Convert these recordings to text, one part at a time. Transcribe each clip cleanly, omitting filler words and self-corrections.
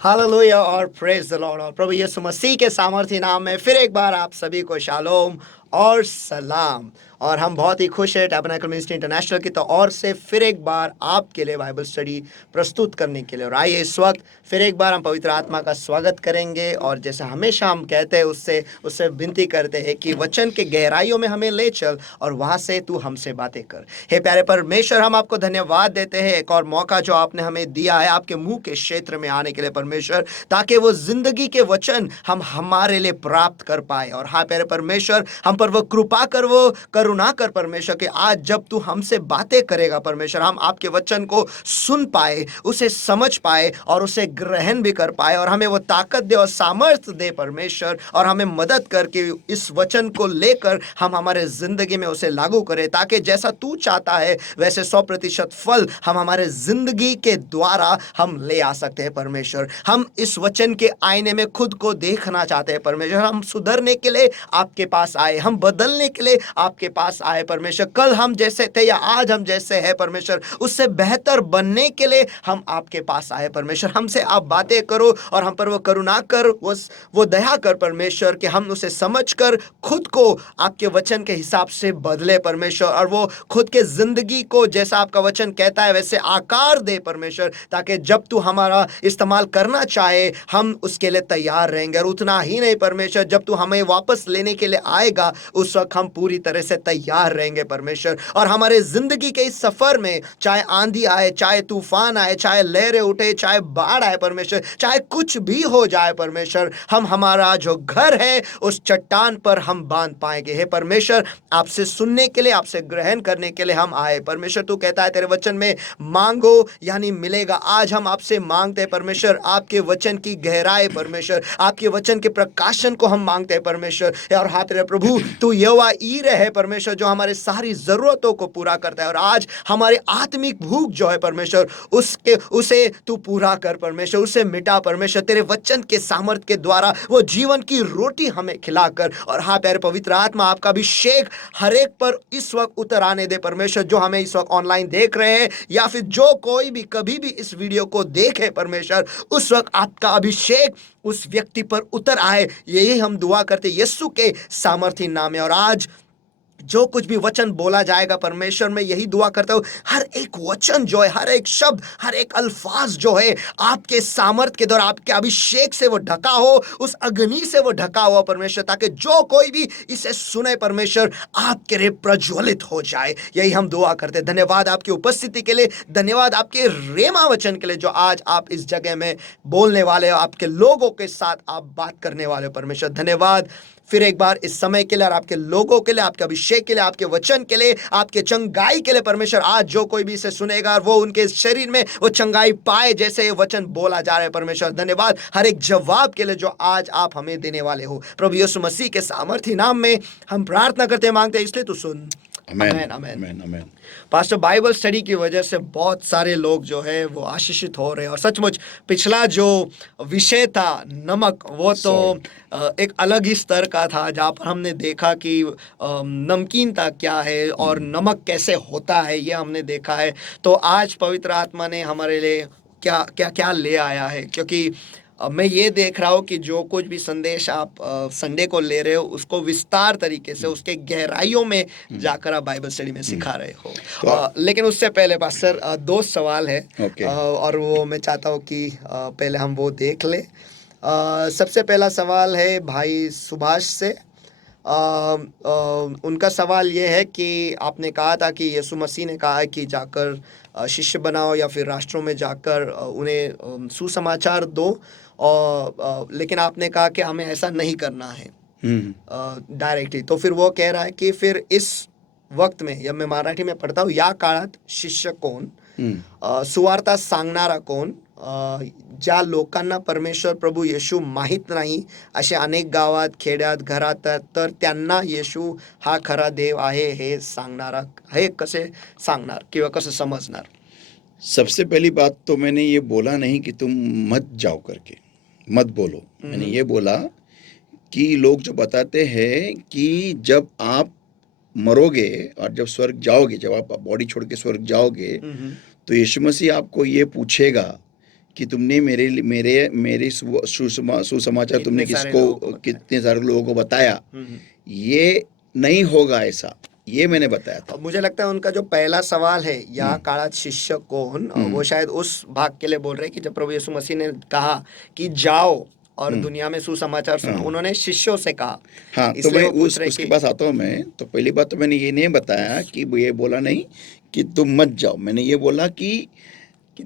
Hallelujah और praise the Lord. और प्रभु यीशु मसीह के सामर्थ्य नाम में फिर एक बार आप सभी को शालोम और सलाम। और हम बहुत ही खुश हैं टैबरनेकल मिनिस्ट्री इंटरनेशनल की तो और से फिर एक बार आपके लिए बाइबल स्टडी प्रस्तुत करने के लिए। और आइए इस वक्त फिर एक बार हम पवित्र आत्मा का स्वागत करेंगे और जैसे हमेशा हम कहते हैं उससे उससे विनती करते हैं कि वचन के गहराइयों में हमें ले चल और वहाँ से तू हमसे बातें कर। हे प्यारे परमेश्वर, हम आपको धन्यवाद देते हैं एक और मौका जो आपने हमें दिया है आपके मुंह के क्षेत्र में आने के लिए परमेश्वर, ताकि वो जिंदगी के वचन हम हमारे लिए प्राप्त कर पाए। और हाँ प्यारे परमेश्वर, हम पर वो कृपा कर, वो करुणा कर परमेश्वर कि आज जब तू हमसे बातें करेगा परमेश्वर, हम आपके वचन को सुन पाए, उसे समझ पाए और उसे ग्रहण भी कर पाए। और हमें वो ताकत दे और सामर्थ्य दे परमेश्वर, और हमें मदद करके इस वचन को लेकर हम हमारे जिंदगी में उसे लागू करें, ताकि जैसा तू चाहता है वैसे 100% फल हम हमारे जिंदगी के द्वारा हम ले आ सकते हैं परमेश्वर। हम इस वचन के आईने में खुद को देखना चाहते हैं परमेश्वर। हम सुधरने के लिए आपके पास आए, हम बदलने के लिए आपके पास आए परमेश्वर। कल हम जैसे थे या आज हम जैसे हैं परमेश्वर, उससे बेहतर बनने के लिए हम आपके पास आए परमेश्वर। हमसे आप बातें करो और हम पर वो करुणा कर, वो दया कर परमेश्वर, कि हम उसे समझकर खुद को आपके वचन के हिसाब से बदले परमेश्वर, और वो खुद के जिंदगी को जैसा आपका वचन कहता है वैसे आकार दे परमेश्वर, ताकि जब तू हमारा इस्तेमाल करना चाहे हम उसके लिए तैयार रहेंगे। और उतना ही नहीं परमेश्वर, जब तू हमें वापस लेने के लिए आएगा उस वक्त हम पूरी तरह से तैयार रहेंगे परमेश्वर। और हमारे जिंदगी के इस सफर में चाहे आंधी आए, चाहे तूफान आए, चाहे लहरें उठे, चाहे बाढ़ आए परमेश्वर, चाहे कुछ भी हो जाए परमेश्वर, हम हमारा जो घर है उस चट्टान पर हम बांध पाएंगे। हे परमेश्वर, आपसे सुनने के लिए, आपसे ग्रहण करने के लिए हम आए परमेश्वर। तू कहता है तेरे वचन में मांगो यानी मिलेगा। आज हम आपसे मांगते हैं परमेश्वर आपके वचन की गहराई परमेश्वर, आपके वचन के प्रकाशन को हम मांगते हैं परमेश्वर। और हाँ तेरे प्रभु, तू यहोवा ईरे है परमेश्वर, जो हमारे सारी जरूरतों को पूरा करता है। और आज हमारी आत्मिक भूख जो है परमेश्वर, उसे तू पूरा कर परमेश्वर, उसे मिटा परमेश्वर, तेरे वचन के सामर्थ्य के द्वारा वो जीवन की रोटी हमें खिलाकर। और हाँ प्यारे पवित्र आत्मा, आपका अभिषेक हर एक पर इस वक्त उतर आने दे परमेश्वर, जो हमें इस वक्त ऑनलाइन देख रहे हैं या फिर जो कोई भी कभी भी इस वीडियो को देखे परमेश्वर, उस वक्त आपका अभिषेक उस व्यक्ति पर उतर आए। यही हम दुआ करते यीशु के सामर्थ्य नाम में। और आज जो कुछ भी वचन बोला जाएगा परमेश्वर, मैं यही दुआ करता हूँ हर एक वचन जो है, हर एक शब्द, हर एक अल्फाज जो है आपके सामर्थ्य के द्वारा, आपके अभिषेक से वो ढका हो, उस अग्नि से वो ढका हुआ परमेश्वर, ताकि जो कोई भी इसे सुने परमेश्वर आपके लिए प्रज्वलित हो जाए। यही हम दुआ करते हैं। धन्यवाद आपकी उपस्थिति के लिए, धन्यवाद आपके रेमा वचन के लिए जो आज आप इस जगह में बोलने वाले हो, आपके लोगों के साथ आप बात करने वाले हो परमेश्वर। धन्यवाद फिर एक बार इस समय के लिए और आपके लोगों के लिए, आपके अभिषेक के लिए, आपके वचन के लिए, आपके चंगाई के लिए परमेश्वर। आज जो कोई भी इसे सुनेगा वो उनके शरीर में वो चंगाई पाए जैसे ये वचन बोला जा रहा है परमेश्वर। धन्यवाद हर एक जवाब के लिए जो आज आप हमें देने वाले हो प्रभु यीशु मसीह के सामर्थ्य नाम में हम प्रार्थना करते मांगते हैं, इसलिए तू सुन। आमेन आमेन आमेन। पास्टर, बाइबल स्टडी की वजह से बहुत सारे लोग जो है वो आशीषित हो रहे हैं। और सचमुच पिछला जो विषय था नमक, वो तो एक अलग ही स्तर का था, जहाँ पर हमने देखा कि नमकीनता क्या है और नमक कैसे होता है, ये हमने देखा है। तो आज पवित्र आत्मा ने हमारे लिए क्या क्या क्या ले आया है, क्योंकि मैं ये देख रहा हूँ कि जो कुछ भी संदेश आप संडे को ले रहे हो उसको विस्तार तरीके से उसके गहराइयों में जाकर आप बाइबल स्टडी में सिखा रहे हो। लेकिन उससे पहले पास्टर दो सवाल है, और वो मैं चाहता हूँ कि पहले हम वो देख ले। सबसे पहला सवाल है भाई सुभाष से। उनका सवाल ये है कि आपने कहा था कि यीशु मसीह ने कहा है कि जाकर शिष्य बनाओ या फिर राष्ट्रों में जाकर उन्हें सुसमाचार दो, और लेकिन आपने कहा कि हमें ऐसा नहीं करना है डायरेक्टली। तो फिर वो कह रहा है कि फिर इस वक्त में, या मैं मराठी में पढ़ता हूँ, या काळात शिष्य कोण, सुवार्ता सांगणारा कोण, ज्या लोकांना परमेश्वर प्रभू येशू माहीत नाही असे अनेक गावात, खेड्यात, घरात, तर त्यांना येशू हा खरा देव आहे हे सांगणारा, हे कसे सांगणार किंवा कसं समजणार? सबसे पहली बात तो मैंने ये बोला नहीं कि तुम मत जाओ करके, मत बोलो। मैंने ये बोला कि लोग जो बताते हैं कि जब आप मरोगे और जब स्वर्ग जाओगे, जब आप बॉडी छोड़ के स्वर्ग जाओगे, तो यीशु मसीह आपको ये पूछेगा कि तुमने मेरे मेरे मेरे सुसमाचार तुमने कितने सारे लोगों को किसको बताया। कितने सारे लोगों को बताया, ये नहीं होगा ऐसा, ये मैंने बताया था। और मुझे लगता है उनका जो पहला सवाल है, या काळात शिष्य कौन, वो शायद उस भाग के लिए बोल रहे हैं कि जब प्रभु यीशु मसीह ने कहा कि जाओ और दुनिया में सुसमाचार सुनाओ, उन्होंने शिष्यों से कहा। हाँ, तो इसलिए मैं वो पूछ रहे उसके कि पास आता हूँ मैं। तो पहली बात तो मैंने ये नहीं बताया कि ये बोला नहीं कि तुम मत जाओ, मैंने ये बोला कि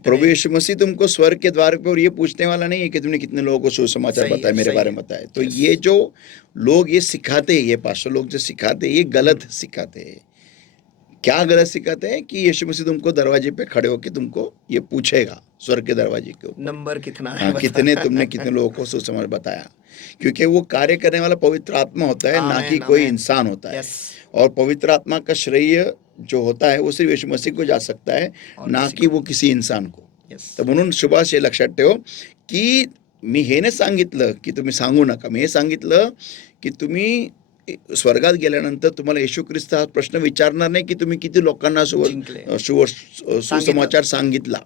प्रभु यीशु मसीह तुमको स्वर्ग के द्वार पे और ये पूछने वाला नहीं है कि तुमने कितने लोगों को सुसमाचार सही है, बताया, मेरे सही बारे है। में बताया। तो Yes. ये जो लोग ये सिखाते हैं, ये पास्टर लोग जो सिखाते हैं, ये गलत सिखाते हैं। क्या गलत सिखाते हैं कि यीशु मसीह तुमको दरवाजे पे खड़े होकर तुमको ये पूछेगा स्वर्ग के दरवाजे के ऊपर, नंबर कितना है हाँ, बता। कितने लोगों को सुसमाचार बताया। क्योंकि वो कार्य करने वाला पवित्र आत्मा होता है, ना कि आमेन, कोई आमेन। इंसान होता है। Yes. और पवित्र आत्मा का श्रेय जो होता है वो सिर्फ यीशु मसीह को जा सकता है, और ना किसी की को वो किसी इंसान को. Yes. तर म्हणून सुभाष हे लक्षात ठेव की मी हे नाही सांगितलं की तुम्ही सांगू नका, मी हे सांगितलं की तुम्ही स्वर्गात गेल्यानंतर तुम्हाला येशू ख्रिस्त हा प्रश्न विचारणार नाही की तुम्ही किती लोकांना जिंकले. सुसमाचार सांगितला,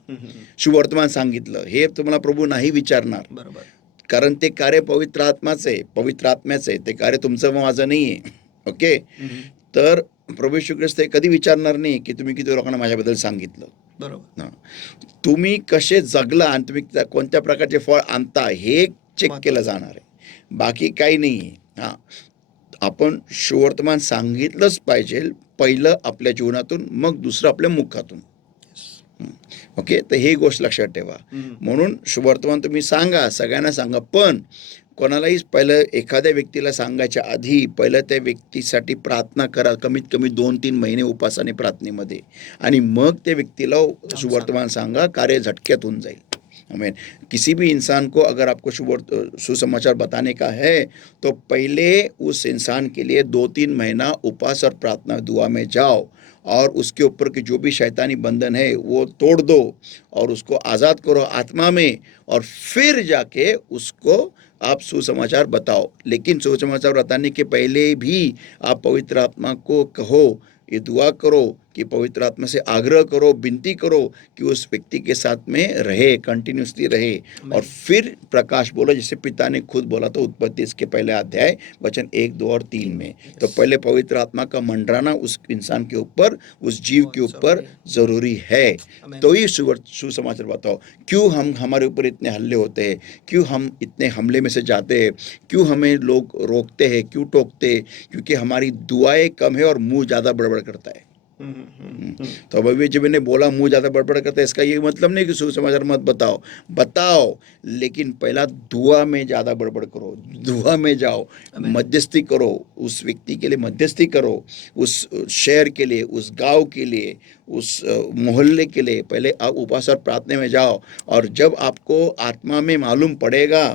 सुवर्तमान सांगितलं, हे तुम्हाला प्रभू नाही विचारणार. बरोबर. कारण ते कार्य पवित्र आत्माचं आहे, पवित्र आत्म्याचं आहे, ते कार्य तुमचं व माझं नाही आहे. ओके. तर प्रभू येशू ख्रिस्त हे कधी विचारणार नाही की तुम्ही किती लोकांना माझ्याबद्दल सांगितलं. बरोबर. हां. तुम्ही कसे जगला आणि तुम्ही कोणत्या प्रकारचे फळ आणता हे चेक केलं जाणार आहे, बाकी काही नाही आहे. हां, आपण सुवर्तमान सांगितलंच पाहिजे पहिलं आपल्या जीवनातून, मग दुसरं आपल्या मुखातून. ओके. तर ही गोष्ट लक्षात ठेवा. म्हणून सुवर्तमान तुम्ही सांगा, सगळ्यांना सांगा, पण कोणालाही पहिलं एखाद्या व्यक्तीला सांगायच्या आधी पहिलं त्या व्यक्तीसाठी प्रार्थना करा, कमीत कमी 2-3 महिने उपासाने प्रार्थनेमध्ये, आणि मग त्या व्यक्तीला सुवर्तमान सांगा. कार्य झटक्यात होऊन जाईल. आमीन. किसी भी इंसान को अगर आपको सुसमाचार बताने का है तो पहले उस इंसान के लिए 2-3 महीना उपवास और प्रार्थना दुआ में जाओ, और उसके ऊपर के जो भी शैतानी बंधन है वो तोड़ दो और उसको आज़ाद करो आत्मा में, और फिर जाके उसको आप सुसमाचार बताओ. लेकिन सुसमाचार बताने के पहले भी आप पवित्र आत्मा को कहो, ये दुआ करो कि पवित्र आत्मा से आग्रह करो, विनती करो कि उस व्यक्ति के साथ में रहे, कंटिन्यूसली रहे, और फिर प्रकाश बोलो, जैसे पिता ने खुद बोला था उत्पत्ति इसके पहले अध्याय वचन 1, 2 और 3 में. तो पहले पवित्र आत्मा का मंडराना उस इंसान के ऊपर, उस जीव के ऊपर जरूरी है. तो ही सुसमाचार बताओ. क्यों हमारे ऊपर इतने हल्ले होते हैं, क्यों हम इतने हमले में से जाते हैं, क्यों हमें लोग रोकते हैं, क्यों टोकते हैं? क्योंकि हमारी दुआएं कम है और मुंह ज़्यादा बड़बड़ करता है. तो अभी जब मैंने बोला मुंह ज़्यादा बड़बड़ करता है, इसका ये मतलब नहीं कि सुसमाचार मत बताओ, बताओ, लेकिन पहला दुआ में ज़्यादा बड़बड़ करो, दुआ में जाओ, मध्यस्थी करो, उस व्यक्ति के लिए मध्यस्थी करो, उस शहर के लिए, उस गांव के लिए, उस मोहल्ले के लिए. पहले आप उपवास और प्रार्थना में जाओ, और जब आपको आत्मा में मालूम पड़ेगा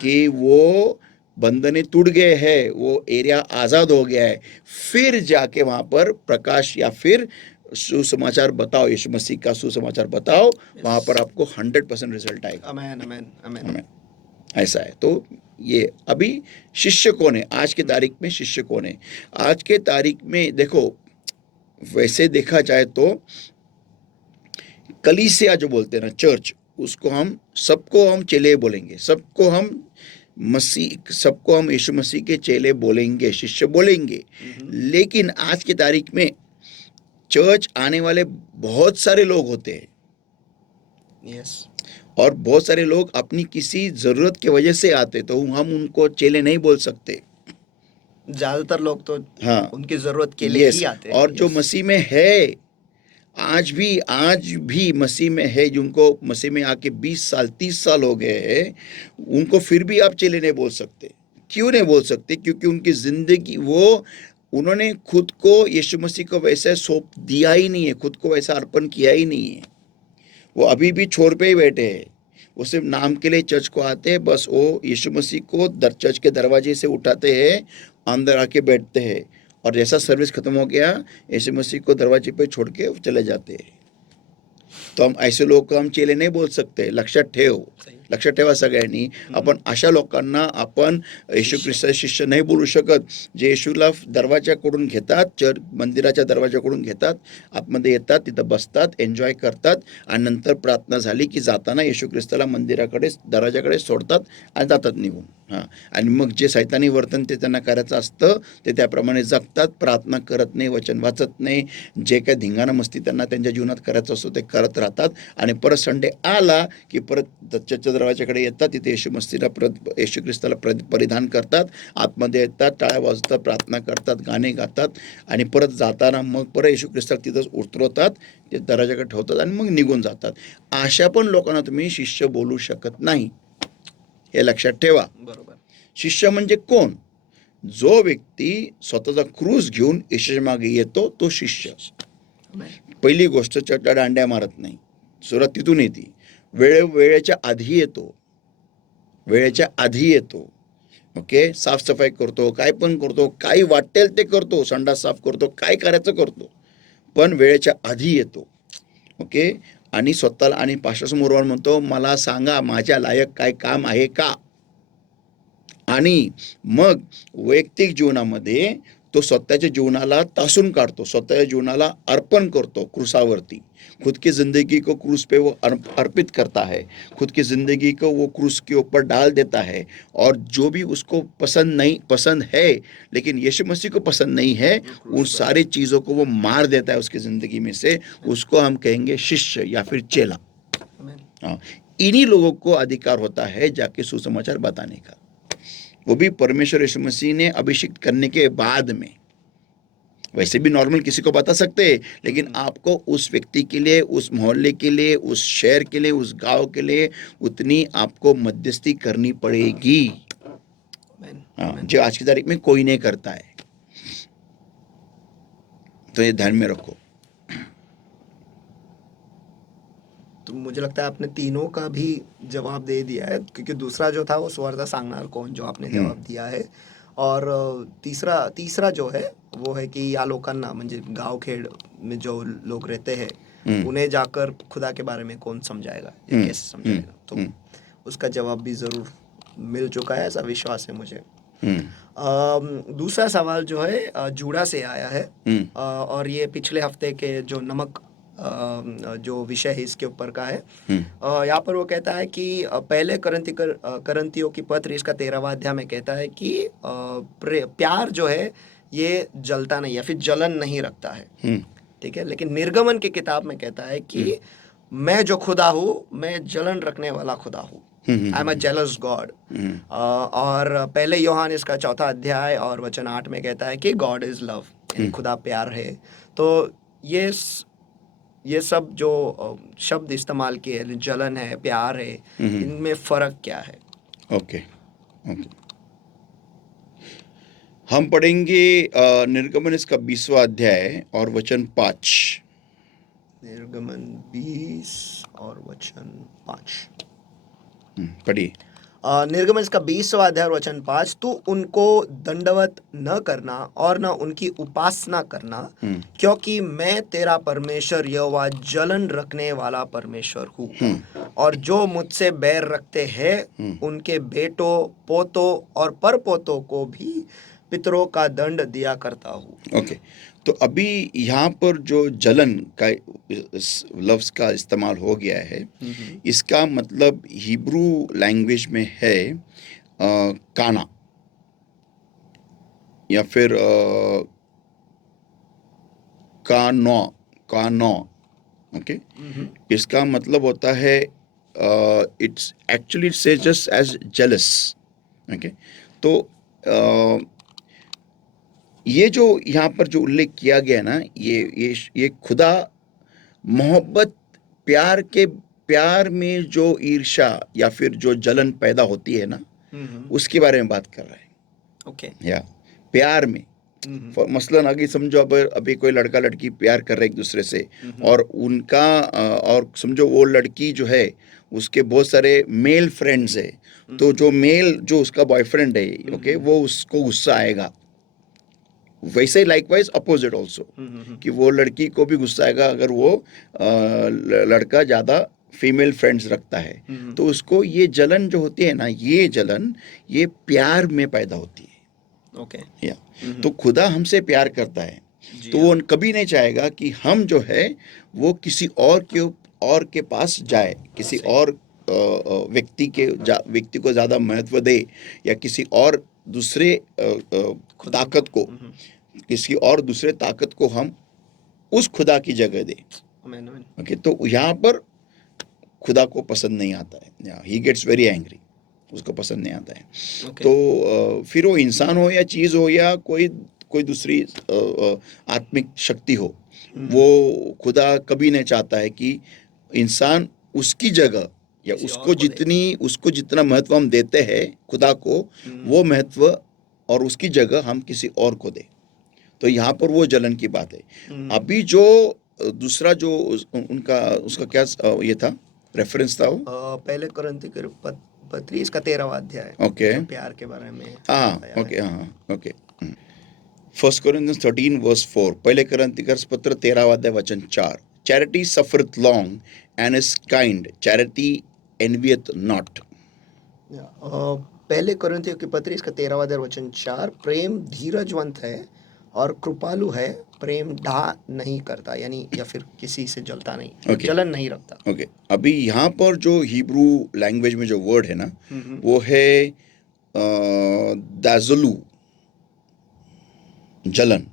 कि वो बंधने टूट गए हैं, वो एरिया आज़ाद हो गया है, फिर जाके वहाँ पर प्रकाश या फिर सुसमाचार बताओ, यीशु मसीह का सुसमाचार बताओ. वहाँ पर आपको 100% रिजल्ट आएगा. आमेन, आमेन, आमेन. आमेन. ऐसा है. तो ये अभी शिष्य कौन है आज के तारीख में? शिष्य कौन है आज के तारीख में? देखो, वैसे देखा जाए तो कलीसिया जो बोलते हैं ना, चर्च, उसको हम सबको हम चेले बोलेंगे, सबको हम यीशु मसीह के चेले बोलेंगे, शिष्य बोलेंगे. लेकिन आज की तारीख में चर्च आने वाले बहुत सारे लोग होते हैं. यस. और बहुत सारे लोग अपनी किसी जरूरत की वजह से आते, तो हम उनको चेले नहीं बोल सकते. ज्यादातर लोग तो हाँ, उनकी जरूरत के लिए ही आते हैं. और जो मसीह में है, आज भी मसीह में है, जिनको मसीह में आके 20 साल 30 साल हो गए हैं, उनको फिर भी आप चेले नहीं बोल सकते. क्यों नहीं बोल सकते? क्योंकि उनकी जिंदगी, उन्होंने खुद को यीशु मसीह को वैसे सौंप दिया ही नहीं है, खुद को वैसा अर्पण किया ही नहीं है. वो अभी भी छोर पे ही बैठे हैं. वो सिर्फ नाम के लिए चर्च को आते हैं, बस वो यीशु मसीह को चर्च के दरवाजे से उठाते हैं, अंदर आके बैठते हैं, और जैसा सर्विस खत्म हो गया, यीशु मसीह को दरवाजे पे छोड़ के चले जाते हैं. तो हम ऐसे लोगों को हम चेले नहीं बोल सकते. लक्षात ठेव. लक्षात ठेवा सगळ्यांनी, आपण अशा लोकांना आपण येशू ख्रिस्ताचे शिष्य नाही बोलू शकत, जे येशूला दरवाजाकडून घेतात, मंदिराच्या दरवाजाकडून घेतात, आतमध्ये येतात, तिथं बसतात, एन्जॉय करतात आणि नंतर प्रार्थना झाली की जाताना येशू ख्रिस्ताला मंदिराकडे दरवाजाकडे सोडतात आणि जातात निघून. हां, आणि मग जे सैतानी वर्तन ते त्यांना करायचं असतं ते त्याप्रमाणे जगतात, प्रार्थना करत नाही, वचन वाचत नाही, जे काही धिंगाणा मस्ती त्यांना त्यांच्या जीवनात करायचं असतो ते करत राहतात आणि परत संडे आला की परत चर्चच्या दरवाजाकडे येतात, तिथे येशू ख्रिस्ताला परिधान करतात, आतमध्ये येतात, टाळ्या वाजवतात, प्रार्थना करतात, गाणे गातात आणि परत जाताना मग परत येशू ख्रिस्ताला तिथंच उतरवतात, ते दरवाजाकडे ठेवतात आणि मग निघून जातात. अशा पण लोकांना तुम्ही शिष्य बोलू शकत नाही, हे लक्षात ठेवा. बरोबर. शिष्य म्हणजे कोण? जो व्यक्ती स्वतःचा क्रूस घेऊन येशूच्या मागे येतो तो शिष्य. पहिली गोष्ट चर्चा दांड्या मारत नाही, सुरुवात तिथून येते. वेळेच्या आधी येतो, वेळेच्या आधी येतो. ओके, साफसफाई करतो, काय पण करतो, काही वाटेल ते करतो, संडास साफ करतो, काय करायचं करतो, पण वेळेच्या आधी येतो. ओके, आणि स्वतःला आणि पाशासमोर म्हणतो, मला सांगा माझ्या लायक काय काम आहे का. आणि मग वैयक्तिक जीवनामध्ये तो स्वतःच्या जीवनाला तासून काढतो, स्वतःच्या जीवनाला अर्पण करतो क्रूसावरती. खुद की ज़िंदगी को क्रूस पे वो अर्पित करता है, खुद की ज़िंदगी को वो क्रूस के ऊपर डाल देता है. और जो भी उसको पसंद है लेकिन यीशु मसीह को पसंद नहीं है, उन सारी चीज़ों को वो मार देता है उसकी ज़िंदगी में से. उसको हम कहेंगे शिष्य या फिर चेला. हाँ, इन्हीं लोगों को अधिकार होता है जाके सुसमाचार बताने का, वो भी परमेश्वर यीशु मसीह ने अभिषेक करने के बाद में. वैसे भी नॉर्मल किसी को बता सकते हैं, लेकिन आपको उस व्यक्ति के लिए, उस मोहल्ले के लिए, उस शहर के लिए, उस गांव के लिए उतनी आपको मध्यस्थी करनी पड़ेगी. हाँ, जो आज की तारीख में कोई नहीं करता है, तो ये ध्यान में रखो. तो मुझे लगता है आपने तीनों का भी जवाब दे दिया है, क्योंकि दूसरा जो था वो सुवार्ता सांगणार कोण, जो आपने जवाब दिया है. और तीसरा जो है वो है कि या लोकांना, म्हणजे गांव-खेड़ में जो लोग रहते हैं, उन्हें जाकर खुदा के बारे में कौन समझाएगा, या कैसे समझाएगा. तो उसका जवाब भी ज़रूर मिल चुका है, ऐसा विश्वास है मुझे. दूसरा सवाल जो है जूड़ा से आया है, और ये पिछले हफ्ते के जो नमक जो विषय है इसके ऊपर का है. यहाँ पर वो कहता है कि पहले करंतियों की पत्र इसका 13वां अध्याय में कहता है कि प्यार जो है ये जलता नहीं, या फिर जलन नहीं रखता है. ठीक है, लेकिन निर्गमन की किताब में कहता है कि मैं जो खुदा हूँ, मैं जलन रखने वाला खुदा हूँ. I am a jealous God. और पहले यूहन्ना इसका 4 अध्याय और वचन 8 में कहता है कि गॉड इज लव, यानी खुदा प्यार है. तो ये सब जो शब्द इस्तेमाल किए, जलन है, प्यार है, इनमें फर्क क्या है? ओके, हम पढ़ेंगे निर्गमन इसका 20वां अध्याय और वचन 5. निर्गमन 20 और वचन 5. पढ़िए. निर्गमन इसका 20वां अध्याय और वचन 5. तू उनको दंडवत न करना और न उनकी उपासना करना, क्योंकि मैं तेरा परमेश्वर यहोवा जलन रखने वाला परमेश्वर हूँ. और जो मुझसे बैर रखते हैं उनके बेटों, पोतों और परपोतों को भी पितरों का दंड दिया करता हूँ. ओके, तो अभी यहाँ पर जो जलन का लफ्ज़ का इस्तेमाल हो गया है, इसका मतलब हिब्रू लैंग्वेज में है काना या फिर कानो. ओके, इसका मतलब होता है इट्स एक्चुअली से जस्ट एज जेलस. ओके, तो ये जो यहाँ पर जो उल्लेख किया गया ना, ये खुदा मोहब्बत, प्यार में जो ईर्ष्या या फिर जो जलन पैदा होती है ना, उसके बारे में बात कर रहा है. ओके, या प्यार में मसलन अगर समझो अभी कोई लड़का लड़की प्यार कर रहे एक दूसरे से, और उनका और समझो वो लड़की जो है उसके बहुत सारे मेल फ्रेंड्स है, तो जो उसका बॉयफ्रेंड है, ओके, वो उसको गुस्सा आएगा. वैसे ही लाइकवाइज अपोजिट ऑल्सो, कि वो लड़की को भी गुस्सा आएगा अगर वो लड़का ज़्यादा फीमेल फ्रेंड्स रखता है तो उसको ये जलन जो होती है ना, ये जलन ये प्यार में पैदा होती है। ओके। या तो खुदा हमसे प्यार करता है जी तो वो कभी नहीं चाहेगा कि हम जो है वो किसी और के पास जाए, किसी सही। और व्यक्ति को ज़्यादा महत्व दे, या किसी और दूसरे ताकत को, किसी और दूसरे ताकत को हम उस खुदा की जगह दे। आमीन, आमीन। ओके, तो यहाँ पर खुदा को पसंद नहीं आता है, ही गेट्स वेरी एंग्री, उसको पसंद नहीं आता है। ओके। तो फिर वो इंसान हो या चीज़ हो या कोई दूसरी आत्मिक शक्ति हो, वो खुदा कभी नहीं चाहता है कि इंसान उसकी जगह या किसी और को दे। उसको जितना महत्व हम देते हैं खुदा को, वो महत्व और उसकी जगह हम किसी और को दे। तो यहाँ पर वो जलन की बात है। अभी जो दूसरा जो उसका क्या ये था, रेफरेंस था वो, पहले कुरिन्थियों के पत्री इसका 13वां अध्याय, ओके, जो प्यार के बारे में हाँ, बताया ओके, है। हाँ, ओके। 1 Corinthians 13 verse 4, पहले कुरिन्थियों पत्र 13वां अध्याय वचन 4, charity सफरeth long and is kind, charity envieth not। पहले कुरिन्थियों की पत्री इसका 13वां अध्याय वचन 4, प्रेम धीरजवंत है और कृपालु है, प्रेम ढा नहीं करता, यानी या फिर किसी से जलता नहीं, Okay. जलन नहीं रखता। ओके, अभी यहाँ पर जो हिब्रू लैंग्वेज में जो वर्ड है ना, वो है दाजलू, जलन।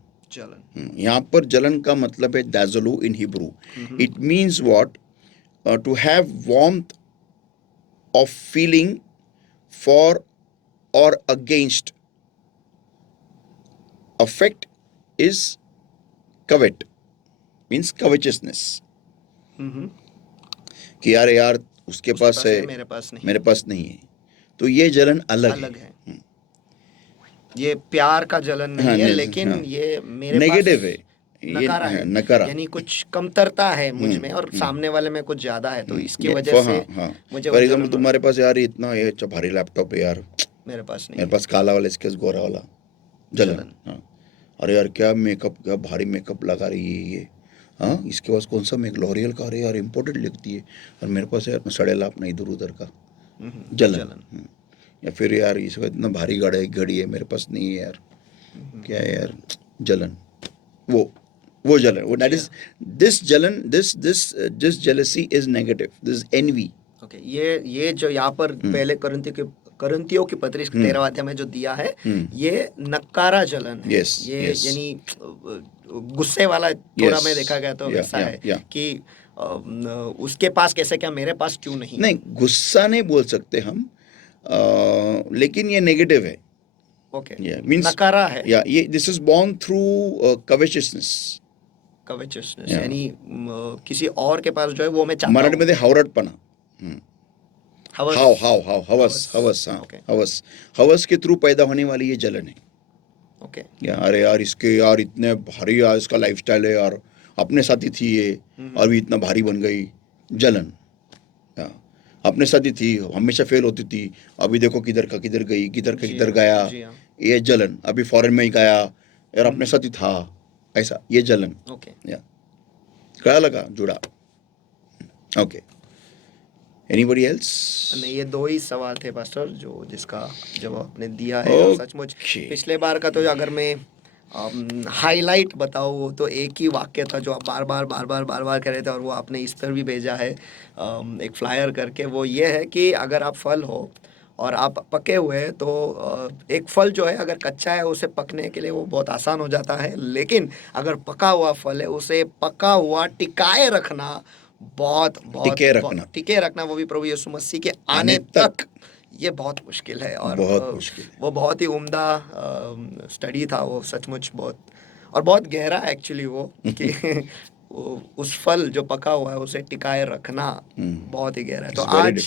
यहाँ पर जलन का मतलब है दाजलू in Hebrew. It means what, to have warmth of feeling for और अगेंस्ट। अफेक्ट इज कवेट, मीन्स कवचसनेस, कि यार उसके पास है, मेरे पास नहीं है, तो ये जलन अलग है। ये प्यार का जलन नहीं हाँ, है, नहीं, लेकिन हाँ, ये मेरे नेगेटिव पास है, ये नकारा है, नकारा, यानी कुछ कमतरता है मुझ में और सामने वाले में कुछ ज्यादा है, तो इसकी वजह से मुझे फॉर वो एग्जाम्पल जलन तुम्हारे पास यार इतना ये भारी लैपटॉप है यार, मेरे पास नहीं मेरे पास काला वाला, इसके पास गोरा वाला, जलन। हाँ, अरे यार क्या मेकअप, क्या भारी मेकअप लगा रही है ये, हाँ, इसके पास कौन सा लॉरियल का, अरे यार इम्पोर्टेड लिखती है, और मेरे पास यार सड़ेला अपना इधर उधर का, जलन। या फिर यार इसका इतना भारी घड़ी है, मेरे पास नहीं है यार, क्या है यार, जलन। वो जलन, वो दैट इज दिस जलन, this jealousy is negative, this envy. Okay, ये जो यहाँ पर पहले कुरिन्थियों की पत्री 13वां अध्याय में जो दिया है, ये नकारा जलन है। ये यानी गुस्से वाला, थोड़ा मैं देखा गया तो वैसा है कि उसके पास कैसे, क्या मेरे पास क्यों नहीं। नहीं, गुस्सा नहीं बोल सकते हम, लेकिन ये नेगेटिव है। ओके, मींस नकारा है। ये दिस इज बोर्न थ्रू कवेचसनेस, यानी किसी और के पास जो है वो मैं चाहता हूं। मराठी मध्ये हावरटपणा, हवस के थ्रू पैदा होने वाली ये जलन है। ओके, अरे यार इसके यार इतने भारी यार इसका लाइफस्टाइल है यार, अपने साथ ही थी ये, और भी इतना भारी बन गई, जलन। अपने साथ ही थी, हमेशा फेल होती थी, अभी देखो किधर का किधर गई, किधर का किधर गया, ये जलन। अभी फॉरेन में ही गया यार, अपने साथ ही था, ऐसा, ये जलन। ओके, क्या लगा जुड़ा। Okay, anybody else? नहीं, ये दो ही सवाल थे पास्टर जिसका जवाब आपने दिया है। और सचमुच पिछले बार का तो अगर मैं हाईलाइट बताऊँ तो एक ही वाक्य था जो आप बार बार कह रहे थे, और वो आपने इस पर भी भेजा है एक फ्लायर करके। वो ये है कि अगर आप फल हो और आप पके हुए हैं तो एक फल जो है अगर कच्चा है उसे पकने के लिए वो बहुत आसान हो जाता है, लेकिन अगर पका हुआ फल है उसे पका हुआ टिकाए रखना बहुत टिके रखना, वो भी प्रभु यीशु मसीह के आने तक, ये बहुत मुश्किल है। और वो बहुत ही उम्दा स्टडी था वो, सचमुच बहुत गहरा एक्चुअली वो कि उस फल जो पका हुआ है उसे टिकाए रखना बहुत ही गहरा है। तो आज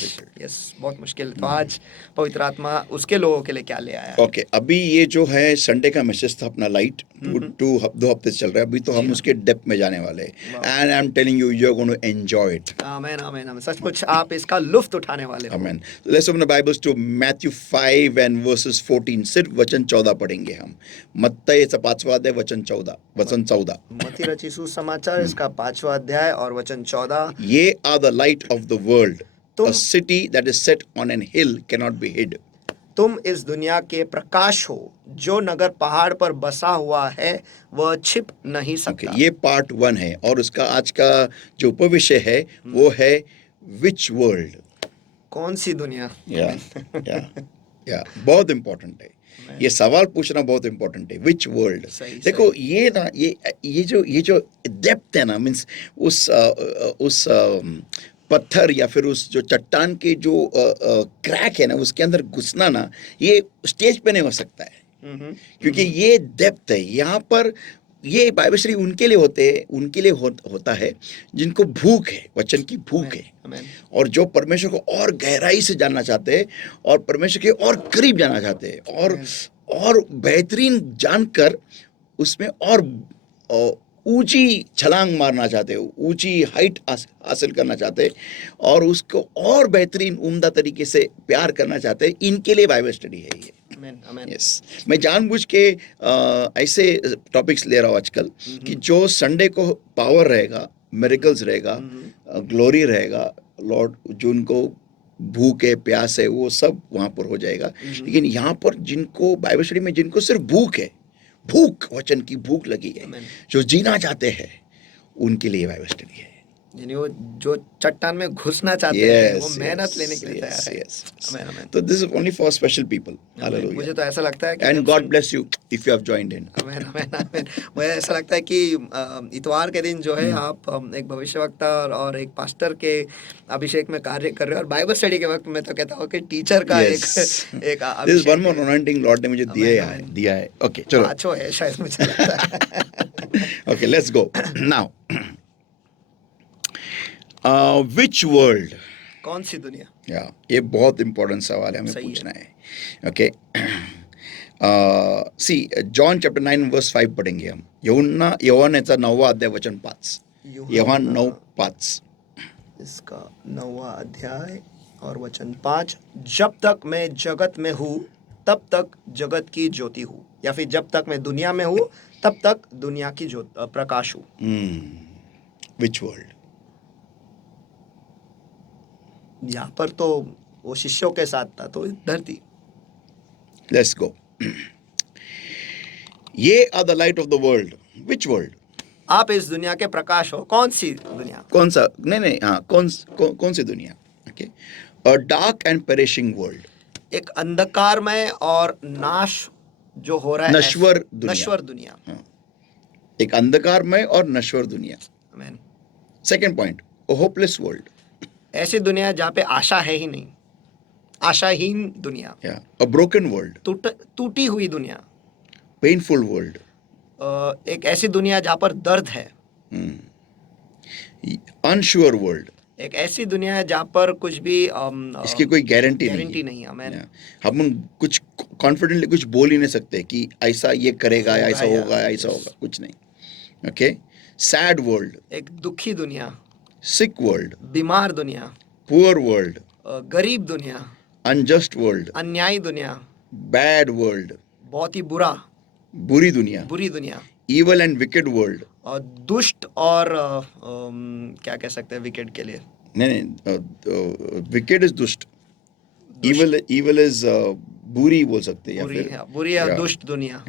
बहुत मुश्किल है। तो आज पवित्र आत्मा उसके लोगों के लिए क्या ले आया है? ओके, अभी ये जो है संडे का मैसेज था अपना लाइट, 2 हफ्ते चल रहा है, अभी तो हम उसके डेप्थ में जाने वाले हैं। And I am telling you, you are going to enjoy it. आमीन, आमीन, आमीन। सचमुच आप इसका लुत्फ उठाने वाले हो। आमीन। Let's open the bibles to Matthew 5 and verses 14। सिर्फ वचन 14 पढ़ेंगे हम। मत्ती 5वां अध्याय वचन 14। मत्ती रचित सुसमाचार इसका इसका 5वां अध्याय और वचन 14। Ye are the light of the world. तुम- A city that is set on an hill cannot be hid. तुम इस दुनिया के प्रकाश हो, जो नगर पहाड़ पर बसा हुआ है वह छिप नहीं Okay, सकता। ये पार्ट 1 है और उसका आज का जो उपविषय है वो है which world. कौन सी दुनिया? या या बहुत इंपॉर्टेंट है ये सवाल पूछना, बहुत इंपॉर्टेंट है विच वर्ल्ड। सही, देखो ये ना ये जो डेप्थ है ना, मीन्स उस पत्थर या फिर उस जो चट्टान के जो क्रैक है ना, उसके अंदर घुसना ना, ये स्टेज पे नहीं हो सकता है क्योंकि ये डेप्थ है। यहाँ पर ये बाइबल स्टडी उनके लिए उनके लिए होता है जिनको भूख है, वचन की भूख है, आमीन। और जो परमेश्वर को और गहराई से जानना चाहते हैं और परमेश्वर के और करीब जाना चाहते हैं और बेहतरीन जानकर उसमें और ऊंची छलांग मारना चाहते हो, ऊंची हाइट हासिल करना चाहते हैं और उसको और बेहतरीन उम्दा तरीके से प्यार करना चाहते हैं, इनके लिए बाइबल स्टडी है ये। आमीन, आमीन। यस, मैं जानबूझ के ऐसे टॉपिक्स ले रहा हूँ आजकल कि जो संडे को पावर रहेगा, मिरेकल्स रहेगा, ग्लोरी रहेगा, लॉर्ड जो उनको भूख है, प्यास है, वो सब वहाँ पर हो जाएगा। लेकिन यहाँ पर जिनको बाइबल स्टडी में जिनको सिर्फ भूख है, भूख, वचन की भूख लगी है, जो जीना चाहते हैं, उनके लिए बाइबल स्टडी है। यानी वो जो चट्टान में घुसना चाहते हैं, वो मेहनत लेने के लिए तैयार है। आमीन, आमीन। तो this is only for special people. Hallelujah. मुझे तो ऐसा लगता है कि and God bless you if you have joined in. आमीन, आमीन, आमीन। मुझे ऐसा लगता है कि इतवार के दिन जो है आप एक भविष्यवक्ता और एक पास्टर के अभिषेक में कार्य कर रहे हो, और बाइबल स्टडी के वक्त मैं तो कहता हूँ कि टीचर का एक this one more anointing Lord ने मुझे दिया है। ओके, चलो, पांचों है शायद, मुझे लगता है। Okay, let's go now. Which world, कौन सी दुनिया? या ये बहुत इंपॉर्टेंट सवाल है, हमें पूछना है। ओके, सी जॉन चैप्टर 9 वर्स 5 पढ़ेंगे हम। यूहन्नाचा 9वां अध्याय वचन 5। यूहन्ना 9:5। इसका 9वां अध्याय और वचन 5। जब तक मैं जगत में हूँ तब तक जगत की ज्योति हूँ, या फिर जब तक मैं दुनिया में हूँ तब तक दुनिया की प्रकाश हूँ। विच वर्ल्ड? यहाँ पर तो वो शिष्यों के साथ था, तो धरती। Let's go. Ye are the light of the world. Which world? आप इस दुनिया के प्रकाश हो। कौन सी दुनिया? कौन सा? नहीं, हाँ, कौन सी दुनिया? Okay, a dark and perishing world. एक अंधकारमय और नाश जो हो रहा है, नश्वर दुनिया। नश्वर दुनिया। हाँ। एक अंधकारमय और नश्वर दुनिया। आमीन। सेकंड पॉइंट, अ होपलेस वर्ल्ड। ऐसी दुनिया जहाँ पे आशा है ही नहीं, आशाहीन दुनिया। A broken world. टूटी हुई दुनिया। Painful world. एक ऐसी दुनिया जहाँ पर दर्द है। Unsure world. एक ऐसी दुनिया है जहाँ पर कुछ भी इसकी कोई गारंटी नहीं। आमीन। हम कुछ कॉन्फिडेंटली कुछ बोल ही नहीं सकते कि ऐसा ये करेगा, ऐसा होगा, ऐसा होगा, कुछ नहीं। Okay, sad world. एक दुखी दुनिया। सिक वर्ल्ड। बीमार दुनिया। Poor world. गरीब दुनिया। Unjust world. अन्यायी दुनिया। Bad world. बहुत ही बुरी दुनिया। बुरी दुनिया। evil and wicked world। और दुष्ट और क्या कह सकते हैं विकेट के लिए? नहीं, wicked is दुष्ट। evil is बुरी बोल सकते हैं, या फिर बुरी या दुष्ट दुनिया।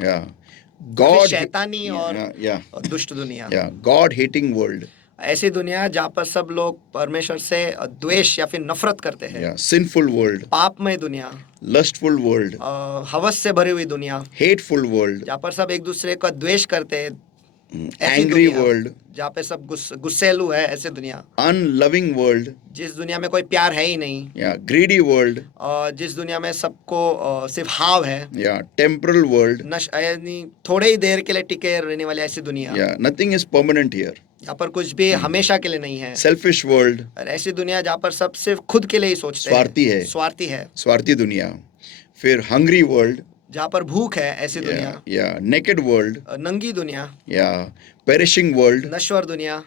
God, शैतानी और दुष्ट दुनिया। God hating world। ऐसी दुनिया जहाँ पर सब लोग परमेश्वर से द्वेष या फिर नफरत करते हैं। sinful world। पापमय दुनिया। lustful world। हवस से भरी हुई दुनिया। hateful world। जहाँ पर सब एक दूसरे का द्वेष करते हैं। angry world। जहाँ पे सब गुस्सेलू है, ऐसे दुनिया। unloving world। जिस दुनिया में कोई प्यार है ही नहीं। greedy world। जिस दुनिया में सबको सिर्फ हाव है। temporal world। यानी थोड़े ही देर के लिए टिके रहने वाली ऐसी दुनिया। nothing is permanent here। यहाँ पर कुछ भी हमेशा के लिए नहीं है। selfish world। और ऐसी दुनिया जहाँ पर सब सिर्फ खुद के लिए ही सोचते हैं। स्वार्थी दुनिया। फिर hungry world। जहाँ पर भूख है, ऐसी दुनिया। naked world। नंगी दुनिया। perishing world। नश्वर दुनिया।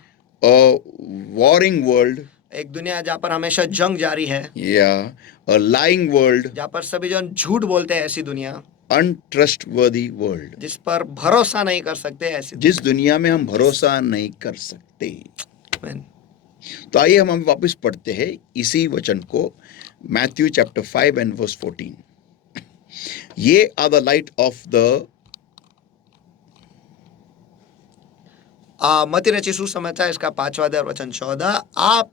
warring world। एक दुनिया जहाँ पर हमेशा जंग जारी है। a lying world। जहाँ पर सभी जन झूठ बोलते हैं, ऐसी दुनिया। अनट्रस्टवर्दी वर्ल्ड, जिस पर भरोसा नहीं कर सकते ऐसी जिस दुनिया में हम भरोसा नहीं कर सकते। दुनिया। तो आइए हम वापस पढ़ते हैं इसी वचन को, Matthew chapter 5 and verse 14। Ye are the light of the, मत्ती रचित सुसमाचार इसका 5वां अध्याय वचन 14, आप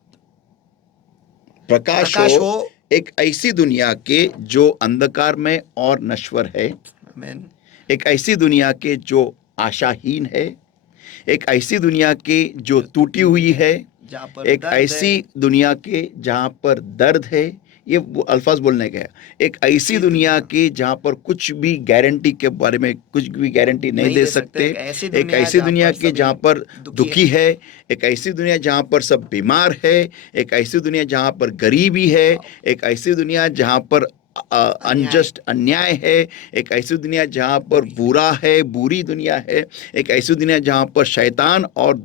प्रकाश प्रकाश हो हो एक ऐसी दुनिया के जो अंधकार में और नश्वर है, आमीन, एक ऐसी दुनिया के जो आशाहीन है, एक ऐसी दुनिया के जो टूटी हुई है, जहाँ पर एक दर्द ऐसी है, दुनिया के जहाँ पर दर्द है। ये अल्फाज बोलने का है। एक ऐसी दुनिया की जहाँ पर कुछ भी गारंटी के बारे में कुछ भी गारंटी नहीं दे सकते। एक ऐसी दुनिया की जहाँ पर दुखी है, एक ऐसी दुनिया जहाँ पर सब बीमार है, एक ऐसी दुनिया जहाँ पर गरीबी है, एक ऐसी दुनिया जहाँ पर अनजस्ट अन्याय है, एक ऐसी दुनिया जहाँ पर बुरा है, बुरी दुनिया है, एक ऐसी दुनिया जहाँ पर शैतान और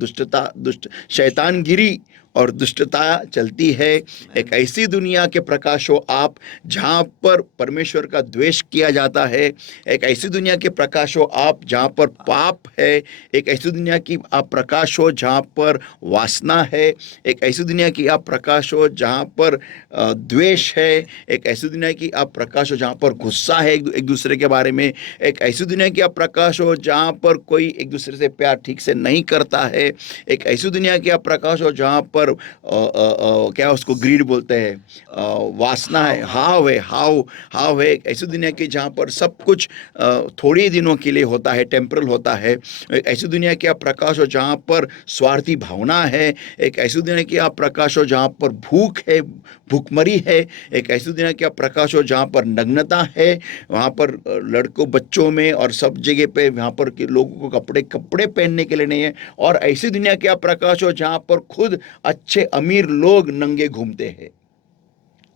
शैतानगिरी और दुष्टता चलती है। एक ऐसी दुनिया के प्रकाश हो आप जहाँ पर परमेश्वर का द्वेष किया जाता है। एक ऐसी दुनिया के प्रकाश हो आप जहाँ पर पाप है। एक ऐसी दुनिया की आप प्रकाश हो जहाँ पर वासना है। एक ऐसी दुनिया की आप प्रकाश हो जहाँ पर द्वेष है। एक ऐसी दुनिया की आप प्रकाश हो जहाँ पर गुस्सा है एक दूसरे के बारे में। एक ऐसी दुनिया की आप प्रकाश हो जहाँ पर कोई एक दूसरे से प्यार ठीक से नहीं करता है। एक ऐसी दुनिया की आप प्रकाश हो जहाँ पर क्या उसको ग्रीड बोलते हैं, वासना है, हाव है, हाव है। एक ऐसी दुनिया की जहाँ पर सब कुछ थोड़ी दिनों के लिए होता है, टेम्परल होता है। एक ऐसी दुनिया की आप प्रकाश हो जहाँ पर स्वार्थी भावना है। एक ऐसी दुनिया की आप प्रकाश हो जहाँ पर भूख है, भूखमरी है। एक ऐसी दुनिया की आप प्रकाश हो जहाँ पर नग्नता है, वहाँ पर लड़कों बच्चों में और सब जगह पे वहाँ पर के लोगों को कपड़े पहनने के लिए नहीं है। और ऐसी दुनिया की आप प्रकाश हो जहाँ पर खुद अच्छे अमीर लोग नंगे घूमते हैं,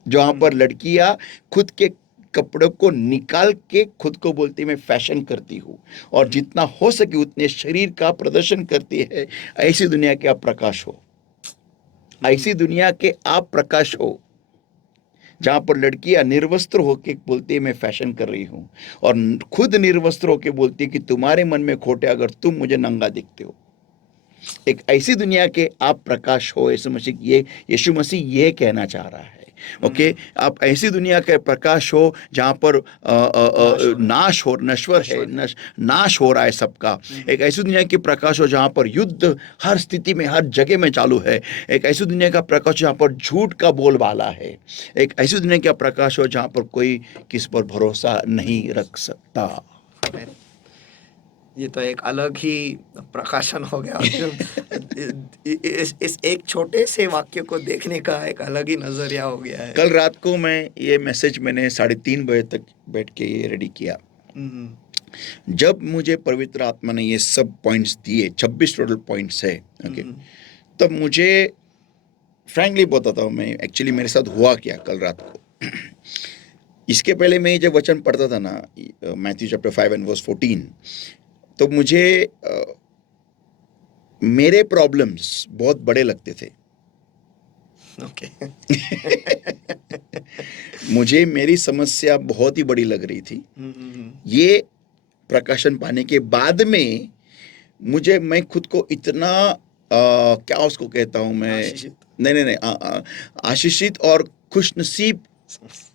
जहाँ पर लड़कियाँ खुद के कपड़ों को निकाल के खुद को बोलती मैं फैशन करती हूँ और जितना हो सके उतने शरीर का प्रदर्शन करती है। ऐसी दुनिया के आप प्रकाश हो, ऐसी दुनिया के आप प्रकाश हो जहाँ पर लड़कियाँ निर्वस्त्र होके बोलती है मैं फैशन कर रही हूँ और खुद निर्वस्त्र होके बोलती है कि तुम्हारे मन में खोटे अगर तुम मुझे नंगा दिखते हो। एक ऐसी दुनिया के आप प्रकाश हो। यीशु मसीह ये कहना चाह रहा है। ओके, आप ऐसी दुनिया के प्रकाश हो जहाँ पर नाश हो, नश्वर है, नाश हो रहा है सबका। एक ऐसी दुनिया की प्रकाश हो जहाँ पर युद्ध हर स्थिति में हर जगह में चालू है। एक ऐसी दुनिया का प्रकाश जहाँ पर झूठ का बोलबाला है। एक ऐसी दुनिया का प्रकाश हो जहाँ पर कोई किस पर भरोसा नहीं रख सकता। ये तो एक अलग ही प्रकाशन हो गया। इस एक छोटे से वाक्य को देखने का एक अलग ही नजरिया हो गया है। कल रात को मैं ये मैसेज मैंने 3:30 बजे तक बैठ के ये रेडी किया। जब मुझे पवित्र आत्मा ने ये सब पॉइंट्स दिए, 26 टोटल पॉइंट्स है, ओके, तब मुझे फ्रैंकली बताता हूँ मैं एक्चुअली मेरे साथ हुआ क्या कल रात को। इसके पहले मैं जब वचन पढ़ता था ना, मैथ्यू चैप्टर 5 एंड वर्स 14, तो मुझे मेरे प्रॉब्लम्स बहुत बड़े लगते थे। ओके। मुझे मेरी समस्या बहुत ही बड़ी लग रही थी। ये प्रकाशन पाने के बाद में मैं खुद को इतना क्या उसको कहता हूँ मैं, नहीं, आशीषित और खुशनसीब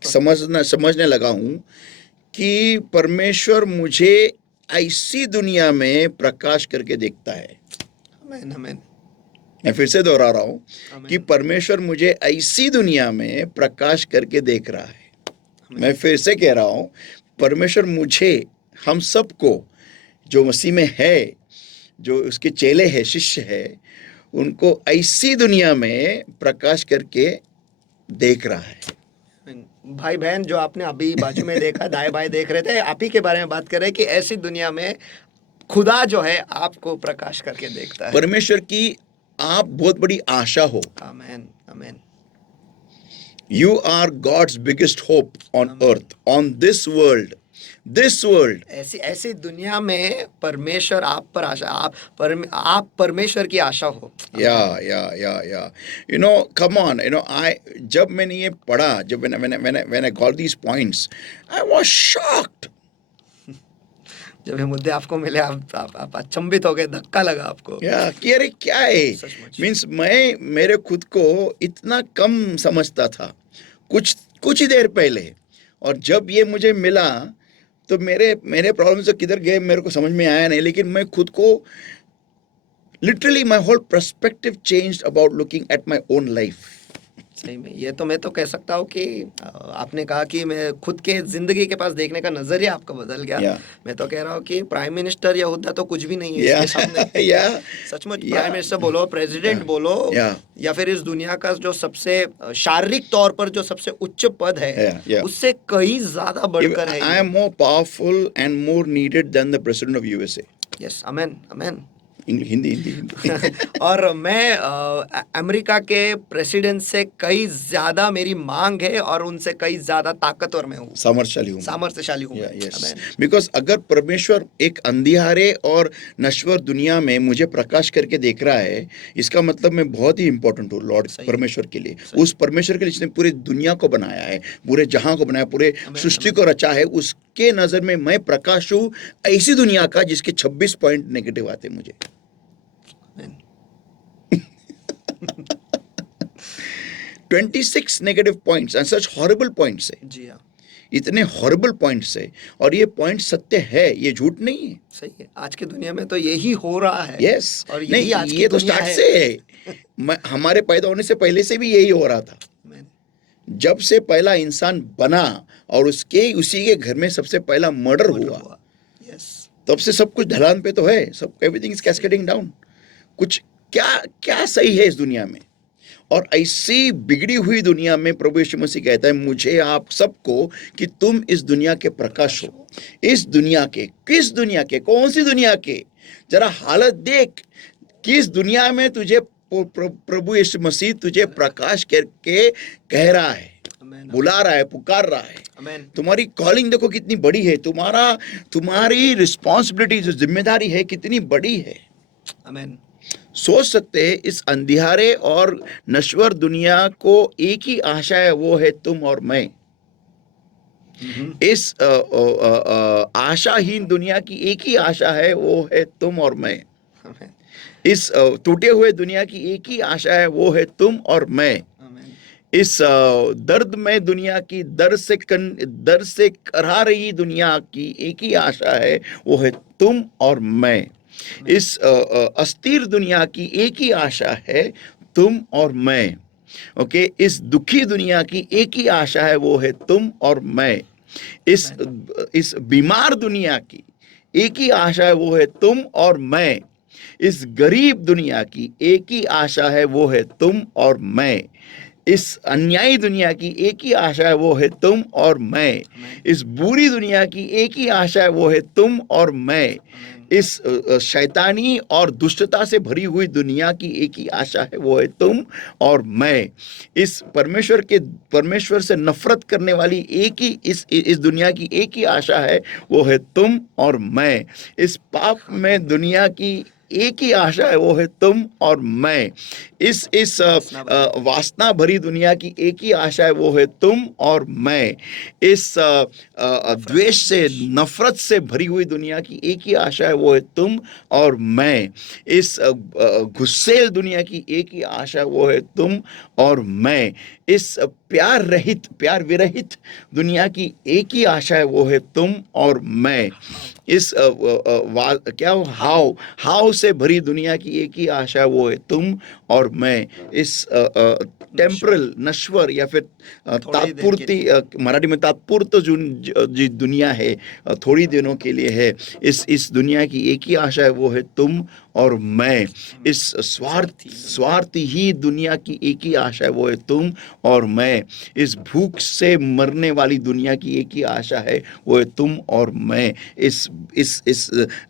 समझने लगा हूँ कि परमेश्वर मुझे ऐसी दुनिया में प्रकाश करके देखता है। आमीन। मैं फिर से दोहरा रहा हूँ कि परमेश्वर मुझे ऐसी दुनिया में प्रकाश करके देख रहा है। मैं फिर से कह रहा हूँ, परमेश्वर मुझे, हम सबको जो मसीह में है, जो उसके चेले हैं, शिष्य है, उनको ऐसी दुनिया में प्रकाश करके देख रहा है। भाई बहन जो आपने अभी बाजू में देखा, दाएं बाएं देख रहे थे, आप ही के बारे में बात कर रहे हैं कि ऐसी दुनिया में खुदा जो है आपको प्रकाश करके देखता है। परमेश्वर की आप बहुत बड़ी आशा हो। आमीन, आमीन। You are God's biggest hope on earth, on this world. ऐसी दुनिया में परमेश्वर आप पर आशा, आप परमेश्वर की आशा हो। Yeah. Come on. जब मैंने ये पढ़ा, when I got these points, I was shocked. जब ये मुद्दे आपको मिले आप अचंभित हो गए, धक्का लगा आपको। या कि अरे क्या है, सचमुच। मीन्स मैं मेरे खुद को इतना कम समझता था कुछ कुछ ही देर पहले, और जब ये मुझे मिला तो मेरे मेरे प्रॉब्लम्स किधर गए मेरे को समझ में आया नहीं, लेकिन मैं खुद को literally my whole perspective changed about looking at my own life. सही में ये तो मैं तो कह सकता हूँ कि आपने कहा कि मैं खुद के जिंदगी के पास देखने का नजरिया आपका बदल गया। Yeah. मैं तो कह रहा हूँ कि प्राइम मिनिस्टर या हुद्दा तो कुछ भी नहीं है Yeah. इसके सामने। Yeah. सचमुच Yeah. प्राइम मिनिस्टर बोलो, प्रेसिडेंट Yeah. बोलो, Yeah. या फिर इस दुनिया का जो सबसे शारीरिक तौर पर जो सबसे उच्च पद है, Yeah. Yeah. उससे कई ज्यादा बढ़कर है I am more powerful and more needed than the president of USA. Yes, amen amen. Hindi Hindi Hindi. और मैं अमेरिका के प्रेसिडेंट से कई ज्यादा मेरी मांग है और उनसे कई ज्यादा ताकतवर मैं हूँ, सामर्थ्यशाली हूँ। सामर्थ्यशाली हूँ। यस, बिकॉज अगर परमेश्वर एक अंधियारे और नश्वर दुनिया में मुझे प्रकाश करके देख रहा है, इसका मतलब मैं बहुत ही इंपॉर्टेंट हूँ लॉर्ड परमेश्वर के लिए। उस परमेश्वर के लिए जिसने पूरी दुनिया को बनाया है, पूरे जहां को बनाया, पूरे सृष्टि को रचा है, उसके नजर में मैं प्रकाश हूँ ऐसी दुनिया का जिसके 26 पॉइंट नेगेटिव आते मुझे। 26 negative points and such horrible points है। जी हाँ, इतने हॉरिबल पॉइंट्स है, और ये पॉइंट सत्य है, ये झूठ नहीं है। सही है। आज की दुनिया में तो यही हो रहा है। यस, और नहीं, यही आज की ये तो दुनिया स्टार्ट से है। हमारे पैदा होने से पहले से भी यही हो रहा था। Amen. जब से पहला इंसान बना और उसी के घर में सबसे पहला मर्डर हुआ, यस, तब से सब कुछ ढलान पे तो है, सब एवरीथिंग इज कैस्केडिंग डाउन। कुछ क्या क्या सही है इस दुनिया में, और ऐसी बिगड़ी हुई दुनिया में प्रभु यीशु मसीह कहता है मुझे आप सबको कि तुम इस दुनिया के प्रकाश हो। इस दुनिया के, किस दुनिया के, कौन सी दुनिया के? जरा हालत देख, किस दुनिया में तुझे प्रभु यीशु मसीह तुझे प्रकाश करके कह रहा है, बुला रहा है, पुकार रहा है। Amen. तुम्हारी कॉलिंग देखो कितनी बड़ी है, तुम्हारी रिस्पॉन्सिबिलिटी, जो जिम्मेदारी है कितनी बड़ी है। Amen. सोच सकते हैं इस अंधियारे और नश्वर दुनिया को एक ही आशा है, वो है तुम और मैं। इस आशाहीन दुनिया की एक ही आशा है, वो है तुम और मैं। Amen. इस टूटे हुए दुनिया की एक ही आशा है, वो है तुम और मैं। Amen. इस दर्द में दुनिया की दर्द से करहा रही दुनिया की एक ही आशा है, वो है तुम और मैं। इस अस्थिर दुनिया की एक ही आशा है, तुम और मैं। ओके, इस दुखी दुनिया की एक ही आशा है, वो है तुम और मैं। इस बीमार दुनिया की एक ही आशा है, वो है तुम और मैं। इस गरीब दुनिया की एक ही आशा है, वो है तुम और मैं। इस अन्यायी दुनिया की एक ही आशा है, वो है तुम और मैं। इस बुरी दुनिया की एक ही आशा है, वो है तुम और मैं। इस शैतानी और दुष्टता से भरी हुई दुनिया की एक ही आशा है, वो है तुम और मैं। इस परमेश्वर से नफरत करने वाली एक ही इस दुनिया की एक ही आशा है, वो है तुम और मैं। इस पाप में दुनिया की एक ही आशा है, वो है तुम और मैं। इस वासना भरी दुनिया की एक ही आशा है, वो है तुम और मैं। इस द्वेष से, नफरत से भरी हुई दुनिया की एक ही आशा है, वो है तुम और मैं। इस गुस्सेल दुनिया की एक ही आशा है, वो है तुम और मैं। इस प्यार विरहित दुनिया की एक ही आशा है, वो है तुम और मैं। इस हाव से भरी दुनिया की एक ही आशा है, वो है तुम और मैं। इस टेम्परल, नश्वर या फिर तात्पुरती, मराठी में तात्पुरत जो दुनिया है, थोड़ी दिनों के लिए है, इस दुनिया की एक ही आशा है, वो है तुम और मैं। इस स्वार्थी ही दुनिया की एक ही आशा है, वो है तुम और मैं। इस भूख से मरने वाली दुनिया की एक ही आशा है, वो है तुम और मैं। इस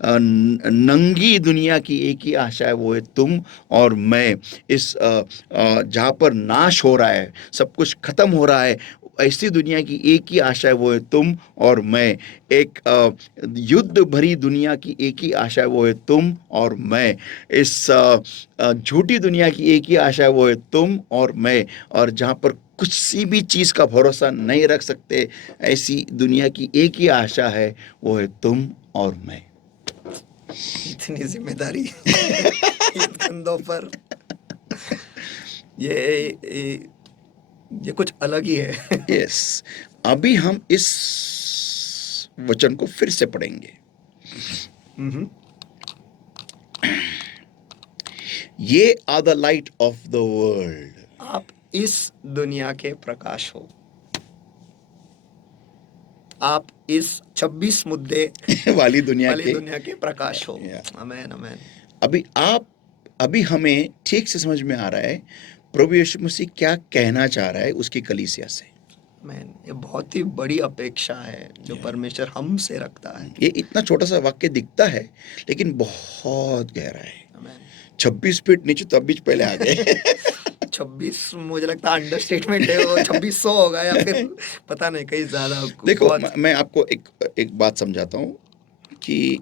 नंगी दुनिया की एक ही आशा है, वो है तुम और मैं। इस जहाँ पर नाश हो रहा है, सब कुछ खत्म हो रहा है, ऐसी दुनिया की एक ही आशा है, वो है तुम और मैं। एक युद्ध भरी दुनिया की एक ही आशा है, वो है तुम और मैं। इस झूठी दुनिया की एक ही आशा है, वो है तुम और मैं। और जहाँ पर कुछ सी भी चीज़ का भरोसा नहीं रख सकते, ऐसी दुनिया की एक ही आशा है, वो है तुम और मैं। इतनी जिम्मेदारी इन कंधों पर, ये कुछ अलग ही है। यस, अभी हम इस वचन को फिर से पढ़ेंगे। Hmm, ye are the light of the world. आप इस दुनिया के प्रकाश हो, आप इस 26 मुद्दे वाली दुनिया वाली के दुनिया के प्रकाश हो। Yeah. आमेन आमेन। अभी हमें ठीक से समझ में आ रहा है प्रभु यीशु मसीह क्या कहना चाह रहा है उसकी कलीसिया से। आमेन। ये बहुत ही बड़ी अपेक्षा है जो परमेश्वर हमसे रखता है। ये इतना छोटा सा वाक्य दिखता है लेकिन बहुत गहरा है। आमेन। 26 फीट नीचे तो बीच पहले आ गए। 26 मुझे लगता है अंडरस्टेटमेंट है, वो 2600 होगा या फिर पता नहीं कहीं ज्यादा। देखो बहुत मैं आपको एक बात समझाता हूँ कि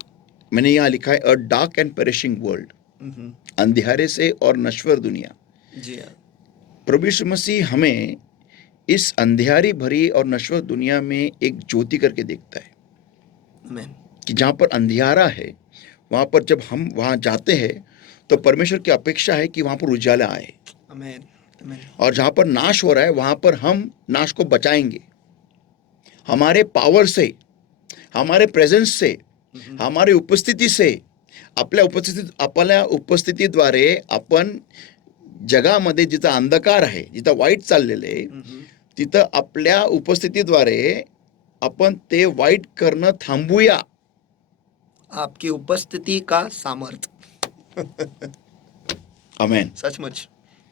मैंने यहाँ लिखा है अ डार्क एंड पेरिशिंग वर्ल्ड, अंधियारे से और नश्वर दुनिया। जी हाँ। प्रभु यीशु मसीह हमें इस अंधियारी भरी और नश्वर दुनिया में एक ज्योति करके देखता है आमेन। कि जहाँ पर अंधियारा है वहाँ पर जब हम वहाँ जाते हैं तो परमेश्वर की अपेक्षा है कि वहाँ पर उजाला आए, आमेन आमेन। और जहाँ पर नाश हो रहा है वहाँ पर हम नाश को बचाएंगे हमारे पावर से, हमारे प्रेजेंस से, हमारी उपस्थिती से. आपल्या उपस्थितीद्वारे आपण जगामध्ये जिथं अंधकार आहे, जिथं वाईट चाललेलं आहे, तिथं आपल्या उपस्थितीद्वारे आपण ते वाईट करणं थांबूया. आपकी उपस्थिति का सामर्थ्य। आमेन. सचमुच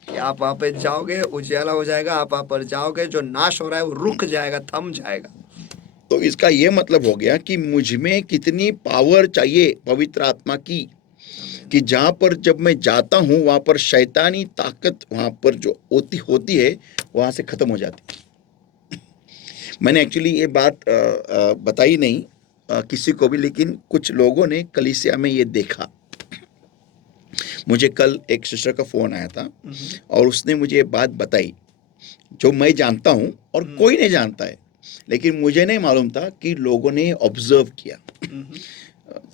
कि आप वहाँ पे जाओगे, उजाला हो जाएगा। आप वहाँ पर जाओगे, जो नाश हो रहा है वो रुक जाएगा, थम जाएगा। तो इसका ये मतलब हो गया कि मुझ में कितनी पावर चाहिए पवित्र आत्मा की, कि जहाँ पर जब मैं जाता हूँ वहाँ पर शैतानी ताकत वहाँ पर जो होती है वहाँ से खत्म हो जाती है. मैंने एक्चुअली ये बात बताई नहीं किसी को भी, लेकिन कुछ लोगों ने कलीसिया में ये देखा. मुझे कल एक सिस्टर का फोन आया था और उसने मुझे ये बात बताई जो मैं जानता हूँ और कोई नहीं जानता है, लेकिन मुझे नहीं मालूम था कि लोगों ने ऑब्जर्व किया.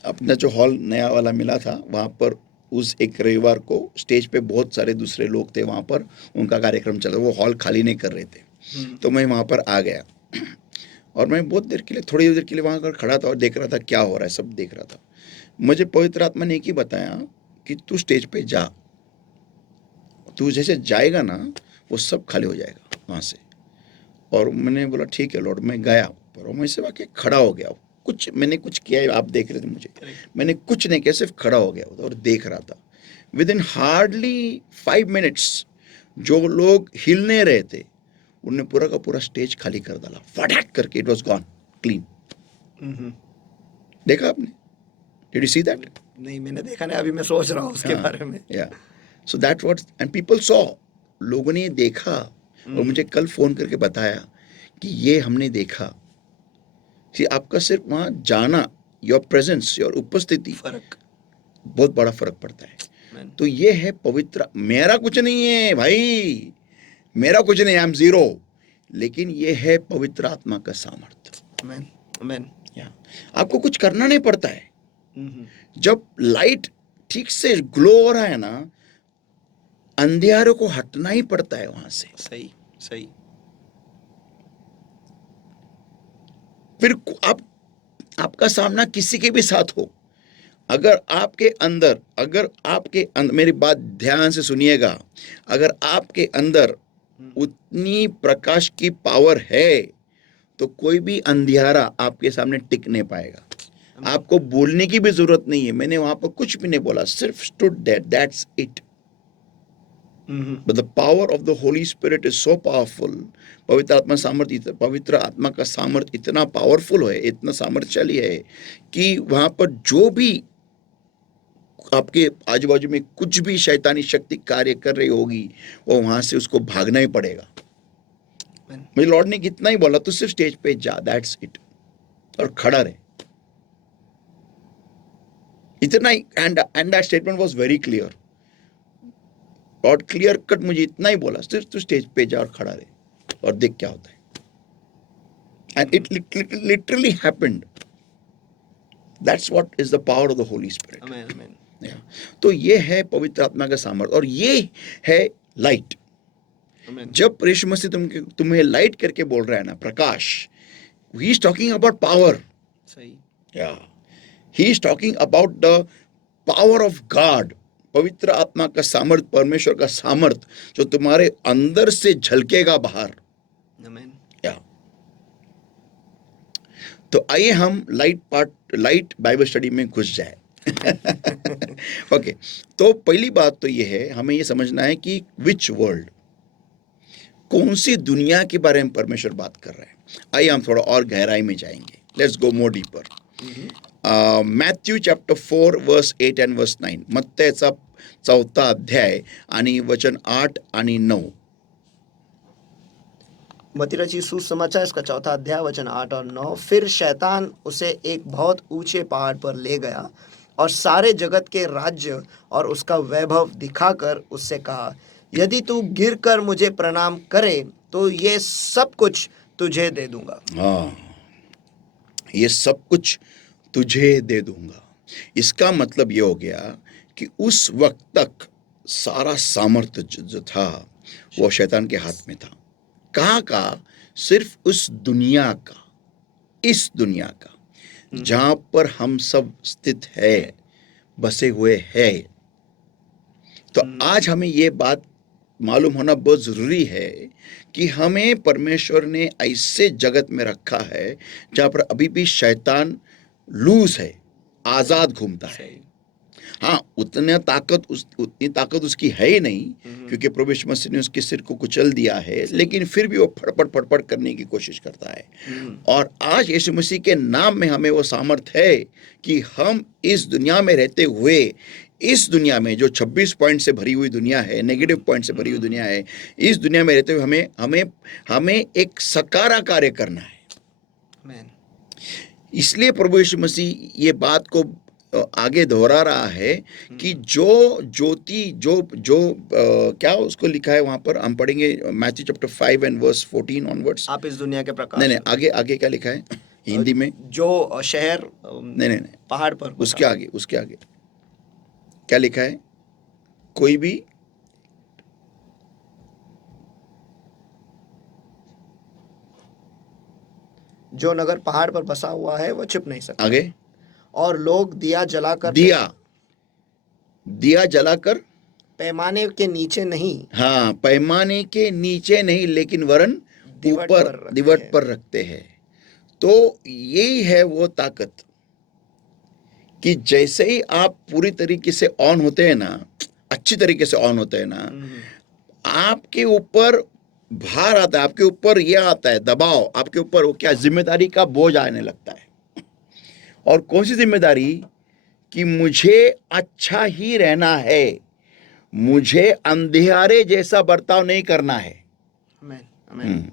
अपना जो हॉल नया वाला मिला था वहाँ पर उस एक रविवार को स्टेज पे बहुत सारे दूसरे लोग थे, वहाँ पर उनका कार्यक्रम चल रहा, वो हॉल खाली नहीं कर रहे थे. तो मैं वहाँ पर आ गया और मैं बहुत देर के लिए, थोड़ी देर के लिए वहाँ पर खड़ा था और देख रहा था क्या हो रहा है, सब देख रहा था. मुझे पवित्र आत्मा ने एक ही बताया कि तू स्टेज पे जा, तू जैसे जाएगा ना वो सब खाली हो जाएगा वहाँ से. और मैंने बोला ठीक है लॉर्ड. मैं गया पर मैं से वाकई खड़ा हो गया. मैंने कुछ किया, आप देख रहे थे मुझे, मैंने कुछ नहीं किया, सिर्फ खड़ा हो गया और देख रहा था. विद इन हार्डली 5 मिनट्स जो लोग हिल नहीं रहे थे उन्होंने पूरा का पूरा स्टेज खाली कर डाला फटाक करके. It was gone clean. देखा आपने? Did you see that? नहीं, मैंने देखा नहीं, अभी मैं सोच रहा हूँ उसके बारे में. या so that what and people saw. लोगों ने देखा और मुझे कल फोन करके बताया कि ये हमने देखा कि आपका सिर्फ वहाँ जाना, योर प्रेजेंस, योर उपस्थिति, फर्क, बहुत बड़ा फर्क पड़ता है. तो ये है पवित्र. मेरा कुछ नहीं है भाई, मेरा कुछ नहीं, आई एम जीरो, लेकिन ये है पवित्र आत्मा का सामर्थ्य. आमेन आमेन. आपको कुछ करना नहीं पड़ता है. जब लाइट ठीक से ग्लो हो रहा है ना, अंधियारों को हटना ही पड़ता है वहां से. सही सही. फिर आपका सामना किसी के भी साथ हो, अगर आपके अंदर मेरी बात ध्यान से सुनिएगा, अगर आपके अंदर उतनी प्रकाश की पावर है तो कोई भी अंधियारा आपके सामने टिक नहीं पाएगा. आपको बोलने की भी जरूरत नहीं है. मैंने वहां पर कुछ भी नहीं बोला, सिर्फ stood there, that's it. But the power of the Holy Spirit is so powerful. पवित्र आत्मा का सामर्थ्य इतना पावरफुल है, इतना सामर्थ्यशाली है कि वहां पर जो भी आपके आजू बाजू में कुछ भी शैतानी शक्ति कार्य कर रही होगी वो वहां से उसको भागना ही पड़ेगा. मुझे लॉर्ड ने कितना ही बोला, तो सिर्फ स्टेज पे जा, दैट्स इट, और खड़ा रहे. इतना ही. And that statement was very clear. Lord clear cut मुझे इतना ही बोला, सिर्फ तू स्टेज पे जा और खड़ा रहे और देख क्या होता है. And it literally happened. That's what is the power of the Holy Spirit. Amen amen तो ये है पवित्र आत्मा का सामर्थ्य, और ये है लाइट। आमेन जब यीशु मसीह तुम्हें लाइट करके बोल रहा है ना, Prakash, he is talking about power. सही या he is talking about the power of God, पवित्र आत्मा का सामर्थ, परमेश्वर का सामर्थ जो तुम्हारे अंदर से झलकेगा बाहर। आमेन या तो आइए हम लाइट बाइबल स्टडी में घुस जाए। ओके, तो पहली बात तो ये है, हमें ये समझना है कि विच वर्ल्ड, कौन सी दुनिया के बारे में परमेश्वर बात कर रहा है। आइए हम थोड़ा और गहराई में जाएंगे। Let's go more deeper. Matthew chapter 4 verse 8 and verse 9, मत्तैचा 4 अध्याय आणि वचन 8 आणि 9। मत्ती रचित सुसमाचार इसका 4 अध्याय वचन 8 और 9। फिर शैतान उसे एक बहुत ऊंचे पहाड़ पर ले गया और सारे जगत के राज्य और उसका वैभव दिखाकर उससे कहा, यदि तू गिरकर मुझे प्रणाम करे तो ये सब कुछ तुझे दे दूंगा। हाँ, ये सब कुछ तुझे दे दूंगा। इसका मतलब ये हो गया कि उस वक्त तक सारा सामर्थ्य जो था वो शैतान के हाथ में था। कहाँ का? सिर्फ उस दुनिया का, इस दुनिया का जहां पर हम सब स्थित है, बसे हुए है। तो आज हमें ये बात मालूम होना बहुत जरूरी है कि हमें परमेश्वर ने ऐसे जगत में रखा है जहां पर अभी भी शैतान लूज है, आजाद घूमता है। सही हाँ, उतनी ताकत उसकी है ही नहीं, क्योंकि प्रभु यीशु मसीह ने उसके सिर को कुचल दिया है, लेकिन फिर भी वो फड़फड़ करने की कोशिश करता है। और आज यीशु मसीह के नाम में हमें वो सामर्थ है कि हम इस दुनिया में रहते हुए, इस दुनिया में जो 26 पॉइंट से भरी हुई दुनिया है, नेगेटिव पॉइंट से भरी हुई दुनिया है, इस दुनिया में रहते हुए हमें हमें हमें एक सकारा कार्य करना है। आमेन इसलिए प्रभु यीशु मसीह ये बात को आगे दोहरा रहा है कि जो ज्योति जो जो क्या उसको लिखा है वहां पर, हम पढ़ेंगे Matthew chapter 5 and verse 14 onwards। आप इस दुनिया के प्रकाश नहीं, आगे आगे क्या लिखा है हिंदी में? जो शहर नहीं, पहाड़ पर उसके आगे क्या लिखा है? कोई भी जो नगर पहाड़ पर बसा हुआ है वो छिप नहीं सकता। आगे, और लोग दिया जलाकर दिया जलाकर, पैमाने के नीचे नहीं, हाँ, पैमाने के नीचे नहीं, लेकिन वरन ऊपर दिवट पर रखते हैं। तो यही है वो ताकत कि जैसे ही आप पूरी तरीके से ऑन होते हैं ना, अच्छी तरीके से ऑन होते हैं ना, आपके ऊपर भार आता है, आपके ऊपर यह आता है दबाव, आपके ऊपर वो क्या, जिम्मेदारी का बोझ आने लगता है। और कौन सी जिम्मेदारी? कि मुझे अच्छा ही रहना है, मुझे अंधियारे जैसा बर्ताव नहीं करना है। आमेन आमेन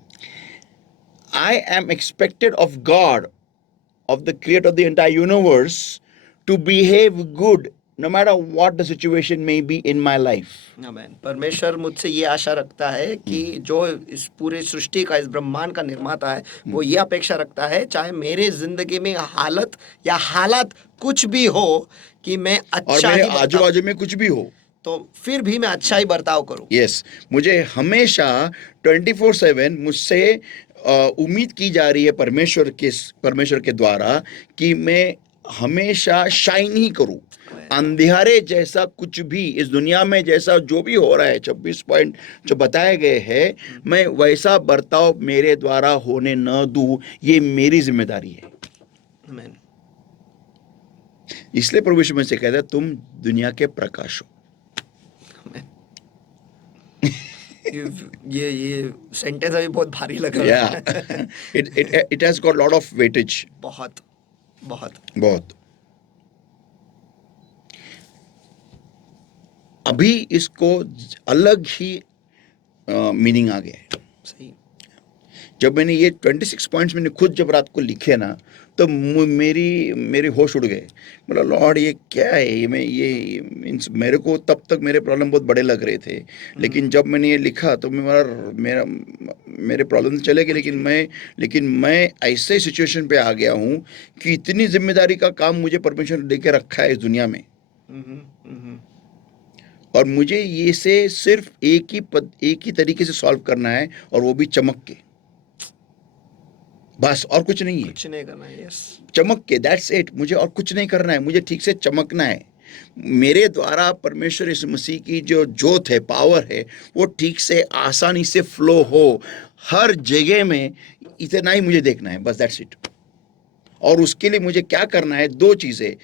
I am expected of God, of the creator of the entire universe, to behave good no matter what the situation may be in my life. आमेन। परमेश्वर मुझसे ये आशा रखता है कि जो इस पूरे सृष्टि का, इस ब्रह्मांड का निर्माता है, वो ये अपेक्षा रखता है, चाहे मेरे जिंदगी में हालत या हालात कुछ भी हो, कि मैं और अच्छा मेरे ही आजू बाजू में कुछ भी हो, तो फिर भी मैं अच्छा ही बर्ताव करूं। यस, मुझे हमेशा 24/7 मुझसे उम्मीद की जा रही है परमेश्वर के द्वारा कि मैं हमेशा शाइन ही करूं। अंधियारे जैसा कुछ भी इस दुनिया में, जैसा जो भी हो रहा है, 26 पॉइंट जो बताए गए हैं, मैं वैसा बर्ताव मेरे द्वारा होने न दूं, ये मेरी जिम्मेदारी है। आमेन। इसलिए प्रभु यीशु मसीह कहता है, तुम दुनिया के प्रकाश हो। ये सेंटेंस अभी बहुत भारी लग रहा है। It has got lot of weightage. बहुत बहुत बहुत। अभी इसको अलग ही मीनिंग आ गया है। सही। जब मैंने ये 26 पॉइंट्स मैंने खुद जब रात को लिखे ना, तो मेरी होश उड़ गए। बोला लॉर्ड ये क्या है, ये मीन्स मेरे को तब तक मेरे प्रॉब्लम बहुत बड़े लग रहे थे, लेकिन जब मैंने ये लिखा तो मेरे प्रॉब्लम चले गए, लेकिन मैं ऐसे सिचुएशन पे आ गया हूँ कि इतनी जिम्मेदारी का काम मुझे परमेश्वर ने देके रखा है इस दुनिया में, और मुझे ये से सिर्फ एक ही तरीके से सॉल्व करना है, और वो भी चमक के, बस और कुछ नहीं है। कुछ नहीं करना है, यस। चमक के, दैट्स इट। मुझे और कुछ नहीं करना है, मुझे ठीक से चमकना है। मेरे द्वारा परमेश्वर यीशु मसीह की जो जोत है, पावर है, वो ठीक से आसानी से फ्लो हो हर जगह में, इतना ही मुझे देखना है, बस दैट्स इट। और उसके लिए मुझे क्या करना है, दो चीज़ें।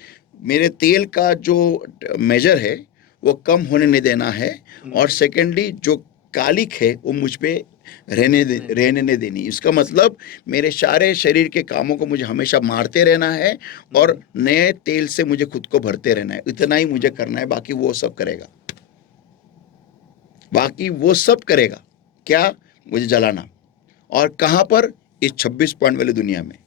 मेरे तेल का जो मेजर है वो कम होने नहीं देना है, और सेकेंडली जो कालिक है वो मुझ पे रहने नहीं देनी। इसका मतलब मेरे सारे शरीर के कामों को मुझे हमेशा मारते रहना है, और नए तेल से मुझे खुद को भरते रहना है। इतना ही मुझे करना है, बाकी वो सब करेगा। बाकी वो सब करेगा क्या? मुझे जलाना। और कहाँ पर? इस 26 पॉइंट वाली दुनिया में।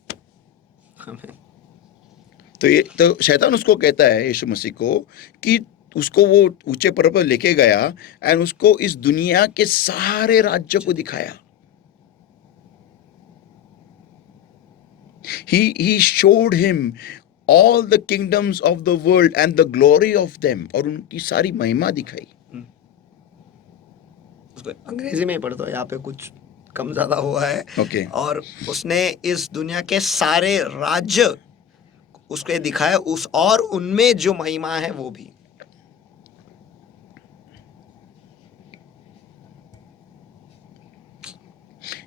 तो शैतान उसको कहता है यीशु मसीह को कि उसको वो ऊंचे पर्वत पर लेके गया एंड उसको इस दुनिया के सारे राज्यों को दिखाया। He showed him all the kingdoms of the world and the glory of them, और उनकी सारी महिमा दिखाई। उसको अंग्रेजी में ही पढ़ दो, यहाँ पे कुछ कम ज्यादा हुआ है। Okay. और उसने इस दुनिया के सारे राज्य उसको दिखाया, और उनमें जो महिमा है वो भी।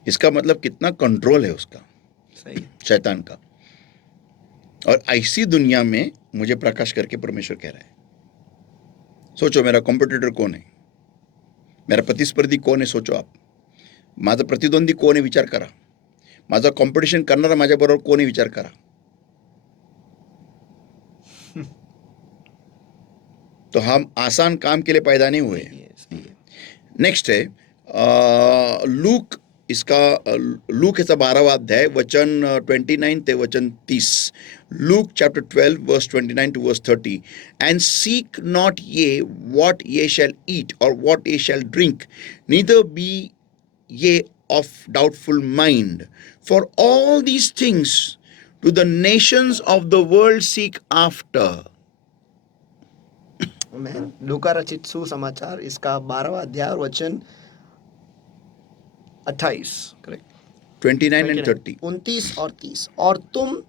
इसका मतलब कितना कंट्रोल है उसका, सही, शैतान का। और ऐसी दुनिया में मुझे प्रकाश करके परमेश्वर कह रहा है। सोचो मेरा कॉम्पिटिटर कौन है, मेरा प्रतिस्पर्धी कोण आहे, सोचो आप। माझा प्रतिद्वंदी कोण आहे, विचार करा। माझा कॉम्पिटिशन करणारा माझ्याबरोबर कोण आहे, विचार करा। तो हम आसान काम के लिए पैदा नहीं हुए। नेक्स्ट है लूक, लूक याचा 12वा अध्याय वचन 29 ते वचन 30। Luke chapter 12 verse 29 to verse 30। And seek not ye what ye shall eat or what ye shall drink, neither be ye of doubtful mind, for all these things do the nations of the world seek after। लूका रचित सुसमाचार, इसका 12वां अध्याय और वचन 28, correct, 29 and 30। 29 और 30। और तुम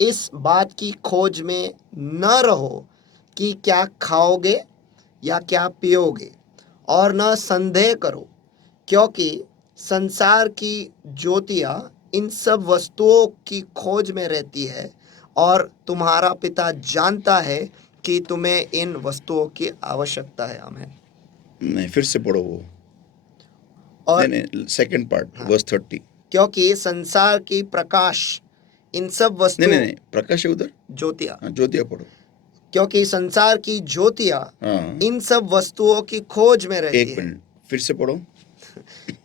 इस बात की खोज में न रहो कि क्या खाओगे या क्या पियोगे, और न संदेह करो, क्योंकि संसार की ज्योतियां इन सब वस्तुओं की खोज में रहती है, और तुम्हारा पिता जानता है कि तुम्हें इन वस्तुओं की आवश्यकता है। आमीन। नहीं, फिर से पढ़ो वो। और नहीं, सेकंड पार्ट, वर्स 30। क्योंकि संसार की प्रकाश इन सब वस्तुओं, नहीं, प्रकाश है उधर, ज्योतियां, ज्योतिया पढ़ो। क्योंकि संसार की ज्योतियां इन सब वस्तुओं की खोज में रहती है। एक मिनट, फिर से पढ़ो।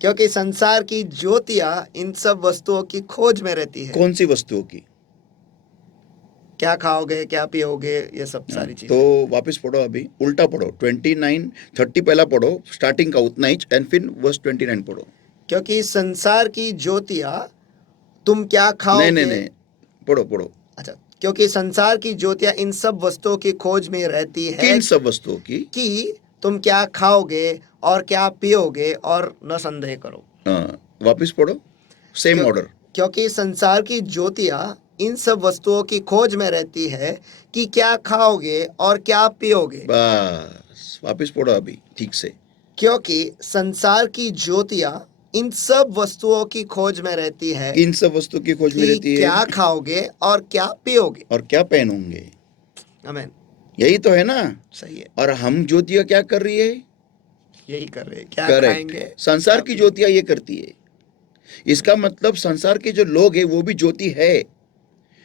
क्योंकि संसार की ज्योतियां इन सब वस्तुओं की खोज में रहती है। कौन सी वस्तुओं की? क्या खाओगे, क्या पियोगे, ये सब सारी चीजें। तो वापस पढ़ो, अभी उल्टा पढ़ो। 29 30 पहला पढ़ो, स्टार्टिंग का उतना ही, एंड फिर वर्स 29 पढ़ो। क्योंकि संसार की ज्योतियां, तुम क्या खाओगे। नहीं, पढ़ो। अच्छा, क्योंकि संसार की ज्योतियां इन सब वस्तुओं की खोज में रहती है। किन सब वस्तुओं की? कि तुम क्या खाओगे और क्या पियोगे, और न संदेह करो। वापस पढ़ो, सेम ऑर्डर। क्योंकि संसार की ज्योतियां इन सब वस्तुओं की खोज में रहती है कि क्या खाओगे और क्या पियोगे। बस वापस पढ़ो अभी ठीक से। क्योंकि संसार की ज्योतियां इन सब वस्तुओं की खोज में रहती है। इन सब वस्तु की खोज में रहती है, क्या खाओगे और क्या पियोगे और क्या पहनोगे। आमीन। यही तो है ना। सही है। और हम ज्योतियां क्या कर रही है? यही कर रहे हैं, क्या करेक्ट। खाएंगे। संसार की ज्योतियां ये करती है। इसका मतलब संसार के जो लोग हैं वो भी ज्योति है,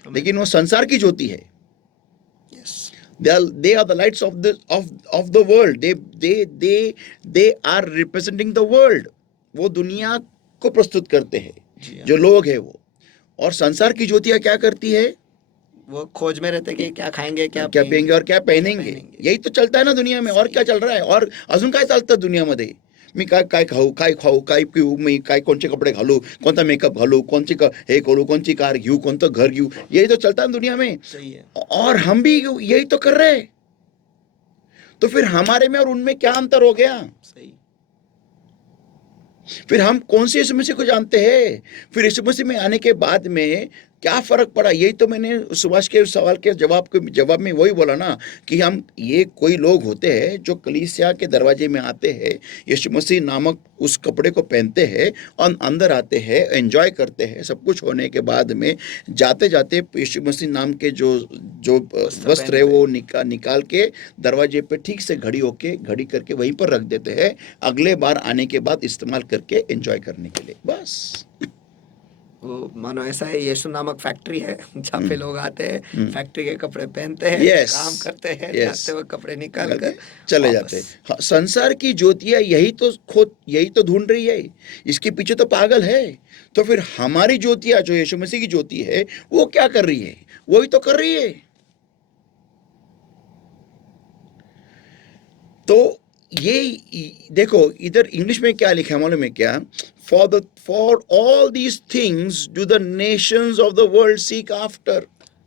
लेकिन वो संसार की ज्योति है। They are the lights of the world. They are representing the world. वो दुनिया को प्रस्तुत करते हैं। जी हाँ। जो लोग है वो। और संसार की ज्योतियां क्या करती है? वो खोज में रहते कि क्या खाएंगे, क्या क्या पिएंगे और क्या पहनेंगे, पहनेंगे। यही तो चलता है ना दुनिया में। और सही क्या है। चल रहा है? और अजून काय चालतं दुनियामध्ये? मी काय काय खाऊ, काय खाऊ, काय पिऊ, मी काय कोणते कपडे घालू, कोणता मेकअप घालू, हे करू, कोणची कार घेऊ, कोणतं घर घेऊ, यही तो चलता है दुनिया में। सही है। और हम भी यही तो कर रहे हैं। तो फिर हमारे में और उनमें क्या अंतर हो गया? सही। फिर हम कौन से यीशु मसीह को जानते हैं? फिर यीशु मसीह में आने के बाद में क्या फर्क पड़ा? यही तो मैंने सुभाष के सवाल के जवाब में वही बोला ना कि हम ये कोई लोग होते हैं जो कलीसिया के दरवाजे में आते हैं, यीशु मसीह नामक उस कपड़े को पहनते हैं और अंदर आते हैं, एंजॉय करते हैं। सब कुछ होने के बाद में जाते जाते यीशु मसीह नाम के जो जो वस्त्र है वो निकाल के दरवाजे पे ठीक से घड़ी करके वहीं पर रख देते हैं, अगले बार आने के बाद इस्तेमाल करके एंजॉय करने के लिए। बस वो मानो ऐसा है, यीशु नामक फैक्ट्री है जहाँ पे लोग आते हैं, फैक्ट्री के कपड़े पहनते हैं, Yes. काम करते हैं, Yes. जाते वक्त कपड़े निकाल निकाल कर के चले जाते हैं। हाँ, संसार की ज्योतियां यही तो ढूंढ रही है, इसके पीछे तो पागल है। तो फिर हमारी ज्योतियां जो यीशु मसीह की ज्योति है वो क्या कर रही है? वही तो कर रही है। तो ये देखो इधर इंग्लिश में क्या लिखा है मालूम है क्या? For all these things do the Nations of the world seek after.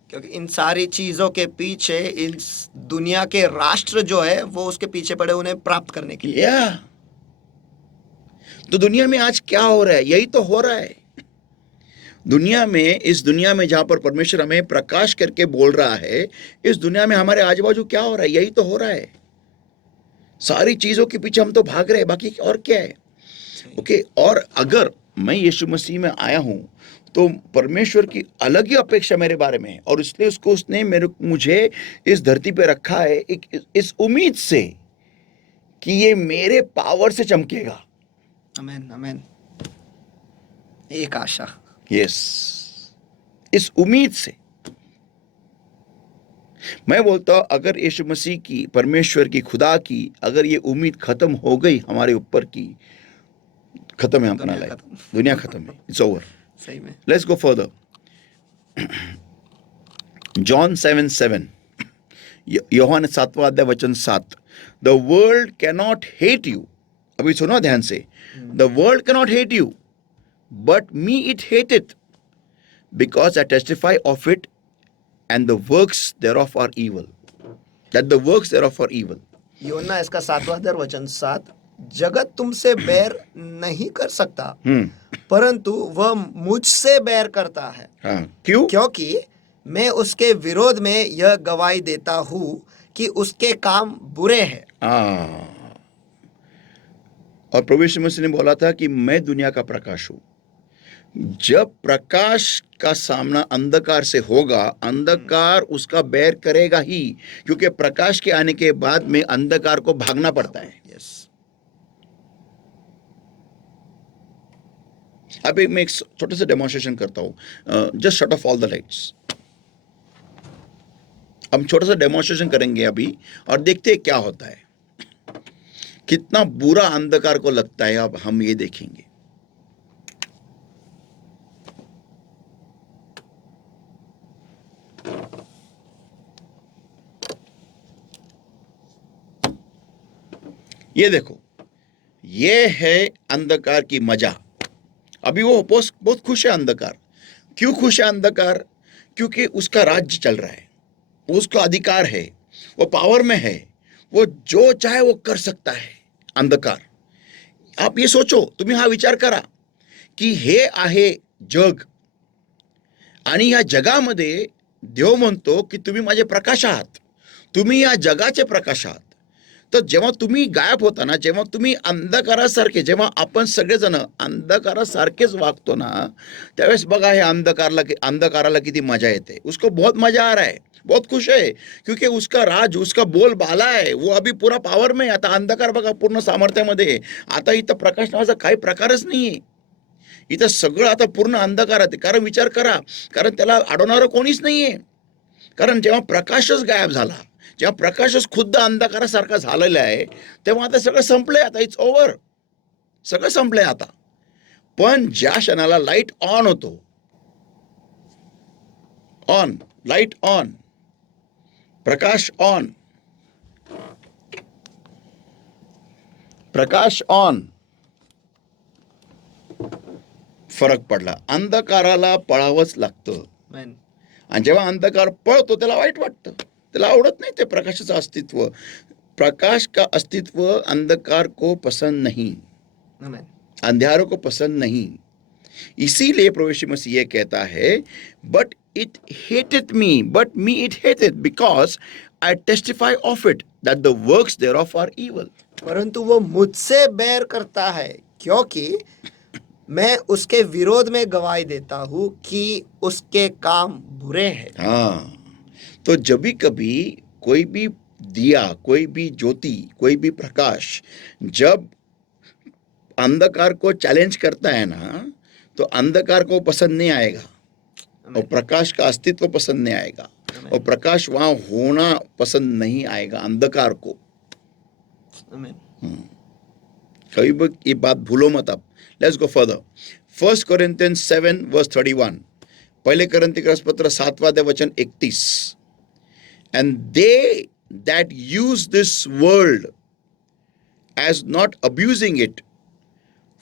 क्योंकि इन सारी चीजों के पीछे इस दुनिया के राष्ट्र जो है वो उसके पीछे पड़े, उन्हें प्राप्त करने के लिए। या तो दुनिया में आज क्या हो रहा है? यही तो हो रहा है इस दुनिया में जहां पर परमेश्वर हमें प्रकाश करके बोल रहा है, इस दुनिया में हमारे आजू बाजू क्या हो रहा है? यही तो हो रहा है। सारी चीजों के पीछे हम तो भाग रहे हैं, बाकी और क्या है? ओके और अगर मैं यीशु मसीह में आया हूं तो परमेश्वर की अलग ही अपेक्षा मेरे बारे में है, और इसलिए उसने मुझे इस धरती पे रखा है इस उम्मीद से कि ये मेरे पावर से चमकेगा। आमीन आमीन। एक आशा। यस, इस उम्मीद से मैं बोलता हूं अगर यीशु मसीह की, परमेश्वर की, खुदा की अगर ये उम्मीद खत्म हो गई हमारे ऊपर की, खत्म है अपना लाइफ, दुनिया खत्म है, इट्स ओवर। सही में। Let's go further. जॉन 7:7, यूहन्ना 7वां अध्याय वचन 7, the world cannot hate you. अभी सुनो ध्यान से, the world cannot hate you but me it hate it because I testify of it and the works thereof are evil, that the works thereof are evil। यूहन्ना इसका 7वां अध्याय वचन 7, जगत तुमसे बैर नहीं कर सकता परंतु वह मुझसे बैर करता है। हाँ, क्यों? क्योंकि मैं उसके विरोध में यह गवाही देता हूँ कि उसके काम बुरे हैं। और प्रभु यीशु मसीह ने बोला था कि मैं दुनिया का प्रकाश हूं। जब प्रकाश का सामना अंधकार से होगा, अंधकार उसका बैर करेगा ही, क्योंकि प्रकाश के आने के बाद में अंधकार को भागना पड़ता है। यस। अभी मैं एक छोटा सा डेमोन्स्ट्रेशन करता हूं। Just shut off all the lights. हम छोटा सा डेमोन्स्ट्रेशन करेंगे अभी और देखते हैं क्या होता है, कितना बुरा अंधकार को लगता है। अब हम ये देखेंगे। ये देखो, ये है अंधकार की मजा। अभी वो बहुत खुश है अंधकार। क्यों खुश है अंधकार? क्योंकि उसका राज्य चल रहा है, उसका अधिकार है, वो पावर में है, वो जो चाहे वो कर सकता है अंधकार। आप ये सोचो, तुम्ही हा विचार करा की हे आहे जग आणि या जगामध्ये देव म्हणतो की तुम्ही माझे प्रकाश आहात, तुम्ही या जगाचे प्रकाश आहात। तर जेव्हा तुम्ही गायब होता ना, जेव्हा तुम्ही अंधकारासारखे, जेव्हा आपण सगळेजण अंधकारासारखेच वागतो ना, त्यावेळेस बघा हे अंधकाराला किती मजा येते। उसको बहुत मजा आ रहा है, बहुत खुश है, क्योंकि उसका राज, उसका बोलबाला है, वो अभी पूरा पावर में। आता अंधकार बघा पूर्ण सामर्थ्यामध्ये। आता इथं प्रकाश नावाचा काही प्रकारच नाहीये, इथं सगळं आता पूर्ण अंधकारात आहे। कारण विचार करा, कारण त्याला अडवणारं कोणीच नाहीये। कारण जेव्हा प्रकाशच गायब झाला, जेव्हा प्रकाशच खुद्द अंधकारासारखा झालेला आहे, तेव्हा आता सगळं संपलंय, आता इट्स ओव्हर, सगळं संपलंय आता। पण ज्या क्षणाला लाईट ऑन होतो, on, light on, Prakash on, Prakash on, फरक पडला. अंधकाराला पळावंच लागतं. Amen. आणि जेव्हा अंधकार पळतो त्याला वाईट वाटतं, त्याला आवडत नाही ते प्रकाशाचं अस्तित्व. प्रकाश का अस्तित्व अंधकार को पसंद नहीं, Amen. अंधियारों को पसंद नहीं. इसीलिए प्रभु यीशु मसीह ये कहता है, but it hated me, but me it hated because I testify of it that the works thereof are evil. परंतु वो मुझसे बैर करता है क्योंकि मैं उसके विरोध में गवाही देता हूँ कि उसके काम बुरे हैं. हाँ, तो जब भी कभी कोई भी दिया, कोई भी ज्योति, कोई भी प्रकाश जब अंधकार को चैलेंज करता है ना, तो अंधकार को पसंद नहीं आएगा और प्रकाश का अस्तित्व पसंद नहीं आएगा और प्रकाश वहां होना पसंद नहीं आएगा अंधकार को. Amen. कभी भी ये बात भूलो मत आप. Let's go further. 1 Corinthians 7 verse 31. पहले करंती का पत्र 7वां वचन 31. And they that use this world as not abusing it,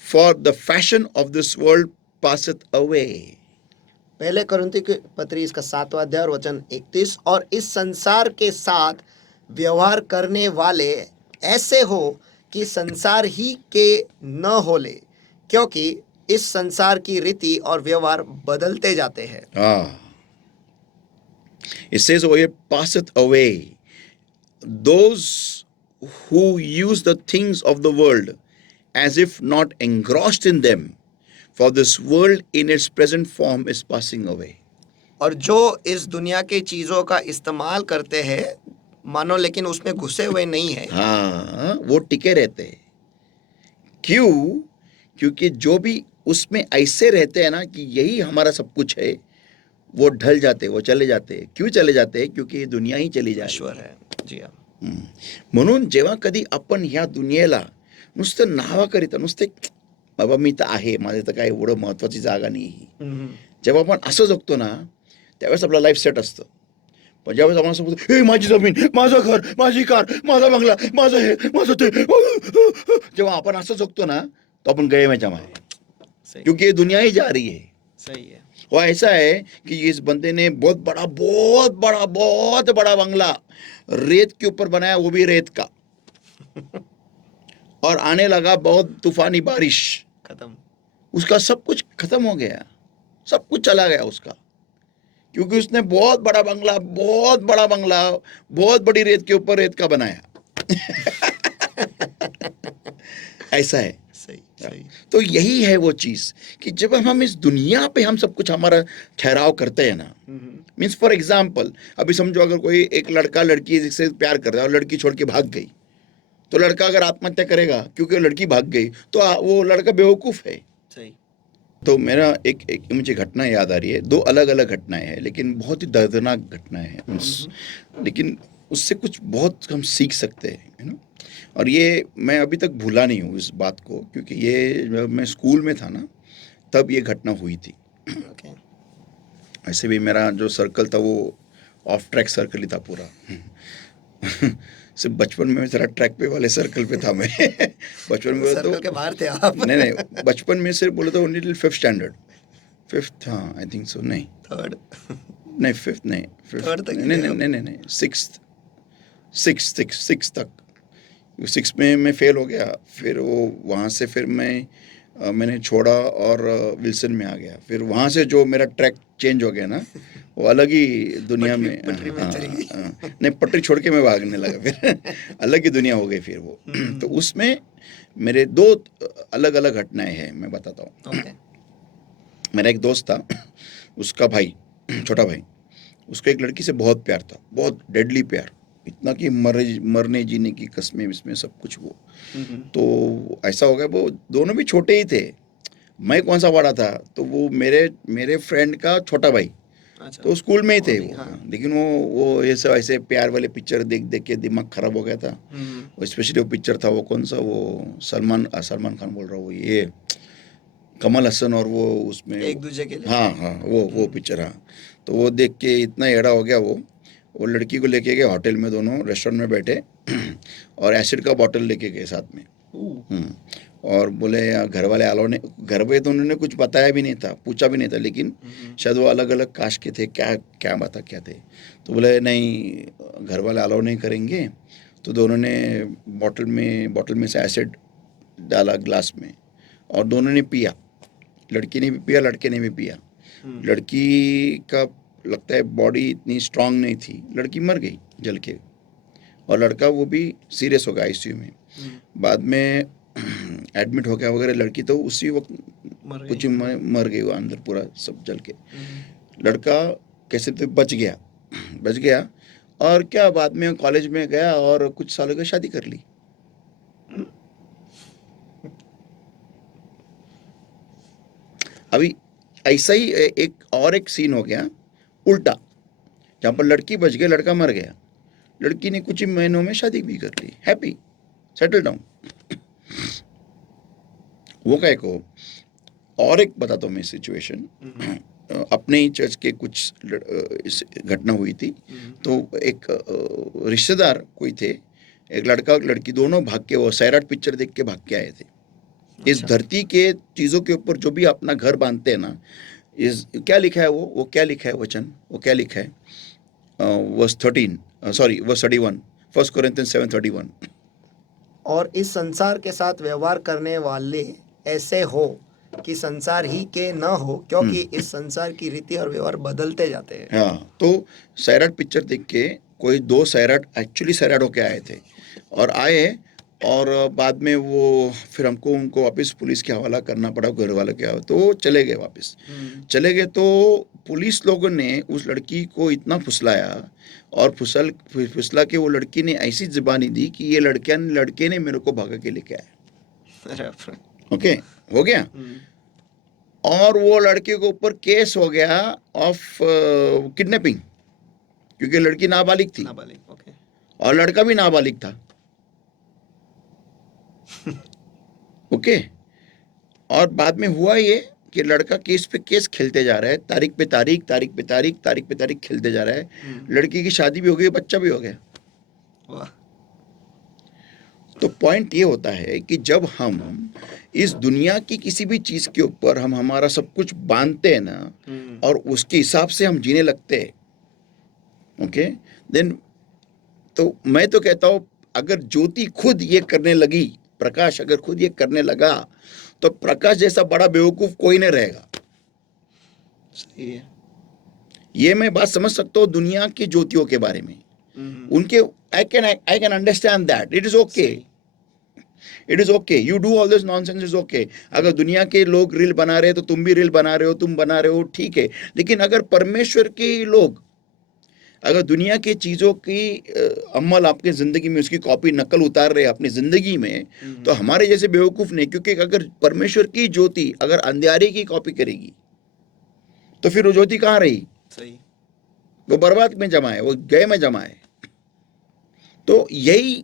for the fashion of this world passeth away. पहले कुरिन्ती के पत्री इसका 7वां अध्याय और वचन 31. और इस संसार के साथ व्यवहार करने वाले ऐसे हो कि संसार ही के न होले, क्योंकि इस संसार की रीति और व्यवहार बदलते जाते हैं. It says over here, passeth away. Those who use the things of the world as if not engrossed in them, for this world in its present form is passing away. और जो इस दुनिया के चीजों का इस्तेमाल करते हैं मानो लेकिन उसमें घुसे हुए नहीं है. हाँ, वो टिके रहते हैं. क्यों? क्योंकि जो भी उसमें ऐसे रहते हैं ना कि यही हमारा सब कुछ है, वो ढल जाते, वो चले जाते. क्यों चले जाते? क्योंकि ये दुनिया ही चली जाते. ईश्वर है. जी हाँ. म्हणून जेव्हा कधी आपण ह्या दुनियेला नुसतं नावा करीता, नुसते बाबा मी तर आहे, माझं तर काय एवढं महत्वाची जागा नाही, जेव्हा आपण असं जगतो ना, त्यावेळेस आपलं लाईफ सेट असतं. पण ज्यावेळेस आपण असं बोलतो, हे माझी जमीन, माझं घर, माझी कार, माझा बंगला, माझं हे, माझं ते, जेव्हा आपण असं जगतो ना, तो अपन गए में जमा है, क्योंकि ये दुनिया ही जा रही है. सही है. वो ऐसा है कि इस बंदे ने बहुत बड़ा बंगला रेत के ऊपर बनाया, वो भी रेत का, और आने लगा बहुत तूफानी बारिश, खत्म. उसका सब कुछ खत्म हो गया, सब कुछ चला गया उसका, क्योंकि उसने बहुत बड़ा बंगला, बहुत बड़ी रेत के ऊपर रेत का बनाया. ऐसा है. सही. तो यही है वो चीज कि जब हम इस दुनिया पे हम सब कुछ हमारा ठहराव करते हैं ना, मीन्स फॉर एग्जाम्पल, अभी समझो अगर कोई एक लड़का लड़की से प्यार कर रहा है और लड़की छोड़ के भाग गई, तो लड़का अगर आत्महत्या करेगा क्योंकि वो लड़की भाग गई, तो वो लड़का बेवकूफ है. सही. तो मेरा एक मुझे घटना याद आ रही है. 2 अलग अलग घटनाएं हैं, लेकिन बहुत ही दर्दनाक घटनाएं हैं, लेकिन उससे कुछ बहुत हम सीख सकते हैं, है ना. और ये मैं अभी तक भूला नहीं हूँ इस बात को, क्योंकि ये जब मैं स्कूल में था ना, तब ये घटना हुई थी. ओके. ऐसे भी मेरा जो सर्कल था वो ऑफ ट्रैक सर्कल ही था पूरा. सिर्फ बचपन में जरा ट्रैक पे वाले सर्कल पे था मैं. बचपन में तो सर्कल के बाहर थे आप. नहीं, बचपन में सिर्फ बोले तो only till 5th standard, 5th, हाँ आई थिंक सो. नहीं, 3rd. नहीं 5th नहीं, 5th Third तक नहीं, 6th तक. 6 में मैं फेल हो गया, फिर वो वहाँ से फिर मैंने छोड़ा और विल्सन में आ गया. फिर वहाँ से जो मेरा ट्रैक चेंज हो गया ना, वो अलग ही दुनिया में. पटरी में चली गई. नहीं, पटरी छोड़ के मैं भागने लगा फिर. अलग ही दुनिया हो गई फिर वो. तो उसमें मेरे 2 अलग अलग घटनाएं हैं, मैं बताता हूँ. ओके. मेरा एक दोस्त था, उसका भाई, छोटा भाई, उसका एक लड़की से बहुत प्यार था, बहुत डेडली प्यार, इतना कि मरने जीने की कस्में इसमें सब कुछ वो. तो ऐसा हो गया, वो दोनों भी छोटे ही थे. मैं कौन सा बड़ा था, तो वो मेरे फ्रेंड का छोटा भाई. अच्छा. तो स्कूल में ही थे वो. हाँ. लेकिन वो ये सब ऐसे प्यार वाले पिक्चर देख देख के दिमाग खराब हो गया था. स्पेशली वो पिक्चर था, वो कौन सा, वो सलमान खान बोल रहा हूँ, कमल हसन और वो उसमें एक दूसरे के लिए। हाँ हाँ वो पिक्चर, हाँ। तो वो देख के इतना एड़ा हो गया वो लड़की को लेके गए होटल में, दोनों रेस्टोरेंट में बैठे और एसिड का बॉटल लेके गए साथ में। और बोले यार घर वाले अलाउ नहीं, घर पे तो उन्होंने कुछ बताया भी नहीं था, पूछा भी नहीं था, लेकिन शायद वो अलग अलग कास्ट के थे, क्या क्या बता क्या थे। तो बोले नहीं घर वाले अलाउ नहीं करेंगे। तो दोनों ने बॉटल में से एसिड डाला ग्लास में और दोनों ने पिया। लड़की ने भी पिया, लड़के ने भी पिया। लड़की का लगता है बॉडी इतनी स्ट्रांग नहीं थी, लड़की मर गई जल के। और लड़का वो भी सीरियस हो गया आईसीयू में। बाद में एडमिट हो गया वगैरह, लड़की तो उसी वक्त कुछ मर गई, वो अंदर पूरा सब जल के। लड़का कैसे तो बच गया और क्या बाद में कॉलेज में गया और कुछ सालों के शादी कर ली। अभी ऐसा ही एक सीन हो गया उल्टा, जहाँ पर लड़की बच गई, लड़का मर गया। लड़की ने कुछ ही महीनों में शादी भी कर ली, हैप्पी, सेटल डाउन। वो क्या को और एक बताता हूँ मैं सिचुएशन। अपने ही चर्च के कुछ घटना हुई थी। तो एक रिश्तेदार कोई थे, एक लड़का लड़की दोनों भाग के, वो सैराट पिक्चर देख के भाग के आए थे। इस धरती के चीज़ों के ऊपर जो भी अपना घर बांधते हैं ना, इस क्या लिखा है वो क्या लिखा है वचन, वो क्या लिखा है, वर्स 31 1 कोरिन्थियंस 7:31। और इस संसार के साथ व्यवहार करने वाले ऐसे हो कि संसार ही के न हो, क्योंकि इस संसार की रीति और व्यवहार बदलते जाते हैं। हाँ, तो सैराट पिक्चर देख के कोई 2 सैराट एक्चुअली सैराट होके आए थे और आए, और बाद में वो फिर हमको उनको वापस पुलिस के हवाला करना पड़ा, घर वाले के, तो चले गए वापस। चले गए तो पुलिस लोगों ने उस लड़की को इतना फुसलाया और फुसला के वो लड़की ने ऐसी ज़बानी दी कि ये लड़के ने मेरे को भागा के लेके आया। ओके, हो गया। और वो लड़के के ऊपर केस हो गया ऑफ किडनैपिंग, क्योंकि लड़की नाबालिग थी। ओके। और लड़का भी नाबालिग था। ओके। और बाद में हुआ ये कि लड़का केस पे केस खेलते जा रहा है, तारीख पे तारीख खेलते जा रहा है। लड़की की शादी भी हो गई, बच्चा भी हो गया। तो पॉइंट ये होता है कि जब हम इस दुनिया की किसी भी चीज के ऊपर हम हमारा सब कुछ बांधते हैं ना, और उसके हिसाब से हम जीने लगते हैं, ओके, देन तो मैं तो कहता हूं, अगर ज्योति खुद ये करने लगी, प्रकाश अगर खुद ये करने लगा, तो प्रकाश जैसा बड़ा बेवकूफ कोई नहीं रहेगा। सही है। ये मैं बात समझ सकता हूँ दुनिया की ज्योतियों के बारे में। उनके I can understand that it is okay, it is okay, you do all this nonsense, is okay. अगर दुनिया के लोग रील बना रहे हैं तो तुम भी रील बना रहे हो, तुम बना रहे हो, ठीक है। लेकिन अगर परमेश्वर के लोग अगर दुनिया की चीज़ों की अमल आपके ज़िंदगी में, उसकी कॉपी नकल उतार रहे अपनी ज़िंदगी में, तो हमारे जैसे बेवकूफ़ नहीं। क्योंकि अगर परमेश्वर की ज्योति अगर अंधियारे की कॉपी करेगी तो फिर वो ज्योति कहाँ रही? सही। वो बर्बाद में जमा है, वो गए में जमा है। तो यही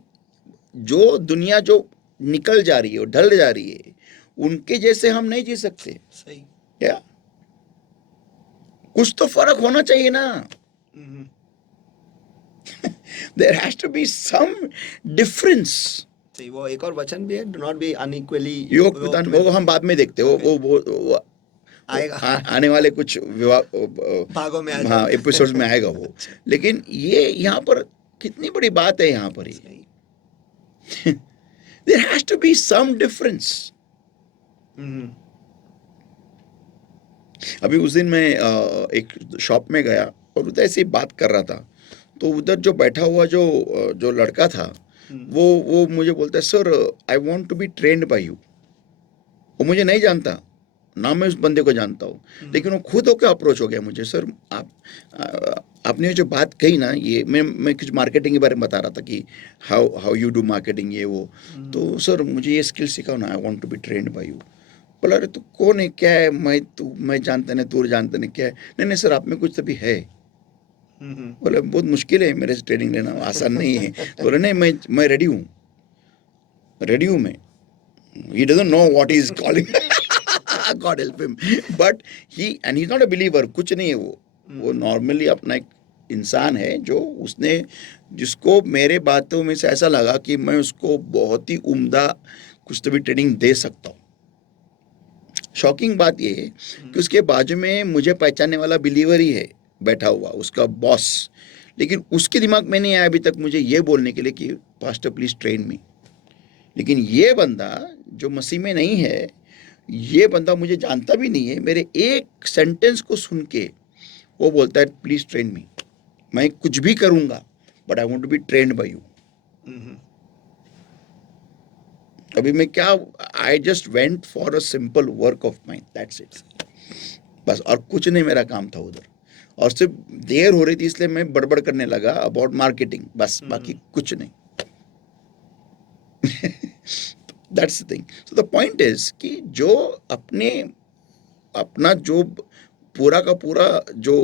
जो दुनिया जो निकल जा रही है, ढल जा रही है, उनके जैसे हम नहीं जी सकते। सही। क्या कुछ तो फर्क होना चाहिए ना। There has to be some difference. सही। वो एक और वचन भी है, do not be unequally योग विधान, वो हम बाद में देखते हैं। वो आएगा। आने वाले कुछ भागों में आ हाँ एपिसोड्स में आएगा वो। लेकिन ये यहाँ पर कितनी बड़ी बात है यहाँ पर ही। There has to be some difference. अभी उस दिन मैं एक शॉप में गया और उधर ऐसे ही बात कर रहा था, तो उधर जो बैठा हुआ जो लड़का था, वो मुझे बोलता है, sir I want to be trained by you. वो मुझे नहीं जानता ना, मैं उस बंदे को जानता हूँ, लेकिन वो खुद होकर अप्रोच हो गया मुझे, सर आपने जो बात कही ना, ये मैं कुछ मार्केटिंग के बारे में बता रहा था कि हाउ यू डू मार्केटिंग, ये वो। तो सर मुझे ये स्किल सिखाओ ना, I want to be trained by you. बोला, अरे तू कौन है, क्या है, मैं जानता नहीं, तू जानता नहीं, क्या है? नहीं सर, आप में कुछ तभी है। बोले बहुत मुश्किल है मेरे से ट्रेनिंग लेना, आसान नहीं है। बोले नहीं, मैं रेडी हूँ मैं। He doesn't know what he is calling. God help him. But he's not a believer. कुछ नहीं है वो नॉर्मली अपना एक इंसान है जो जिसको मेरे बातों में से ऐसा लगा कि मैं उसको बहुत ही उम्दा कुछ तो भी ट्रेनिंग दे सकता हूँ. शॉकिंग बात ये है कि उसके बाजू में मुझे पहचानने वाला बिलीवर ही है बैठा हुआ, उसका बॉस. लेकिन उसके दिमाग में नहीं आया अभी तक मुझे ये बोलने के लिए कि पास्टर प्लीज ट्रेन मी. लेकिन ये बंदा जो मसीह में नहीं है, ये बंदा मुझे जानता भी नहीं है, मेरे एक सेंटेंस को सुन के वो बोलता है प्लीज ट्रेन मी. मैं कुछ भी करूंगा but I want to be trained by you. अभी मैं क्या, I just went for a simple work of mind, that's it. बस और कुछ नहीं मेरा काम था उधर. और सिर्फ देर हो रही थी इसलिए मैं बड़बड़ करने लगा अबाउट मार्केटिंग, बस बाकी कुछ नहीं. That's the thing. So the point is कि जो अपना जो पूरा का पूरा जो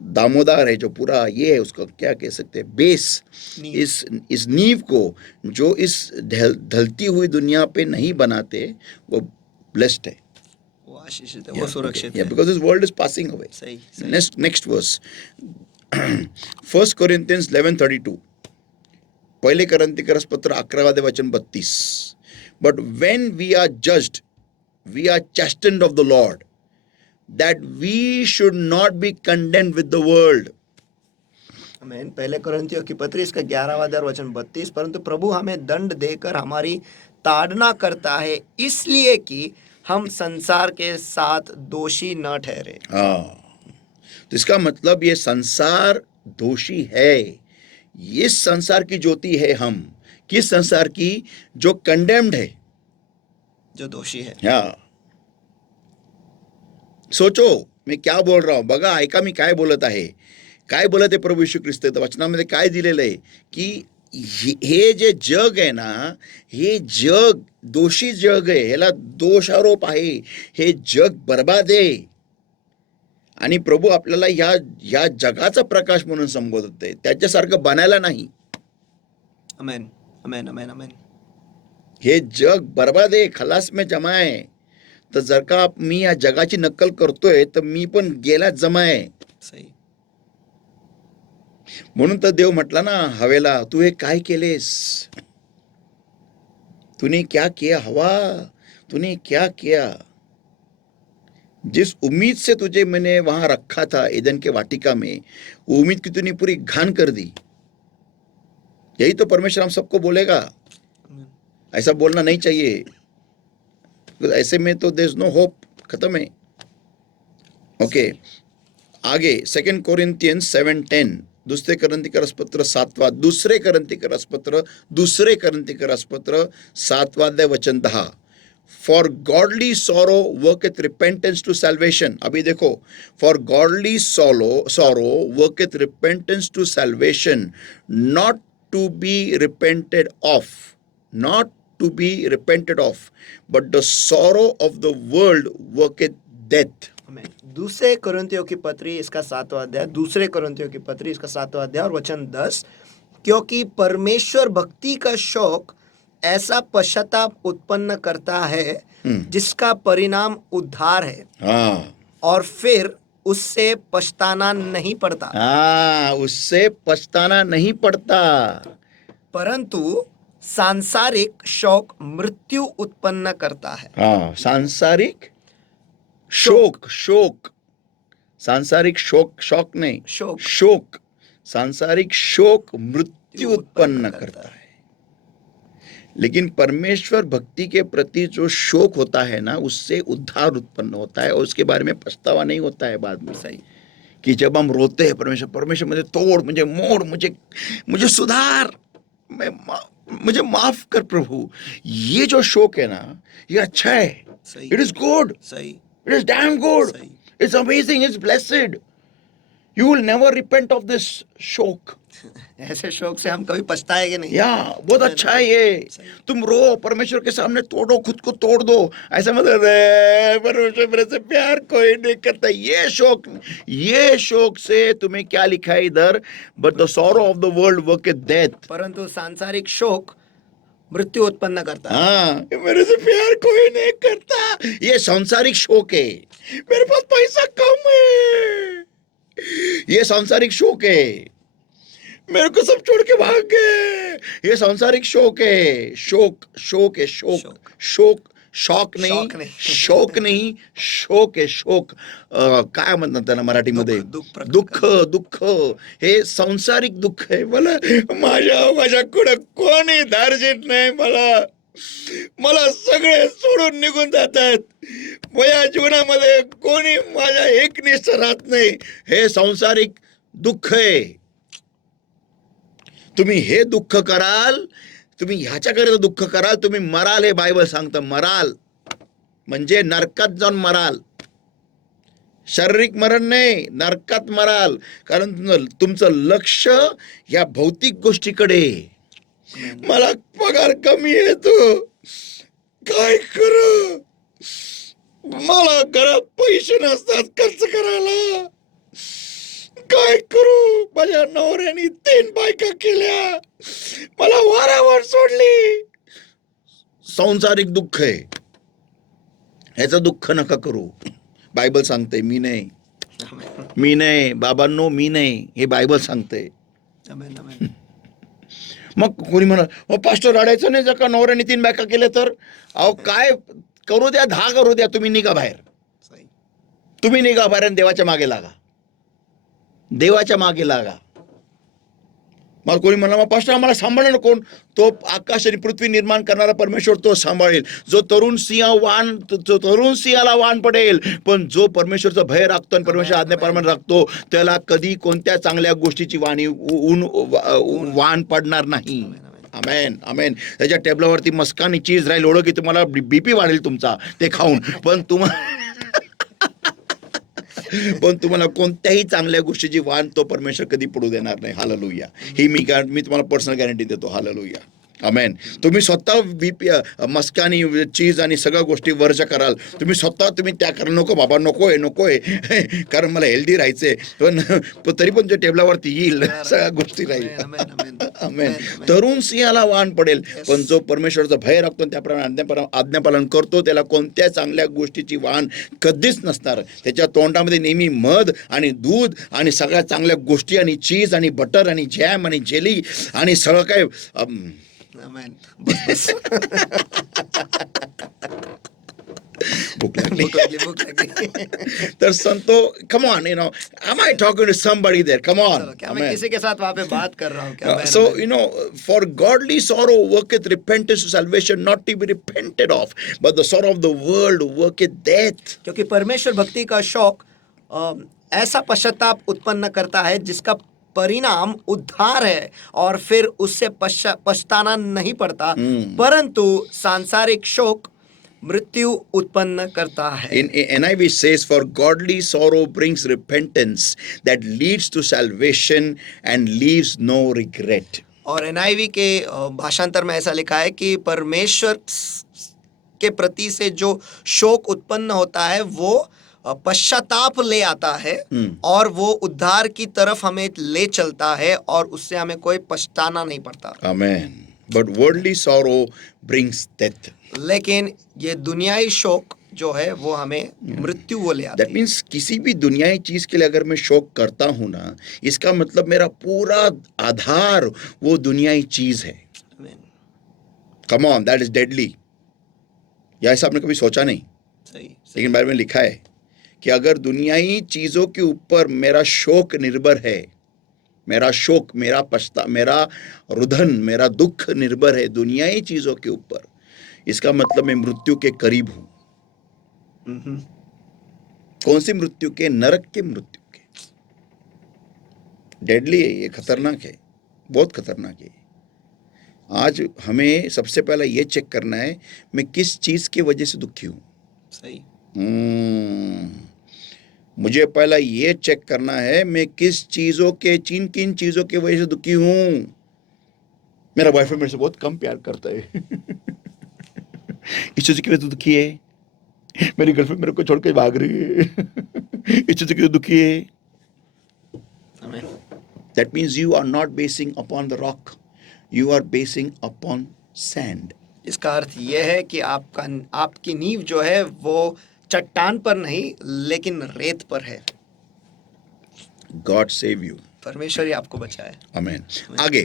दामोदार है, जो पूरा ये है, उसको क्या कह सकते हैं, बेस, इस नींव को जो इस ढलती हुई दुनिया पे नहीं बनाते वो ब्लेस्ड है, वो आशीषित है, वो सुरक्षित है. Because this world is passing away. सही. Next verse 1 Corinthians 11:32. पहले करंथिकरस पत्र 11 वचन 32. But when we are judged we are chastened of the Lord, that we should not be condemned with the world. आमीन. पहले कोरिन्थियों की पत्री इसका 11वां वचन 32. परंतु प्रभु हमें दंड देकर हमारी ताड़ना करता है, इसलिए कि हम संसार के साथ दोषी न ठहरे. तो इसका मतलब ये संसार दोषी है. इस संसार की ज्योति है हम. किस संसार की? जो कंडेम्ड है, जो दोषी है. सोचो मी क्या बोल रहा हूं. बघा, ऐका मी काय बोलत आहे. काय बोलत आहे प्रभू येशू ख्रिस्त. तर वचनामध्ये काय दिलेलं आहे की हे जे जग आहे ना, हे जग दोषी जग आहे. ह्याला दोषारोप आहे. हे जग बर्बाद आहे. आणि प्रभू आपल्याला या जगाचा प्रकाश म्हणून संबोधत आहे, त्याच्यासारखं बनायला नाही. आमीन, आमीन, आमीन, आमीन. हे जग बर्बाद आहे, खलास में जमा आहे. तर जर का मी या जगाची नक्कल करतोय तर मी पण गेला जमा आहे. सही. म्हणून तर देव म्हटला ना हवेला, तू हे काय केलेस, तूने क्या किया हवा, तूने क्या किया. जिस उम्मीद से तुझे मैंने वहां रखा था ईदन के वाटिका में, वो उम्मीद की तूने पूरी घान कर दी. यही तो परमेश्वर हम सबको बोलेगा. ऐसा बोलना नहीं चाहिए, ऐसे में तो देयर इज नो होप, खत्म है. ओके, आगे 2 Corinthians 7:10. दूसरे करंथिकरस पत्र 7वां, दूसरे करंथिकरस पत्र 7वां वचन 10. For godly sorrow worketh repentance to salvation. अभी देखो, for godly sorrow worketh repentance to salvation, not to be repented of, but the sorrow of the world worketh death. दूसरे कोरिन्थियों की पत्री इसका 7वां अध्याय, दूसरे कोरिन्थियों की पत्री इसका 7वां अध्याय और वचन 10. क्योंकि परमेश्वर भक्ति का शौक ऐसा पश्चाताप उत्पन्न करता है जिसका परिणाम उद्धार है, और फिर उससे पछताना नहीं पड़ता. उससे पछताना नहीं पड़ता. परंतु सांसारिक शौक मृत्यु उत्पन्न करता है. सांसारिक शोक, सांसारिक शोक नहीं, शोक, सांसारिक शोक मृत्यु उत्पन्न करता है. लेकिन परमेश्वर भक्ति के प्रति जो शोक होता है ना, उससे उद्धार उत्पन्न होता है और उसके बारे में पछतावा नहीं होता है बाद में. सही. कि जब हम रोते हैं परमेश्वर मुझे तोड़, मुझे मोड़, मुझे सुधार, मुझे माफ कर प्रभु, ये जो शोक है ना, ये अच्छा है. It is good. सही. It is damn good. It's amazing. It's blessed. You will never repent of this शोक. ऐसे शौक से हम कभी पछताएंगे नहीं. बहुत अच्छा है ये. तुम रो, परमेश्वर के सामने तोड़ो, खुद को तोड़ दो. ऐसा मतलब परमेश्वर मेरे से प्यार कोई नहीं करता. ये शोक से तुम्हें क्या लिखा है इधर, but the sorrow of the world worketh death. परंतु सांसारिक शोक मृत्यु उत्पन्न करता है। हाँ, मेरे से प्यार कोई नहीं करता, ये सांसारिक शौक है। मेरे पास पैसा कम है, ये सांसारिक शौक है। मेरे को सब छोड़ के भाग गए, ये सांसारिक शौक है। शौक शौक है, शौक शौक। शौक शौक शौक नाही, नाही. शौक नाही, शौक आहे, शौक. काय म्हणतात त्याला मराठीमध्ये? दुःख प्रकट दुःख, दुःख. हे सांसारिक दुःख आहे. मला माझ्याकडे कोणी धारजीत नाही. मला सगळे सोडून निघून जातात. माझ्या जीवनामध्ये कोणी माझ्या एकनिष्ठ राहत नाही. हे सांसारिक दुःख आहे. तुम्ही हे दुःख कराल, तुम्ही ह्याच्याकरिता दुःख कराल, तुम्ही मराल. हे बायबल सांगतं, मराल म्हणजे नरकात जाऊन मराल. शारीरिक मरण नाही, नरकात मराल. कारण तुमचं लक्ष या भौतिक गोष्टीकडे. मला पगार कमी येतो, काय करू? मला घरात पैसे नसतात खर्च करायला, काय करू? माझ्या नवऱ्याने 3 बायका केल्या, मला वारावर सोडली. सांसारिक दुःख आहे, ह्याचं दुःख नका करू. बायबल सांगते, मी नाही बाबांनो, मी नाही. हे बायबल सांगते. आमेन, आमेन. मग कोणी म्हणा, पास्टर रडायचं नाही जर का नवऱ्याने 3 बायका केल्या तर. अहो काय करू द्या, 10 करू द्या, तुम्ही निघा बाहेर. सही. तुम्ही निघा बाहेर आणि देवाच्या मागे लागा. देवाच्या मागे लागा. मग कोणी म्हणला, मग पास्टर आम्हाला सांभाळणार कोण? तो आकाश आणि पृथ्वी निर्माण करणारा परमेश्वर तो सांभाळेल. जो तरुण सिंहाला वाण पडेल, पण जो परमेश्वरचं भय राखतो आणि परमेश्वर आज्ञाप्रमाणे राखतो, त्याला कधी कोणत्या चांगल्या गोष्टीची वाण पडणार नाही. आमेन, आमेन. त्याच्या टेबलावरती मस्कानी चीज राहील, एवढं की तुम्हाला बीपी वाढेल तुमचा ते खाऊन, पण तुम्हाला कोणत्याही चांगल्या गोष्टीची वाण तो परमेश्वर कधी पडू देणार नाही. हालेलुया. ही मी तुम्हाला पर्सनल गॅरंटी देतो. हालेलुया. आमेन. तुम्ही स्वतः बीपी मस्कानी चीज आणि सगळ्या गोष्टी वर्ज कराल. तुम्ही त्या कराल, नको बाबा, नकोय कारण मला हेल्दी राहायचंय. पण तरी पण जे टेबलावरती येईल सगळ्या गोष्टी राहील. आमेन. तरुण सिंहाला वाण पडेल, पण जो परमेश्वरचं भय राखतो त्याप्रमाणे आज्ञापालन करतो, त्याला कोणत्या चांगल्या गोष्टीची वाण कधीच नसणार. त्याच्या तोंडामध्ये नेहमी मध आणि दूध आणि सगळ्या चांगल्या गोष्टी आणि चीज आणि बटर आणि जॅम आणि जेली आणि सगळं काय. आमेन. बस. भूक लागली. भूक लागली. तर संतो, come on, am I talking to somebody there? Come on. चलो, क्या मैं किसी के साथ वहाँ पे बात कर रहा हूँ क्या? So for godly sorrow worketh repentance to salvation, not to be repented of, but the sorrow of the world worketh death. क्योंकि परमेश्वर भक्ति का शौक ऐसा पश्चाताप उत्पन्न करता है जिसका परिणाम उद्धार है, और फिर उससे पछताना नहीं पड़ता, परंतु सांसारिक शोक मृत्यु उत्पन्न करता है. In NIV says, for godly sorrow brings repentance that leads to salvation and leaves no regret. और NIV के भाषांतर में ऐसा लिखा है कि परमेश्वर के प्रति से जो शोक उत्पन्न होता है वो पश्चाताप ले आता है, और वो उद्धार की तरफ हमें ले चलता है, और उससे हमें कोई पछताना नहीं पड़ता. Amen. But worldly sorrow brings death. लेकिन ये दुनियाई शोक जो है वो हमें मृत्यु वो ले आता That means किसी भी दुनियाई चीज के लिए अगर मैं शौक करता हूं ना, इसका मतलब मेरा पूरा आधार वो दुनियाई चीज है. Come on, that is deadly. या ऐसा आपने कभी सोचा नहीं? सही. लेकिन बाइबल में लिखा है कि अगर दुनियाई चीजों के ऊपर मेरा शौक निर्भर है, मेरा शौक, मेरा रुदन, मेरा दुख निर्भर है दुनियाई चीजों के ऊपर, इसका मतलब मैं मृत्यु के करीब हूं. कौन सी मृत्यु के? नरक के मृत्यु के. डेडली है ये, खतरनाक है, बहुत खतरनाक है. आज हमें सबसे पहला ये चेक करना है, मैं किस चीज की वजह से दुखी हूं. सही. मुझे पहला ये चेक करना है, मैं किस चीजों के, किन चीजों की वजह से दुखी हूं. मेरा बॉयफ्रेंड मेरे से बहुत कम प्यार करता है. इस चीज की वजह से दुखी है. मेरी गर्लफ्रेंड मेरे को छोड़ के भाग रही है. इस चीज की वजह से दुखी है. That means you are not basing upon the rock. You are basing upon sand. इसका अर्थ यह है कि आपकी नींव जो है वो चट्टान पर नहीं लेकिन रेत पर है। God save you. परमेश्वर ही आपको बचाए। Amen. आगे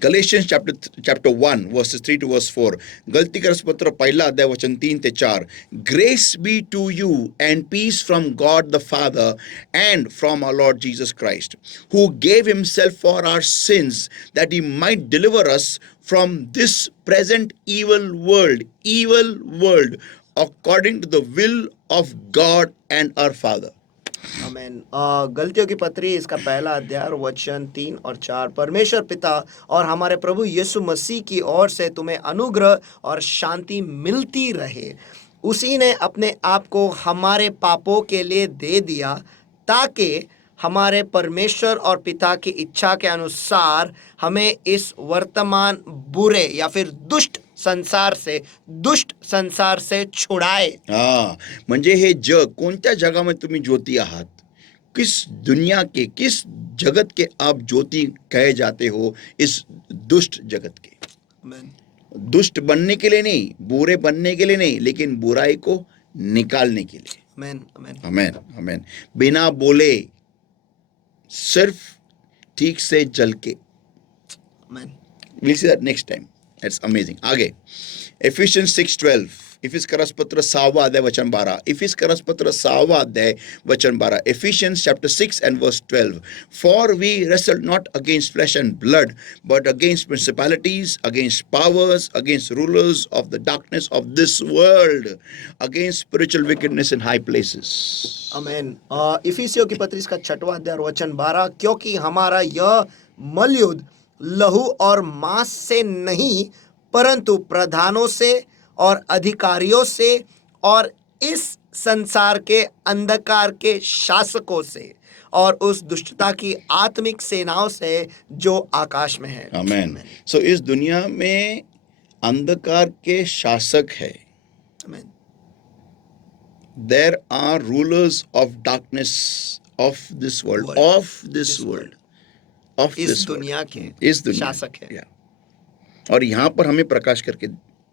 Galatians chapter 1 verses 3 to verse 4. गलती का पत्र पहला अध्याय वचन 3 से 4. Grace be to you and peace from God the Father and from our Lord Jesus Christ, who gave himself for our sins that he might deliver us from this present evil world according to the will of God and our Father. आमेन। गलतियों की पत्री इसका पहला अध्याय और वचन 3 और 4। परमेश्वर पिता और हमारे प्रभु यीशु मसीह की ओर से तुम्हें अनुग्रह और शांति मिलती रहे। उसी ने अपने आप को हमारे पापों के लिए दे दिया ताकि हमारे परमेश्वर और पिता की इच्छा के अनुसार हमें इस वर्तमान बुरे या फिर दुष्ट संसार से छुड़ाए। हा, म्हणजे हे जग कोणत्या जगामध्ये तुम्ही ज्योती आहात, किस दुनिया के किस जगत के आप ज्योति कहे जाते हो, इस दुष्ट जगत के। आमेन। दुष्ट बनने के लिए नहीं, बुरे बनने के लिए नहीं, लेकिन बुराई को निकालने के लिए। आमेन आमेन आमेन आमेन। बिना बोले, सिर्फ ठीक से जल के। आमेन। We'll see that next time. That's amazing. आगे Ephesians 6:12. इफिस का पत्र 6वां अध्याय वचन 12. इफिस का पत्र 6वां अध्याय वचन 12. Ephesians chapter 6 and verse 12. For we wrestle not against flesh and blood, but against principalities, against powers, against rulers of the darkness of this world, against spiritual wickedness in high places. आमेन। इफिसियों की पत्री इसका 6वां अध्याय और वचन 12। क्योंकि हमारा यह मलयुद्ध लहू और मांस से नहीं परंतु प्रधानों से और अधिकारियों से और इस संसार के अंधकार के शासकों से और उस दुष्टता की आत्मिक सेनाओं से जो आकाश में है। आमेन। सो इस दुनिया में अंधकार के शासक है। आमेन। There are rulers of darkness of this world, इस दुनिया के इस दुनिया शासक है। या। और यहाँ पर हमें प्रकाश करके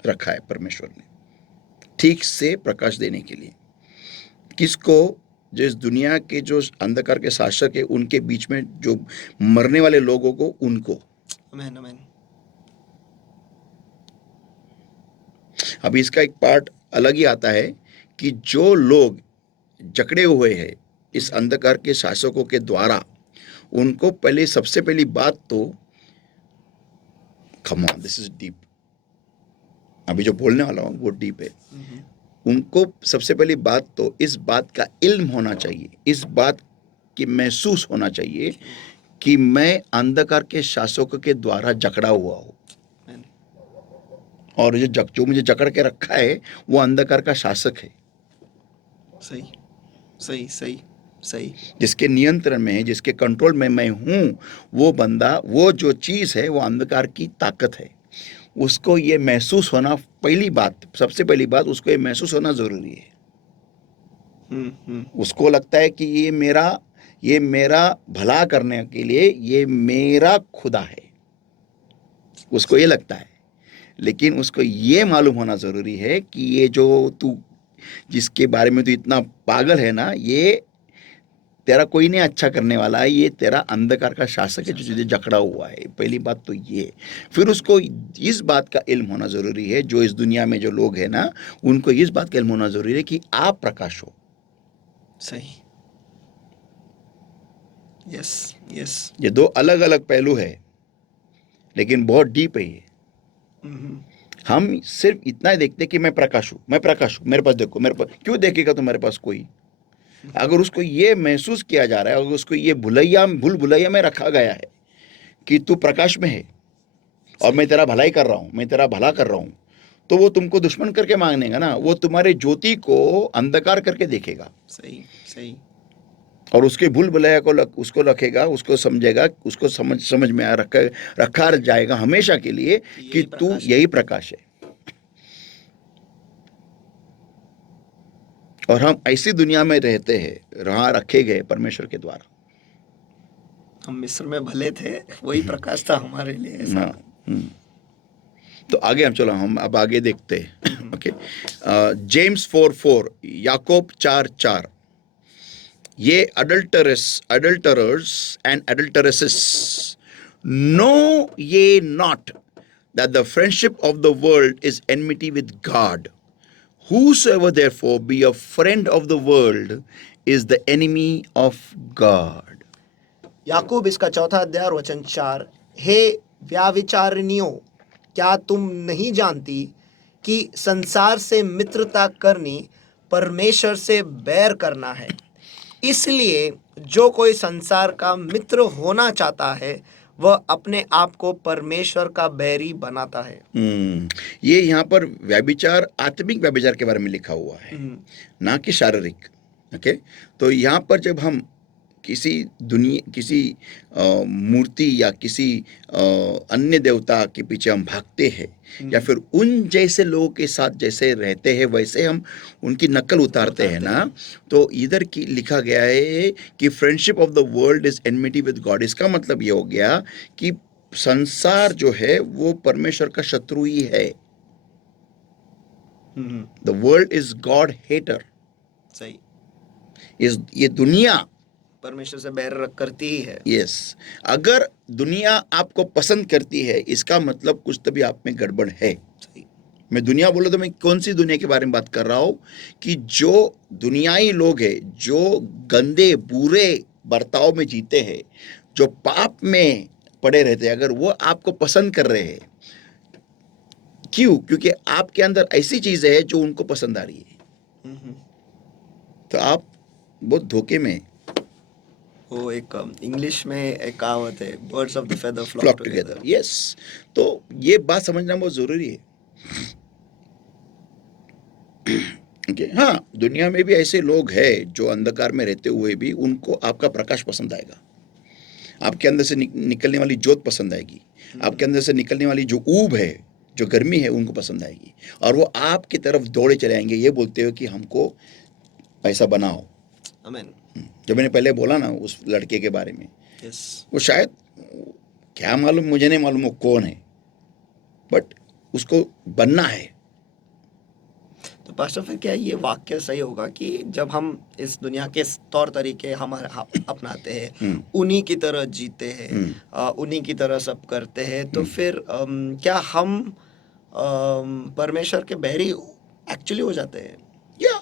रखा है परमेश्वर ने, ठीक से प्रकाश देने के लिए। किसको? जो इस दुनिया के जो अंधकार के शासक है, उनके बीच में जो मरने वाले लोगों को, उनको। आमेन आमेन। अब इसका एक पार्ट अलग ही आता है कि जो लोग जकड़े हुए हैं इस अंधकार के शासकों के द्वारा, उनको पहले सबसे पहली बात तो, come on, this is deep, अभी जो बोलने वाला हूं वो डीप है। उनको सबसे पहली बात तो इस बात का इल्म होना चाहिए, इस बात की महसूस होना चाहिए कि मैं अंधकार के शासकों के द्वारा जकड़ा हुआ हूं, और जो मुझे जकड़ के रखा है वो अंधकार का शासक है। सही सही सही सही। जिसके नियंत्रण में है, जिसके कंट्रोल में मैं हूं, वो बंदा, वो जो चीज है वो अंधकार की ताकत है। उसको ये महसूस होना, पहली बात, सबसे पहली बात, उसको ये महसूस होना जरूरी है। उसको लगता है कि ये मेरा भला करने के लिए ये मेरा खुदा है, उसको ये लगता है। लेकिन उसको ये मालूम होना जरूरी है कि ये जो तू, जिसके बारे में तू इतना पागल है ना, ये तेरा कोई नहीं अच्छा करने वाला है, ये तेरा अंधकार का शासक है जो तुझे जकड़ा हुआ है। पहली बात तो ये। फिर उसको इस बात का इल्म होना जरूरी है, जो इस दुनिया में जो लोग हैं ना, उनको इस बात का इल्म होना जरूरी है कि आप प्रकाश हो। सही। Yes yes. ये दो अलग अलग पहलू है, लेकिन बहुत डीप है ये। हम सिर्फ इतना ही देखते कि मैं प्रकाश हूं, मेरे पास देखो, मेरे पास क्यों देखेगा तुम्हारे पास कोई? अगर उसको ये महसूस किया जा रहा है, अगर उसको ये भूल भुलैया में रखा गया है कि तू प्रकाश में है और मैं तेरा भलाई कर रहा हूं, मैं तेरा भला कर रहा हूं, तो वो तुमको दुश्मन करके मांगेगा ना, वो तुम्हारे ज्योति को अंधकार करके देखेगा। सही सही। और उसके भूल भुलैया को उसको रखेगा, उसको समझेगा, उसको समझ में रखा जाएगा हमेशा के लिए कि तू यही प्रकाश है। और हम ऐसी दुनिया में रहते हैं, रखे गए परमेश्वर के द्वारा। हम मिस्र में भले थे, वही प्रकाश था हमारे लिए ऐसा। तो आगे हम अब आगे देखते हैं. ओके, जेम्स 4:4, याकूब 4:4. ये adulterers and adulteresses, know ye not that the friendship of the world is enmity with God? Whosoever therefore be a friend of the world is the enemy of God. याकूब इसका 4 अध्याय और वचन 4, हे व्याविचारिणियों, क्या तुम नहीं जानती कि संसार से मित्रता करनी परमेश्वर से बैर करना है? इसलिए जो कोई संसार का मित्र होना चाहता है वह अपने आप को परमेश्वर का बैरी बनाता है. ये यहाँ पर व्यभिचार, आत्मिक व्यभिचार के बारे में लिखा हुआ है, ना कि शारीरिक. ओके, तो यहाँ पर जब हम किसी मूर्ति या किसी अन्य देवता के पीछे हम भागते हैं, या फिर उन जैसे लोगों के साथ जैसे रहते हैं वैसे हम उनकी नकल उतारते हैं ना, तो इधर की लिखा गया है कि friendship of the world is enmity with God. इसका मतलब ये हो गया कि संसार जो है वो परमेश्वर का शत्रु ही है. The world is God hater. सही, ये दुनिया परमेश्वर से बैर करती ही है. यस, अगर दुनिया आपको पसंद करती है इसका मतलब कुछ तभी आप में गड़बड़ है. सही. मैं दुनिया बोला तो मैं कौन सी दुनिया के बारे में बात कर रहा हूं? कि जो दुनियाई लोग हैं, जो गंदे बुरे बर्ताव में जीते हैं, जो पाप में पड़े रहते हैं, अगर वो आपको पसंद कर रहे हैं, क्यों? क्योंकि आपके अंदर ऐसी चीजें हैं जो उनको पसंद आ रही है, तो आप बहुत धोखे में. वो एक इंग्लिश में एक कहावत है, birds of the feather flock flock together. Together. Yes, तो ये बात समझना बहुत जरूरी है. ओके, हाँ, दुनिया में भी ऐसे लोग हैं जो अंधकार में रहते हुए भी उनको आपका प्रकाश पसंद आएगा, आपके अंदर से निकलने वाली ज्योत पसंद आएगी, आपके अंदर से निकलने वाली जो ऊब है, जो गर्मी है, उनको पसंद आएगी, और वो आपकी तरफ दौड़े चले आएंगे ये बोलते हुए कि हमको ऐसा बनाओ. आमीन. जो मैंने पहले बोला ना उस लड़के के बारे में, यस. वो शायद, क्या मालूम, मुझे नहीं मालूम वो कौन है, बट उसको बनना है. तो पास्टर, फिर क्या ये वाक्य सही होगा कि जब हम इस दुनिया के तौर तरीके हमारे अपनाते हैं, उन्हीं की तरह जीते हैं, उन्हीं की तरह सब करते हैं, तो फिर क्या हम परमेश्वर के बैरी एक्चुअली हो जाते हैं? या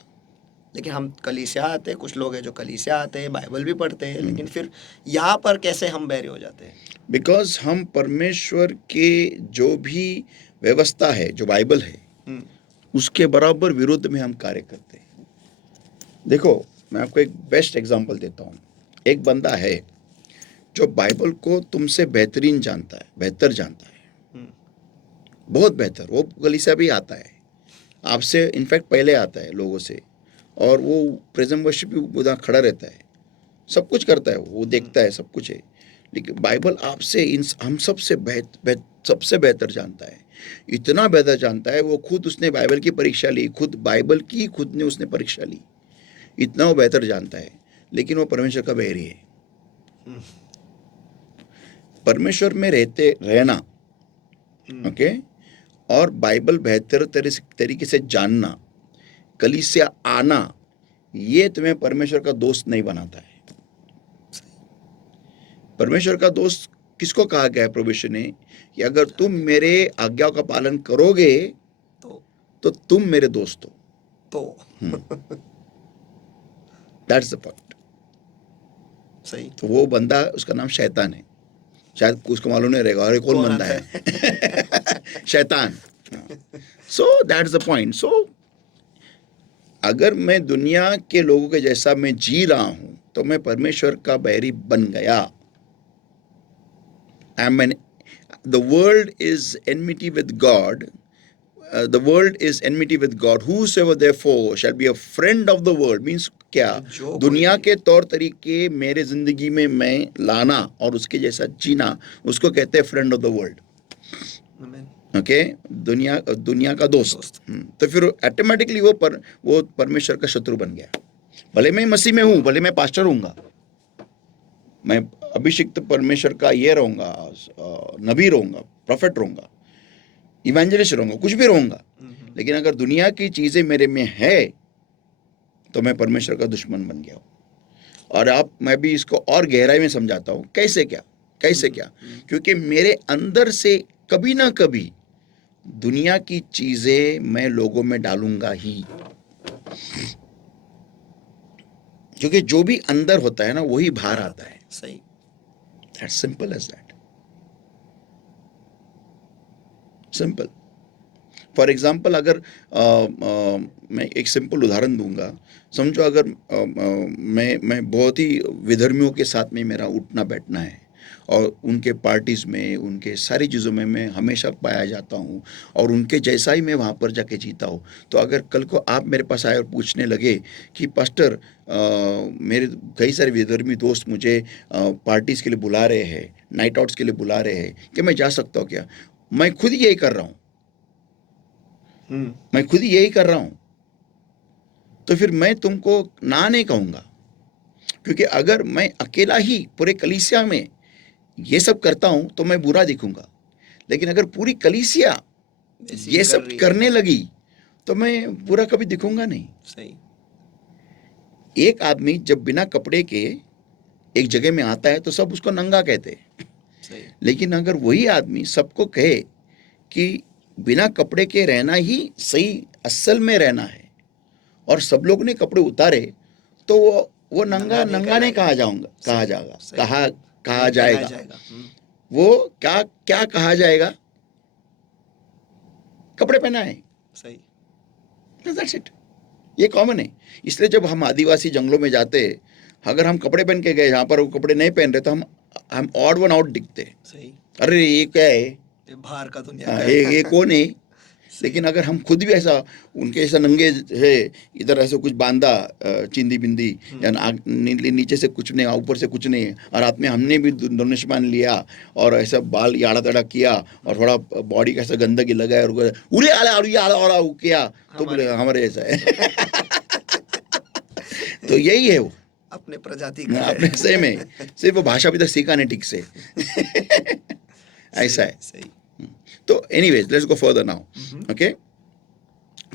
लेकिन हम कलीसिया आते हैं, कुछ लोग हैं जो कलीसिया आते हैं, बाइबल भी पढ़ते हैं, लेकिन फिर यहाँ पर कैसे हम बैरी हो जाते हैं? बिकॉज हम परमेश्वर के जो भी व्यवस्था है, जो बाइबल है, उसके बराबर विरुद्ध में हम कार्य करते हैं. देखो, मैं आपको एक बेस्ट एग्जांपल देता हूँ. एक बंदा है जो बाइबल को तुमसे बेहतरीन जानता है, बेहतर जानता है, बहुत बेहतर. वो कलीसिया भी आता है, आपसे इनफैक्ट पहले आता है लोगों से, और वो प्रेजेंट वर्शिप भी उधर खड़ा रहता है, सब कुछ करता है, वो देखता है, सब कुछ है. लेकिन बाइबल आपसे हम सबसे सबसे बेहतर जानता है. इतना बेहतर जानता है, वो खुद उसने बाइबल की परीक्षा ली, खुद बाइबल की खुद ने उसने परीक्षा ली, इतना वो बेहतर जानता है, लेकिन वो परमेश्वर का बैरी है. परमेश्वर में रहना, ओके, और बाइबल बेहतर तरीके से जानना, कलीसिया आना, ये तुम्हें परमेश्वर का दोस्त नहीं बनाता है. परमेश्वर का दोस्त किसको कहा गया है प्रभु ने? कि अगर तुम मेरे आज्ञाओं का पालन करोगे तो तुम मेरे दोस्त हो. तो दैट्स द पॉइंट. सही. तो वो बंदा, उसका नाम शैतान है. शायद उसको मालूम नहीं रहेगा अरे कौन बंदा है. शैतान. So that's the point. So अगर मैं दुनिया के लोगों के जैसा मैं जी रहा हूं तो मैं परमेश्वर का बैरी बन गया. The world is enmity with God. The world is enmity with God. Whosoever therefore shall be a friend of the world means क्या? दुनिया के तौर तरीके मेरे जिंदगी में मैं लाना और उसके जैसा जीना, उसको कहते हैं friend of the world. Okay, दुनिया का दोस्त. तो फिर ऑटोमेटिकली वो परमेश्वर का शत्रु बन गया. भले मैं मसीह में हूं, भले मैं पास्टर हूंगा, मैं अभिषिक्त परमेश्वर का ये रहूंगा, नबी रहूंगा, प्रोफेट रहूंगा, इवेंजलिस्ट रहूंगा, कुछ भी रहूंगा, लेकिन अगर दुनिया की चीजें मेरे में है तो मैं परमेश्वर का दुश्मन बन गया हूं। और अब मैं भी इसको और गहराई में समझाता हूं, कैसे क्या, कैसे क्या, क्योंकि मेरे अंदर से कभी ना कभी दुनिया की चीजें मैं लोगों में डालूंगा ही, क्योंकि जो भी अंदर होता है ना वही बाहर आता है। सही। That's simple as that, simple. For example, अगर मैं एक सिंपल उदाहरण दूंगा, समझो अगर मैं बहुत ही विधर्मियों के साथ में मेरा उठना बैठना है और उनके पार्टीज़ में, उनके सारी चीज़ों में मैं हमेशा पाया जाता हूँ और उनके जैसा ही मैं वहाँ पर जाके जीता हूँ, तो अगर कल को आप मेरे पास आए और पूछने लगे कि पास्टर मेरे कई सारे विधर्मी दोस्त मुझे पार्टीज़ के लिए बुला रहे हैं, नाइट आउट्स के लिए बुला रहे हैं, कि मैं जा सकता हूँ क्या? मैं खुद यही कर रहा हूँ, मैं खुद यही कर रहा हूं, तो फिर मैं तुमको ना नहीं कहूंगा, क्योंकि अगर मैं अकेला ही पूरे कलीसिया में ये सब करता हूं तो मैं बुरा दिखूंगा, लेकिन अगर पूरी कलीसिया ये सब करने लगी तो मैं बुरा कभी दिखूंगा नहीं। सही। एक आदमी जब बिना कपड़े के एक जगह में आता है तो सब उसको नंगा कहते हैं, सही। लेकिन अगर वही आदमी सबको कहे कि बिना कपड़े के रहना ही सही असल में रहना है और सब लोग ने कपड़े उतारे, तो वो नंगा नंगा नहीं कहा जाएगा, वो क्या क्या कहा जाएगा? कपड़े पहना है। सही। That's it. ये कॉमन है। इसलिए जब हम आदिवासी जंगलों में जाते, अगर हम कपड़े पहन के गए, यहाँ पर वो कपड़े नहीं पहन रहे, तो हम ऑड वन आउट दिखते। सही। अरे ये क्या है, ये बाहर का दुनिया का ये कौन है? लेकिन अगर हम खुद भी ऐसा उनके ऐसा नंगे है, इधर ऐसे कुछ बांधा चिंदी बिंदी या नीचे से कुछ नहीं, ऊपर से कुछ नहीं, और रात में हमने भी धनुष्मान लिया और ऐसा बाल याड़ा तड़ा किया और थोड़ा बॉडी का ऐसा गंदगी लगाया और उड़े आला किया, तो बोले हमारे ऐसा है। तो यही है वो अपने प्रजाति का, अपने से में सिर्फ वो भाषा भी तक सीखा नहीं ठीक से। ऐसा है। सही। तो anyways let's go further now, okay.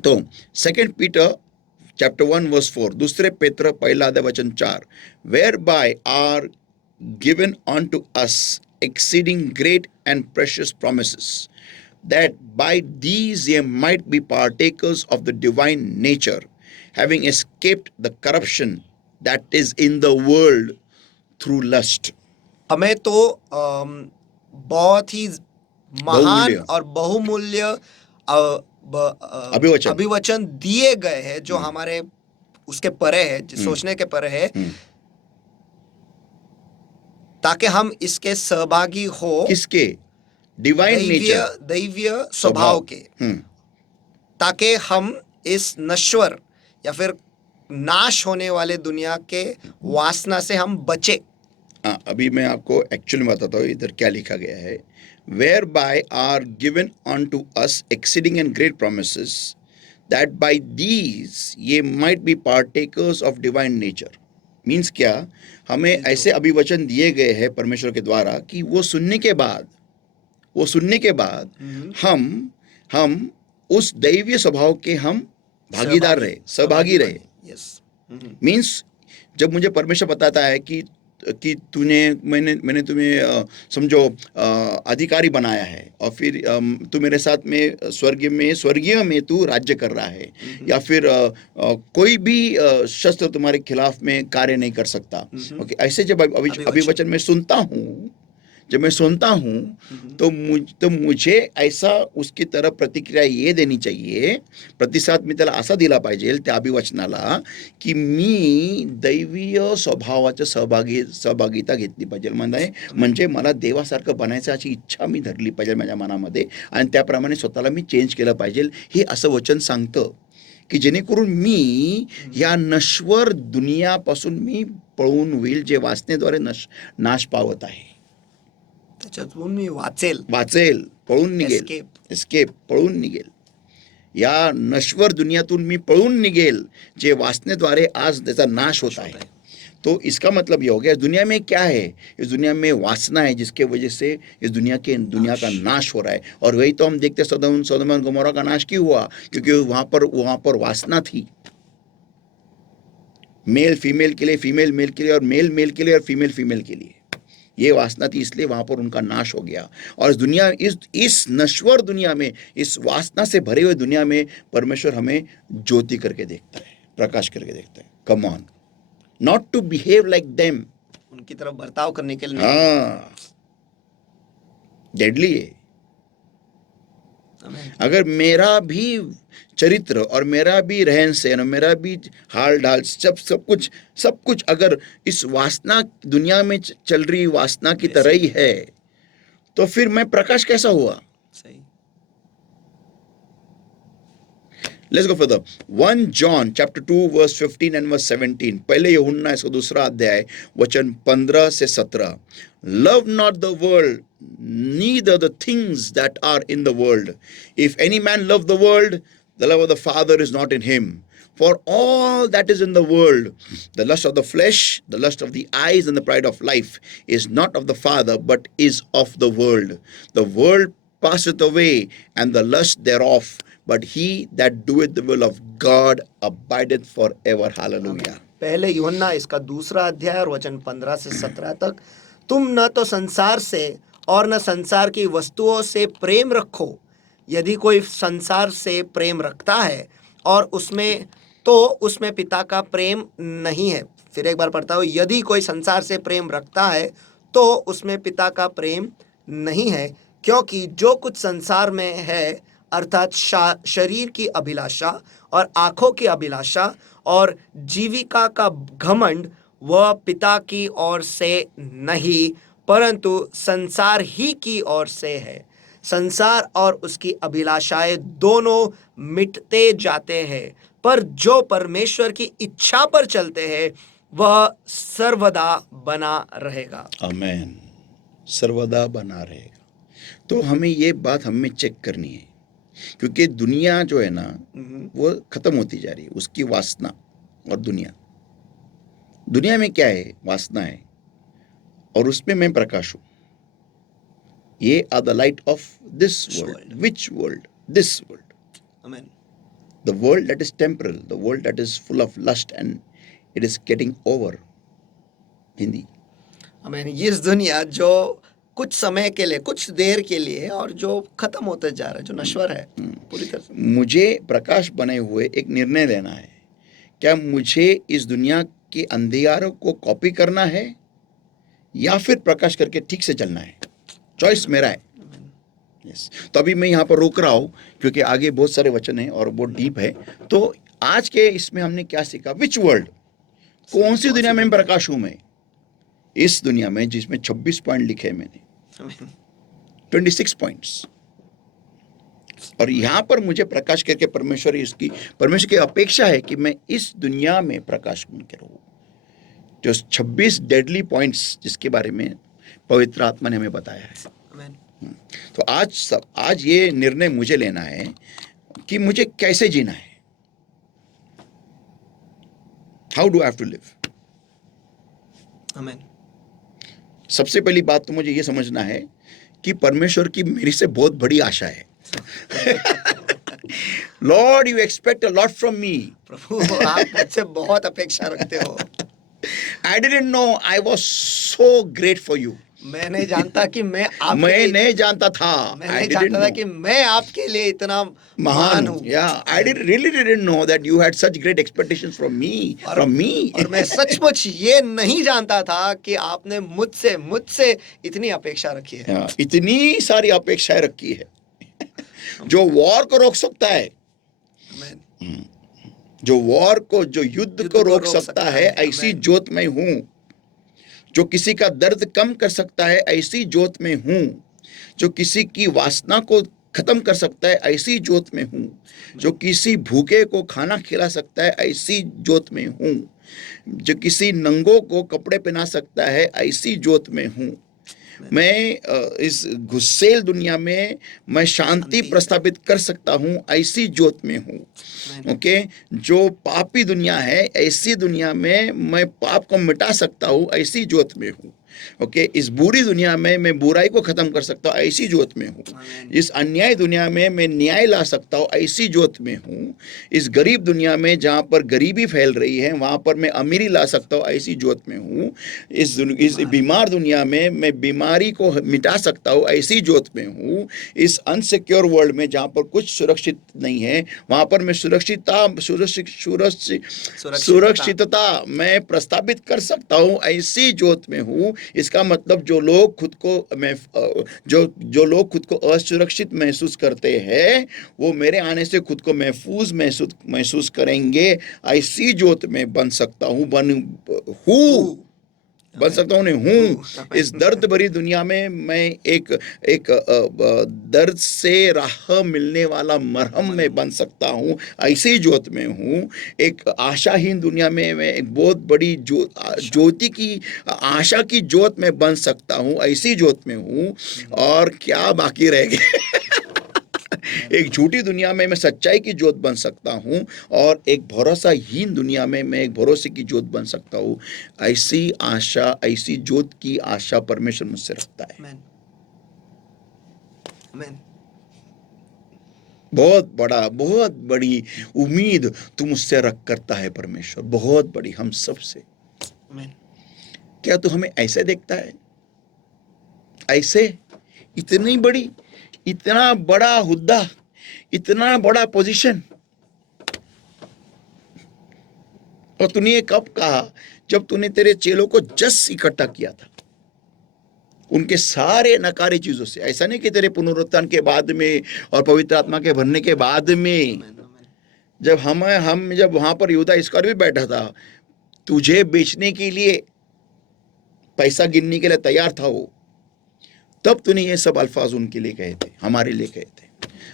तो 2 पीटर चैप्टर 1 वर्स 4, दूसरे पेत्र पहला अध्याय वचन 4, whereby are given unto us exceeding great and precious promises, that by these ye might be partakers of the divine nature, having escaped the corruption that is in the world through lust. हमें तो बहुत ही महान और बहुमूल्य अभिवचन दिए गए हैं जो हमारे उसके परे है, सोचने के परे है, ताकि हम इसके सहभागी हो। किसके? डिवाइन नेचर, दैवीय स्वभाव के, ताकि हम इस नश्वर या फिर नाश होने वाले दुनिया के वासना से हम बचे। अभी मैं आपको एक्चुअली बताता हूँ इधर क्या लिखा गया है। whereby are given unto us exceeding and great promises, that by these ye might be partakers of divine nature. Means क्या? हमें ऐसे अभिवचन दिए गए हैं परमेश्वर के द्वारा कि वो सुनने के बाद हम उस दैवीय स्वभाव के हम भागीदार रहे, सहभागी रहे। मीन्स जब मुझे परमेश्वर बताता है कि मैंने तुम्हें समझो अधिकारी बनाया है और फिर तू मेरे साथ में स्वर्गीय में तू राज्य कर रहा है, या फिर कोई भी शस्त्र तुम्हारे खिलाफ में कार्य नहीं कर सकता। ओके, ऐसे जब अभिवचन में सुनता हूँ, जब मैं सुनता हूँ तो मुझे ऐसा उसकी तरफ प्रतिक्रिया ये देनी चाहिए, प्रतिसाद मी त्याला असा दिला पाहिजे त्या अभिवचनाला की मी दैवीय स्वभावाचं सहभागिता घेतली पाहिजे, म्हणजे मला देवासारखं बनायचं अशी इच्छा मी धरली पाहिजे माझ्या मनामध्ये आणि त्याप्रमाणे स्वतःला मी चेंज केलं पाहिजे, हे असं वचन सांगतं की जेणेकरून मी या नश्वर दुनियापासून मी पळून होईल, जे वासनेद्वारे नाश पावत आहे, त्याच्यातून मी वाचेल, पळून निघेल, एस्केप पळून निघेल, या नश्वर दुनियातून मी पळून निघेल जे वासनेद्वारे आज त्याचा नाश होत आहे। तो इसका मतलब ये हो गया, इस दुनिया में क्या है? इस दुनिया में वासना है, जिसके वजह से इस दुनिया का नाश हो रहा है। और वही तो हम देखते हैं, सदोम और गमोरा का नाश क्यों हुआ? क्योंकि वहां पर वासना थी। मेल फीमेल के लिए, फीमेल मेल के लिए, और मेल मेल के लिए, और फीमेल फीमेल के लिए। ये वासना थी, इसलिए वहां पर उनका नाश हो गया। और इस दुनिया, इस नश्वर दुनिया में, इस वासना से भरे हुए दुनिया में परमेश्वर हमें ज्योति करके देखता है, प्रकाश करके देखता है। Come on, not to behave like them, उनकी तरफ बर्ताव करने के लिए नहीं। हाँ, डेडली है। आमीन। अगर मेरा भी चरित्र और मेरा भी रहन सहन और मेरा भी हाल ढाल सब कुछ अगर इस वासना दुनिया में चल रही वासना की तरह ही है, तो फिर मैं प्रकाश कैसा हुआ? सही। Let's go further. 1 John chapter 2 verse 15 and verse 17. पहले यूहन्ना इसका दूसरा अध्याय वचन 15 से 17. Love not the world, neither the things that are in the world. If any man love the world, the love of the Father is not in him. For all that is in the world, the lust of the flesh, the lust of the eyes, and the pride of life, is not of the Father, but is of the world. The world passeth away, and the lust thereof, but he that doeth the will of God abideth forever. Hallelujah. पहले यूहन्ना इसका दूसरा अध्याय और वचन 15 से 17 तक, तुम न तो संसार से और न संसार की वस्तुओं से प्रेम रखो। यदि कोई संसार से प्रेम रखता है और उसमें पिता का प्रेम नहीं है। फिर एक बार पढ़ता हूँ, यदि कोई संसार से प्रेम रखता है तो उसमें पिता का प्रेम नहीं है, क्योंकि जो कुछ संसार में है, अर्थात शरीर की अभिलाषा और आंखों की अभिलाषा और जीविका का घमंड, वह पिता की ओर से नहीं परंतु संसार ही की ओर से है। संसार और उसकी अभिलाषाएं दोनों मिटते जाते हैं, पर जो परमेश्वर की इच्छा पर चलते हैं वह सर्वदा बना रहेगा। आमेन। सर्वदा बना रहेगा। तो हमें ये बात हमें चेक करनी है, क्योंकि दुनिया जो है ना वो खत्म होती जा रही है, उसकी वासना। और दुनिया में क्या है? वासना है, और उसमें मैं प्रकाश हूं। Ye are the light of this world. Which world? This world. Amen. The world that is temporal, the world that is full of lust and it is getting over. Hindi. Amen. इस दुनिया जो कुछ समय के लिए, कुछ देर के लिए, और जो खत्म होते जा रहा है, जो नश्वर है पूरी तरह से। मुझे प्रकाश बने हुए एक निर्णय लेना है। क्या मुझे इस दुनिया के अंधियारों को कॉपी करना है या फिर प्रकाश करके ठीक से चलना है? चॉइस मेरा है। यस। तो अभी मैं यहाँ पर रोक रहा हूँ, क्योंकि आगे बहुत सारे वचन हैं और बहुत डीप है। तो आज के इसमें हमने क्या सीखा? विच वर्ल्ड? कौन सी दुनिया में प्रकाश हूं मैं? इस दुनिया में जिसमें 26 पॉइंट लिखे हैं मैंने, 26 पॉइंट्स। और यहां पर मुझे प्रकाश करके परमेश्वर की अपेक्षा है कि मैं इस दुनिया में प्रकाश बन के रहूं। जो 26 डेडली पॉइंट्स जिसके बारे में पवित्र आत्मा ने हमें बताया है। तो आज ये निर्णय मुझे लेना है कि मुझे कैसे जीना है। How do I have to live? आमीन। सबसे पहली बात तो मुझे ये समझना है कि परमेश्वर की मेरी से बहुत बड़ी आशा है। Lord, you expect a lot from me. प्रभु, आप मुझसे बहुत अपेक्षा रखते हो। I didn't know I was so great for you. मैं नहीं जानता कि मैं नहीं जानता था। मैं नहीं जानता था कि मैं आपके लिए इतना महान हूँ। I really didn't know that you had such great expectations from me. और मैं सचमुच ये नहीं जानता था कि आपने मुझसे इतनी अपेक्षा रखी है। इतनी सारी अपेक्षाएं रखी है जो वॉर को रोक सकता है। जो युद्ध को रोक सकता है, ऐसी जोत में हूं। जो किसी का दर्द कम कर सकता है, ऐसी जोत में हूं। जो किसी की वासना को खत्म कर सकता है, ऐसी जोत में हूं। जो किसी भूखे को खाना खिला सकता है, ऐसी जोत में हूं। जो किसी नंगों को कपड़े पहना सकता है, ऐसी जोत में हूं। मैं इस गुस्सेल दुनिया में मैं शांति प्रस्तावित कर सकता हूँ, ऐसी जोत में हूँ। ओके, जो पापी दुनिया है ऐसी दुनिया में मैं पाप को मिटा सकता हूँ, ऐसी जोत में हूँ। ओके, इस बुरी दुनिया में मैं बुराई को खत्म कर सकता हूँ, ऐसी जोत में हूँ। इस अन्याय दुनिया में मैं न्याय ला सकता हूँ, ऐसी जोत में हूँ। इस गरीब दुनिया में जहाँ पर गरीबी फैल रही है वहाँ पर मैं अमीरी ला सकता हूँ, ऐसी जोत में हूँ। इस बीमार दुनिया में मैं बीमारी को मिटा सकता हूँ, ऐसी जोत में हूँ। इस अनसिक्योर वर्ल्ड में जहाँ पर कुछ सुरक्षित नहीं है वहाँ पर मैं सुरक्षितता मैं प्रस्तावित कर सकता हूँ, ऐसी जोत में हूँ। इसका मतलब जो लोग खुद को असुरक्षित महसूस करते हैं वो मेरे आने से खुद को महसूस करेंगे, ऐसी जोत में बन सकता हूँ, बन सकता हूँ, नहीं हूँ। इस दर्द भरी दुनिया में मैं एक दर्द से राह मिलने वाला मरहम में बन सकता हूँ, ऐसी जोत में हूँ। एक आशाहीन दुनिया में मैं एक बहुत बड़ी ज्योति की आशा की जोत में बन सकता हूँ, ऐसी जोत में हूँ। और क्या बाकी रह गया? एक झूठी दुनिया में मैं सच्चाई की जोत बन सकता हूँ, और एक भरोसाहीन दुनिया में मैं एक भरोसे की जोत बन सकता हूँ। ऐसी आशा, ऐसी जोत की आशा परमेश्वर मुझसे रखता है। आमेन, आमेन। बहुत बड़ी उम्मीद तुम मुझसे रख करता है परमेश्वर, बहुत बड़ी, हम सबसे। आमेन। क्या तू हमें ऐसे देखता है? ऐसे इतनी बड़ी, इतना बड़ा हुद्दा, इतना बड़ा पोजीशन। और तूने ये कब कहा? जब तूने तेरे चेलों को जस इकट्ठा किया था उनके सारे नकारे चीजों से। ऐसा नहीं कि तेरे पुनरुत्थान के बाद में और पवित्र आत्मा के भरने के बाद में, जब जब वहां पर यहूदा इस्करियोत भी बैठा था, तुझे बेचने के लिए, पैसा गिनने के लिए तैयार था वो, तब तूने ये सब अल्फाज उनके लिए कहे थे, हमारे लिए कहे थे।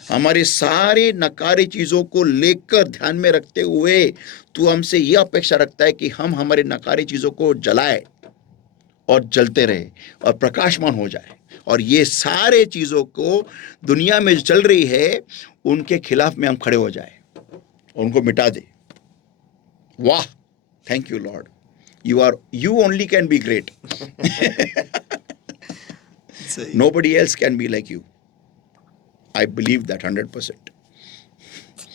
हमारे सारे नकारे चीजों को लेकर ध्यान में रखते हुए तू हमसे यह अपेक्षा रखता है कि हम हमारे नकारे चीजों को जलाए और जलते रहे और प्रकाशमान हो जाए, और ये सारे चीजों को दुनिया में जो चल रही है उनके खिलाफ में हम खड़े हो जाए और उनको मिटा दे। वाह, thank you Lord, you only can be great. Nobody else can be like you. I believe that 100%.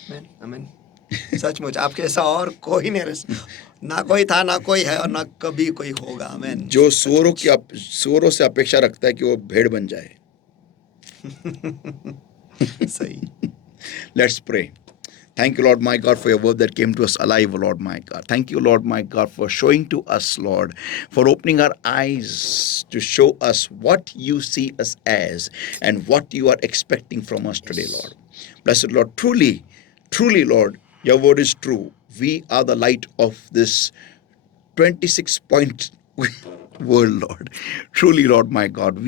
आमेन, आमेन। सचमुच आपके ऐसा और कोई नहीं, ना कोई था, ना कोई है, और ना कभी कोई होगा। आमेन। जो सूरों से अपेक्षा रखता है कि वो भेड़ बन जाए। सही। Let's pray. Thank you, Lord my God, for your word that came to us alive, Lord my God. Thank you, Lord my God, for showing to us, Lord, for opening our eyes to show us what you see us as and what you are expecting from us today, Lord. Blessed Lord, truly, Lord, your word is true. We are the light of this 26-point world, Lord. Truly, Lord my God,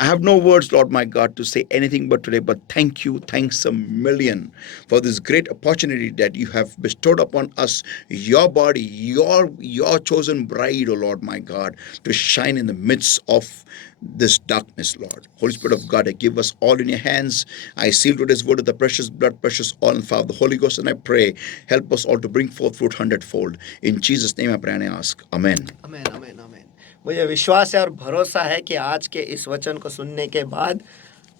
I have no words, Lord my God, to say anything but today, but thanks a million for this great opportunity that you have bestowed upon us, your body, your chosen bride, O Lord my God, to shine in the midst of this darkness, Lord. Holy Spirit of God, I give us all in your hands. I seal today's word with the precious blood, precious oil and fire of the Holy Ghost, and I pray, help us all to bring forth fruit 100-fold. In Jesus' name I pray and I ask. Amen. आमेन, आमेन, आमेन। मुझे विश्वास है और भरोसा है कि आज के इस वचन को सुनने के बाद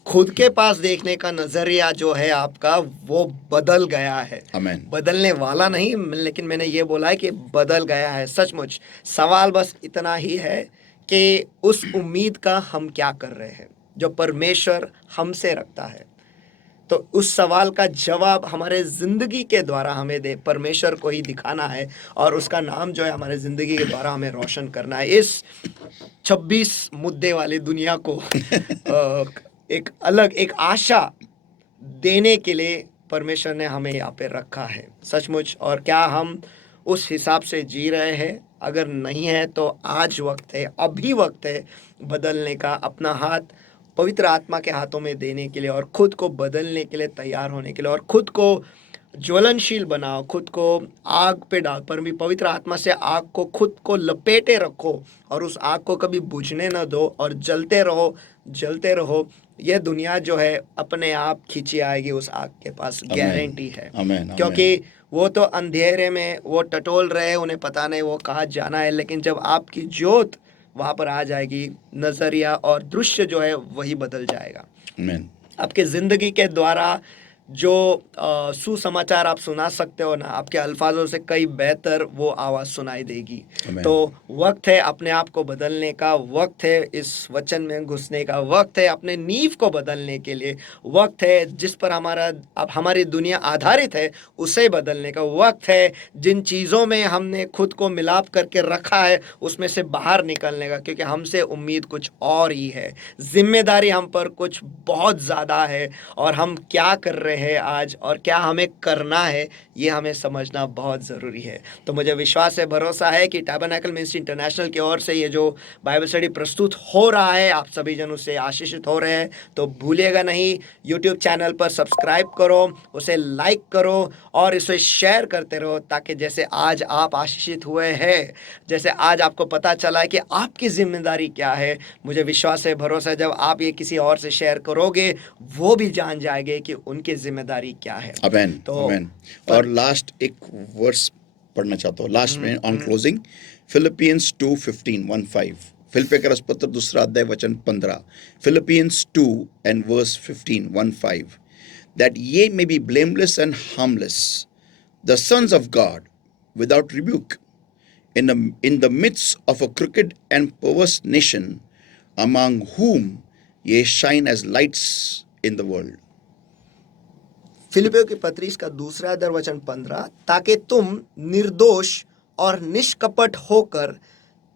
खुद के पास देखने का नजरिया जो है आपका वो बदल गया है। Amen. बदलने वाला नहीं, लेकिन मैंने ये बोला है कि बदल गया है। सचमुच सवाल बस इतना ही है कि उस उम्मीद का हम क्या कर रहे हैं जो परमेश्वर हमसे रखता है। तो उस सवाल का जवाब हमारे ज़िंदगी के द्वारा हमें परमेश्वर को ही दिखाना है, और उसका नाम जो है हमारे ज़िंदगी के द्वारा हमें रोशन करना है। इस 26 मुद्दे वाली दुनिया को एक अलग एक आशा देने के लिए परमेश्वर ने हमें यहाँ पे रखा है। सचमुच, और क्या हम उस हिसाब से जी रहे हैं? अगर नहीं है तो आज वक्त है, अभी वक्त है बदलने का, अपना हाथ पवित्र आत्मा के हाथों में देने के लिए और खुद को बदलने के लिए तैयार होने के लिए, और खुद को ज्वलनशील बनाओ, खुद को आग पे डाल, पर भी पवित्र आत्मा से आग को खुद को लपेटे रखो और उस आग को कभी बुझने न दो और जलते रहो, जलते रहो। ये दुनिया जो है अपने आप खींची आएगी उस आग के पास, आमेन गारंटी है। आमेन क्योंकि वो तो अंधेरे में वो टटोल रहे हैं, उन्हें पता नहीं वो कहाँ जाना है, लेकिन जब आपकी ज्योत वहाँ पर आ जाएगी, नजरिया और दृश्य जो है वही बदल जाएगा। आमेन आपके ज़िंदगी के द्वारा जो सुसमाचार आप सुना सकते हो ना, आपके अल्फाजों से कई बेहतर वो आवाज़ सुनाई देगी। आमेन तो वक्त है अपने आप को बदलने का, वक्त है इस वचन में घुसने का, वक्त है अपने नींव को बदलने के लिए, वक्त है जिस पर अब हमारी दुनिया आधारित है उसे बदलने का, वक्त है जिन चीज़ों में हमने खुद को मिलाप करके रखा है उसमें से बाहर निकलने का, क्योंकि हमसे उम्मीद कुछ और ही है, जिम्मेदारी हम पर कुछ बहुत ज़्यादा है, और हम क्या कर रहे हैं आज और क्या हमें करना है ये हमें समझना बहुत ज़रूरी है। तो मुझे विश्वास है, भरोसा है कि टैबरनेकल मिनिस्ट्री इंटरनेशनल की ओर से ये जो बाइबल स्टडी प्रस्तुत हो रहा है, आप सभी जन उससे आशीषित हो रहे हैं। तो भूलिएगा नहीं, यूट्यूब चैनल पर सब्सक्राइब करो, उसे लाइक करो और इसे शेयर करते रहो, ताकि जैसे आज आप आशीषित हुए हैं, जैसे आज आपको पता चला है कि आपकी जिम्मेदारी क्या है, मुझे विश्वास है, भरोसा है, जब आप ये किसी और से शेयर करोगे वो भी जान जाएंगे कि उनकी जिम्मेदारी क्या है। आमेन तो आमेन और लास्ट एक वर्स पढ़ना चाहता हूँ लास्ट में ऑन क्लोजिंग, फिलिपियंस 2:15 फिलिपियों का पत्र 2 अध्याय वचन 15, Philippians 2 and verse 15 that ye may be blameless and harmless, the sons of God, without rebuke, in the midst of a crooked and perverse nation, among whom ye shine as lights in the world. फिलिपियों की पत्री इसका 2 अध्याय वचन 15, ताकि तुम निर्दोष और निष्कपट होकर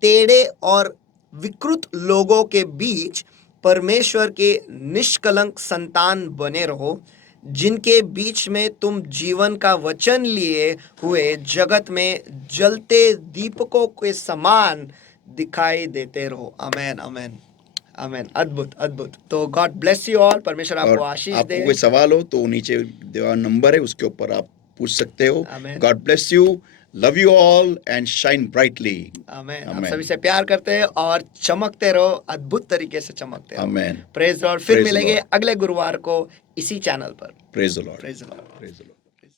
टेढ़े और विकृत लोगों के बीच परमेश्वर के निष्कलंक संतान बने रहो, जिनके बीच में तुम जीवन का वचन लिए हुए जगत में जलते दीपकों के समान दिखाई देते रहो। आमेन आमेन आमेन। अद्भुत अद्भुत। तो गॉड ब्लेस यू ऑल, परमेश्वर और आपको आशीष आपको दे। कोई सवाल हो तो नीचे देवा नंबर है, उसके ऊपर आप पूछ सकते हो। Amen. God bless you, love you all and shine brightly. Amen. आप आमेन। सभी से प्यार करते हैं और चमकते रहो, अद्भुत तरीके से चमकते रहो। आमेन। Praise Lord. फिर Praise the मिलेंगे Lord. अगले गुरुवार को इसी चैनल पर। Praise the Lord. Praise Lord. Praise the Lord.